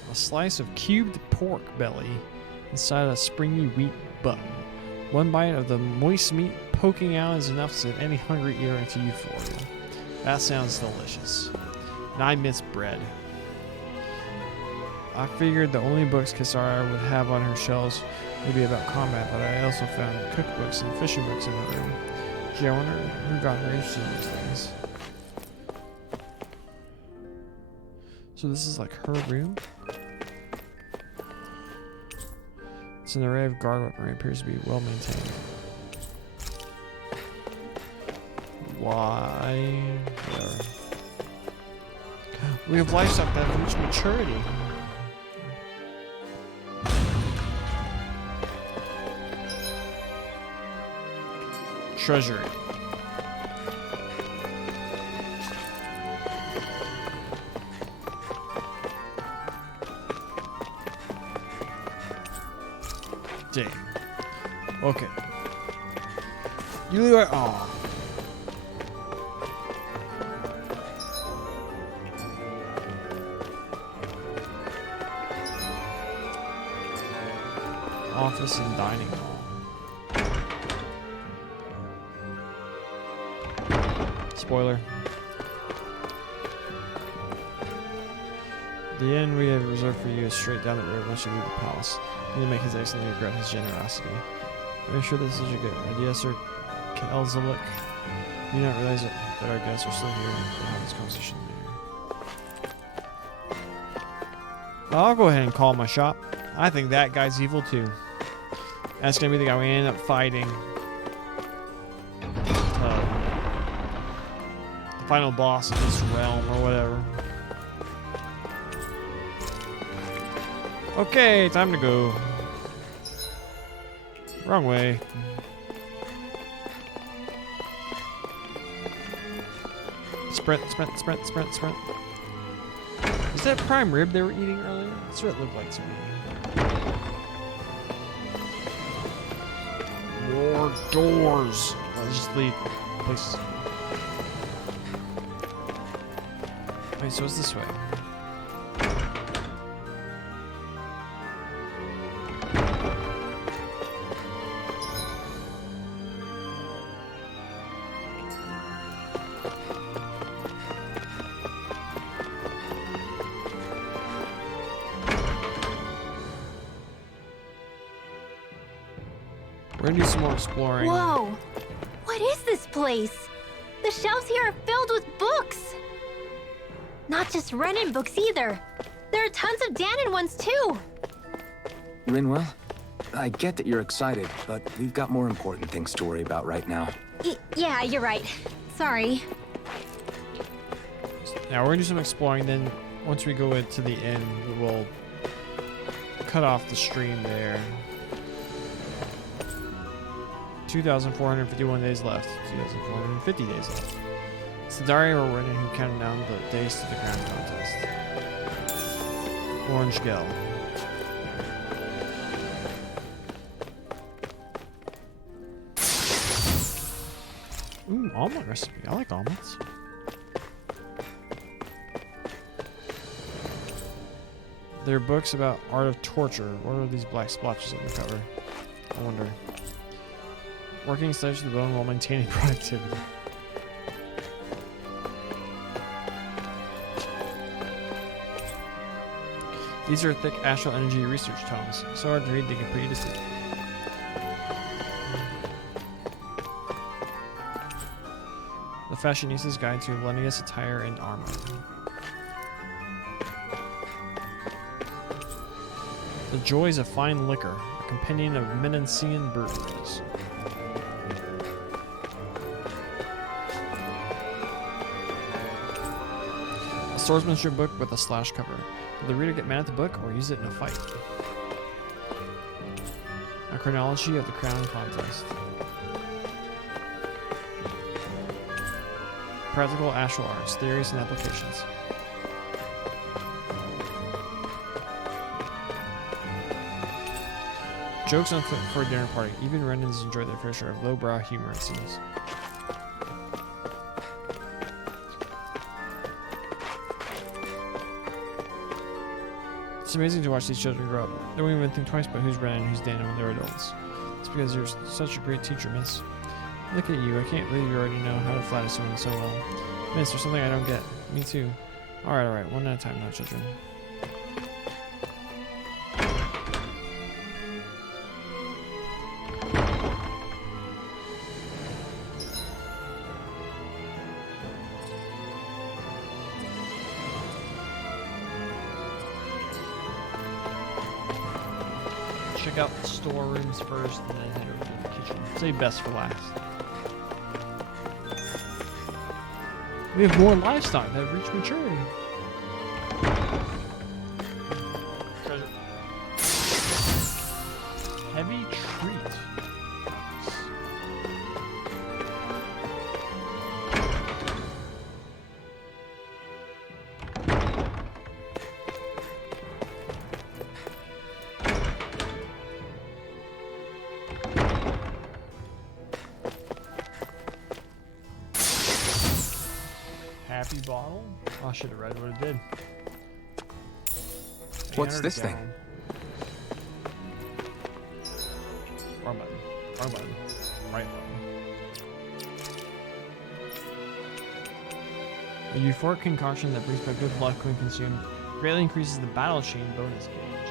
A slice of cubed pork belly inside a springy wheat bun. One bite of the moist meat poking out is enough to send any hungry eater into euphoria. That sounds delicious. 9 mince bread. I figured the only books Kisara would have on her shelves would be about combat, but I also found cookbooks and fishing books in her room. Gee, I wonder who got her interested in these things. So this is like her room? It's an array of guard weaponry. It appears to be well maintained. Why? Whatever. We have livestock that have reached maturity. Treasury. Dang. Okay. You are. Oh. Office and dining hall. Spoiler. The inn we have reserved for you is straight down the river once you leave the palace. You need to make his excellently regret his generosity. Are you sure this is a good idea, Sir Elzalik? You do not realize that our guests are still here and we'll have this conversation later. I'll go ahead and call my shot. I think that guy's evil too. That's gonna be the guy we end up fighting. The final boss of this realm or whatever. Okay, time to go. Wrong way. Sprint, sprint, sprint, sprint, sprint. Is that prime rib they were eating earlier? That's what it looked like to me. More doors. Let's just leave places. Wait, so it's this way. We're gonna do some more exploring. Whoa! What is this place? The shelves here are filled with books! Not just Renan books either. There are tons of Dahnan ones too! Rinwell, I get that you're excited, but we've got more important things to worry about right now. Yeah, you're right. Sorry. Now we're gonna do some exploring, then once we go into the inn, we will cut off the stream there. 2,451 days left. 2,450 days left. It's the diary of a Renan who counted down the days to the crown contest. Orange Gel. Ooh, omelet recipe. I like omelets. There are books about art of torture. What are these black splotches on the cover? I wonder. Working slaves to the bone while maintaining productivity. These are thick astral energy research tomes. So hard to read they can put you to sleep. The Fashionista's Guide to Millennia's Attire and Armor. The Joys of Fine Liquor, a companion of Menancian breweries. A swordsmanship book with a slash cover. Will the reader get mad at the book or use it in a fight? A chronology of the Crown Contest. Practical Astral Arts, Theories and Applications. Jokes on foot for a dinner party. Even Renans enjoy their fair share of lowbrow humor, it seems. It's amazing to watch these children grow up. They won't even think twice about who's Renan and who's Dana when they're adults. It's because you're such a great teacher, miss. Look at you, I can't believe you already know how to flatter someone so well. Miss, there's something I don't get. Me too. Alright, one at a time now, children. Check out the storerooms first and then head over to the kitchen. Save best for last. We have more livestock that have reached maturity. Treasure. Heavy treat. Happy bottle? Oh, I should have read what it did. What's this thing? Wrong button. Wrong button. Right button. A euphoric concoction that brings back good luck when consumed greatly increases the battle chain bonus gauge.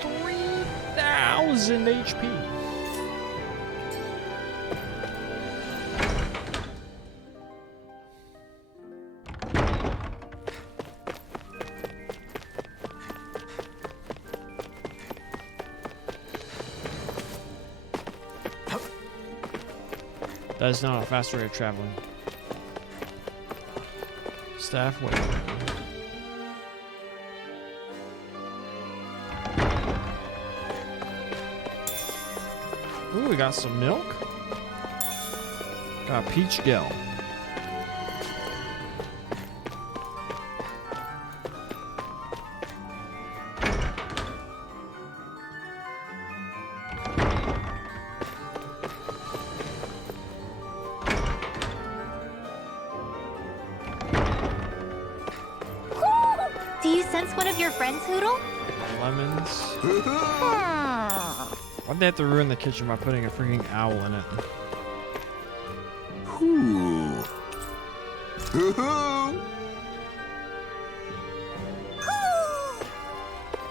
3,000 HP. That is not a fast rate of traveling. Staff wait. Ooh, we got some milk. Got peach gel. Do you sense one of your friends, Hootle? Lemons. Why'd they have to ruin the kitchen by putting a freaking owl in it? Ooh.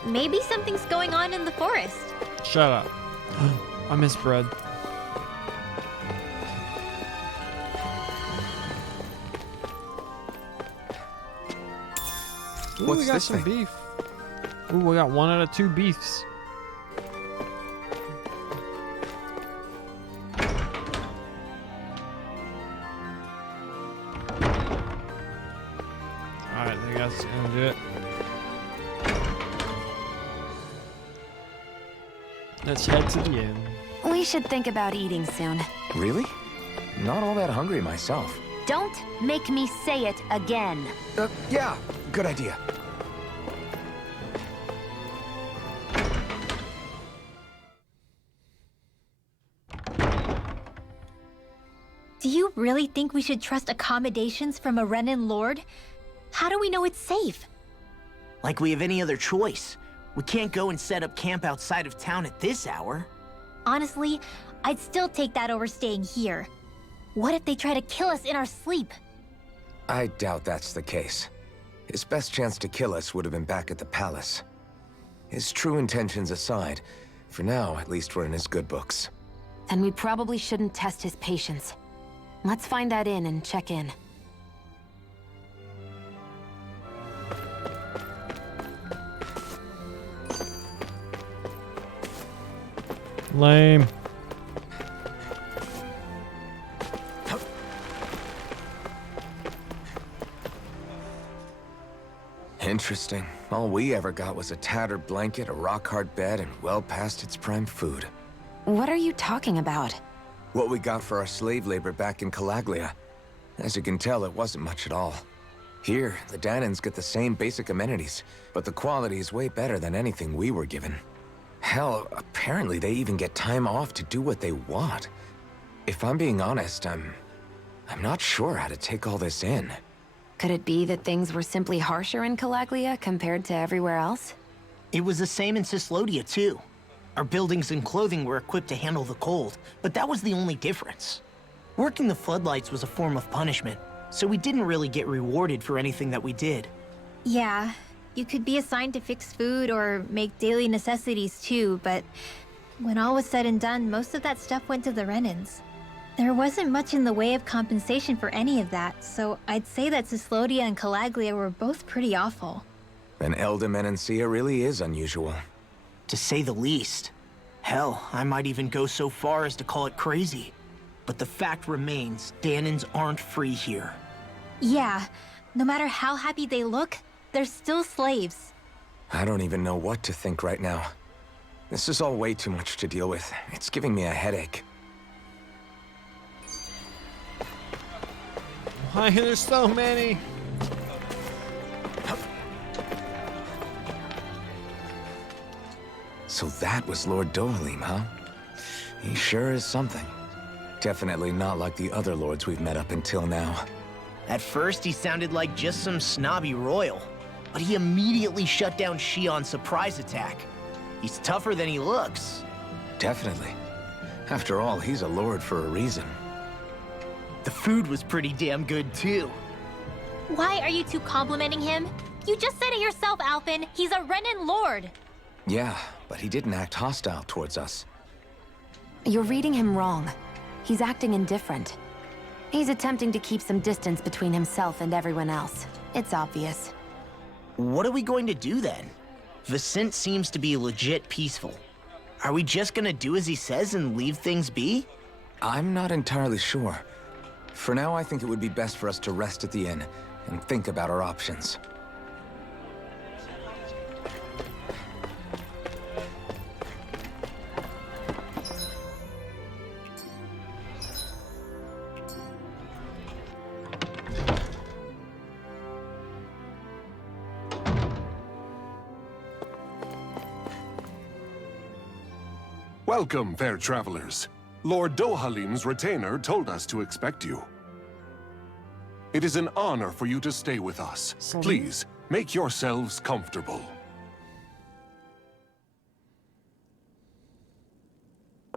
Maybe something's going on in the forest. Shut up. I miss bread. Ooh, What's we got this some thing? beef. Ooh, we got 1 out of 2 beefs. Alright, I think that's gonna do it. Let's head to the inn. We should think about eating soon. Really? Not all that hungry myself. Don't make me say it again. Yeah, good idea. Do you really think we should trust accommodations from a Renan lord? How do we know it's safe? Like we have any other choice. We can't go and set up camp outside of town at this hour. Honestly, I'd still take that over staying here. What if they try to kill us in our sleep? I doubt that's the case. His best chance to kill us would have been back at the palace. His true intentions aside, for now, at least we're in his good books. Then we probably shouldn't test his patience. Let's find that inn and check in. Lame. Interesting. All we ever got was a tattered blanket, a rock-hard bed, and well past its prime food. What are you talking about? What we got for our slave labor back in Calaglia. As you can tell, it wasn't much at all. Here, the Dahnans get the same basic amenities, but the quality is way better than anything we were given. Hell, apparently they even get time off to do what they want. If I'm being honest, I'm not sure how to take all this in. Could it be that things were simply harsher in Calaglia compared to everywhere else? It was the same in Cyslodia, too. Our buildings and clothing were equipped to handle the cold, but that was the only difference. Working the floodlights was a form of punishment, so we didn't really get rewarded for anything that we did. Yeah, you could be assigned to fix food or make daily necessities too, but when all was said and done, most of that stuff went to the Renans. There wasn't much in the way of compensation for any of that, so I'd say that Cyslodia and Calaglia were both pretty awful. And Elde Menancia really is unusual. To say the least. Hell, I might even go so far as to call it crazy. But the fact remains, Dahnans aren't free here. Yeah, no matter how happy they look, they're still slaves. I don't even know what to think right now. This is all way too much to deal with. It's giving me a headache. Why are there so many? So that was Lord Dohalim, huh? He sure is something. Definitely not like the other lords we've met up until now. At first, he sounded like just some snobby royal, but he immediately shut down Shion's surprise attack. He's tougher than he looks. Definitely. After all, he's a lord for a reason. The food was pretty damn good, too. Why are you two complimenting him? You just said it yourself, Alphen. He's a Renan lord. Yeah, but he didn't act hostile towards us. You're reading him wrong. He's acting indifferent. He's attempting to keep some distance between himself and everyone else. It's obvious. What are we going to do then? Vicente seems to be legit peaceful. Are we just gonna do as he says and leave things be? I'm not entirely sure. For now, I think it would be best for us to rest at the inn and think about our options. Welcome, fair travelers. Lord Dohalim's retainer told us to expect you. It is an honor for you to stay with us. Please, make yourselves comfortable.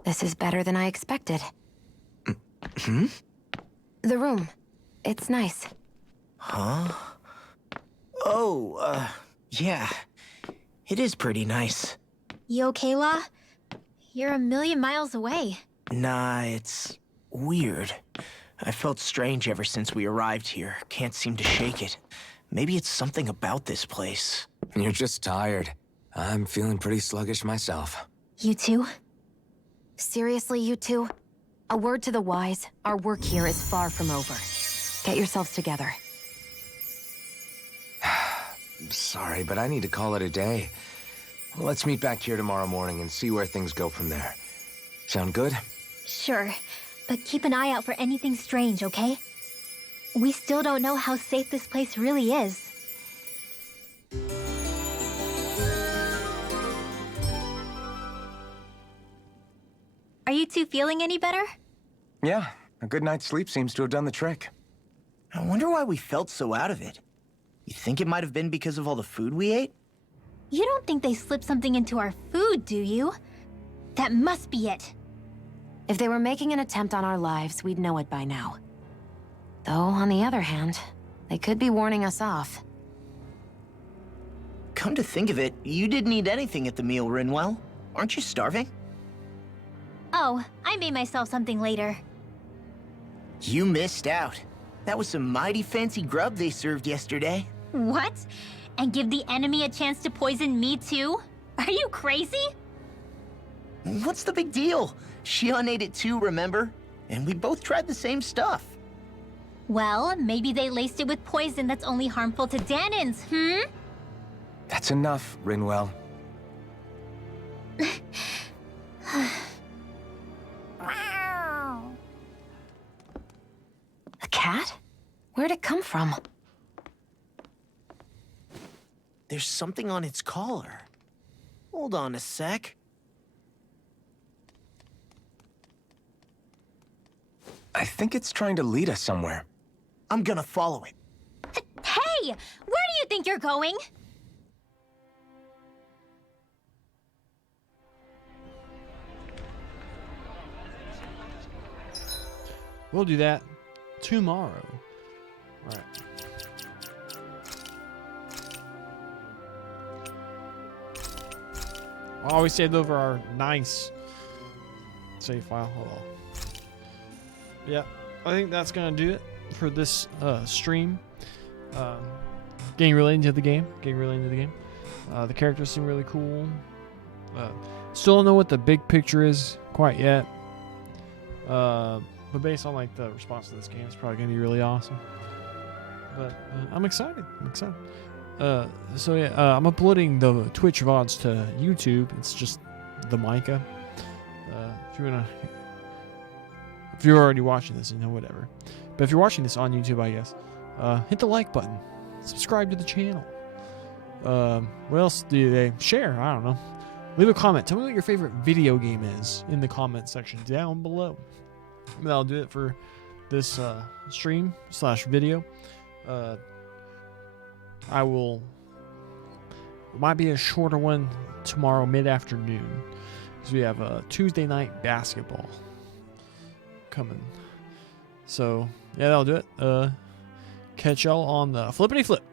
This is better than I expected. Hmm? The room. It's nice. Huh? Oh, yeah. It is pretty nice. You okay, La? You're a million miles away. Nah, it's weird. I felt strange ever since we arrived here. Can't seem to shake it. Maybe it's something about this place. You're just tired. I'm feeling pretty sluggish myself. You too? Seriously, you two? A word to the wise, our work here is far from over. Get yourselves together. Sorry, but I need to call it a day. Let's meet back here tomorrow morning and see where things go from there. Sound good? Sure, but keep an eye out for anything strange, okay? We still don't know how safe this place really is. Are you two feeling any better? Yeah, a good night's sleep seems to have done the trick. I wonder why we felt so out of it. You think it might have been because of all the food we ate? You don't think they slipped something into our food, do you? That must be it. If they were making an attempt on our lives, we'd know it by now. Though, on the other hand, they could be warning us off. Come to think of it, you didn't eat anything at the meal, Rinwell. Aren't you starving? Oh, I made myself something later. You missed out. That was some mighty fancy grub they served yesterday. What? And give the enemy a chance to poison me too? Are you crazy? What's the big deal? Shion ate it too, remember? And we both tried the same stuff. Well, maybe they laced it with poison that's only harmful to Dahnans, That's enough, Rinwell. A cat? Where'd it come from? There's something on its collar. Hold on a sec. I think it's trying to lead us somewhere. I'm gonna follow it. Hey! Where do you think you're going? We'll do that tomorrow. All right. Oh, we saved over our nice save file. Hold on. Yeah, I think that's gonna do it for this stream. Getting really into the game. The characters seem really cool. Still don't know what the big picture is quite yet. But based on like the response to this game, it's probably gonna be really awesome. But I'm excited. So yeah, I'm uploading the Twitch VODs to YouTube. It's just the Micah. If you're already watching this, whatever. But if you're watching this on YouTube, I guess, hit the like button, subscribe to the channel. What else do they share? I don't know. Leave a comment. Tell me what your favorite video game is in the comment section down below. And that'll do it for this stream/video. It might be a shorter one tomorrow mid-afternoon because we have a Tuesday night basketball coming. So yeah, that'll do it. Catch y'all on the flippity flip.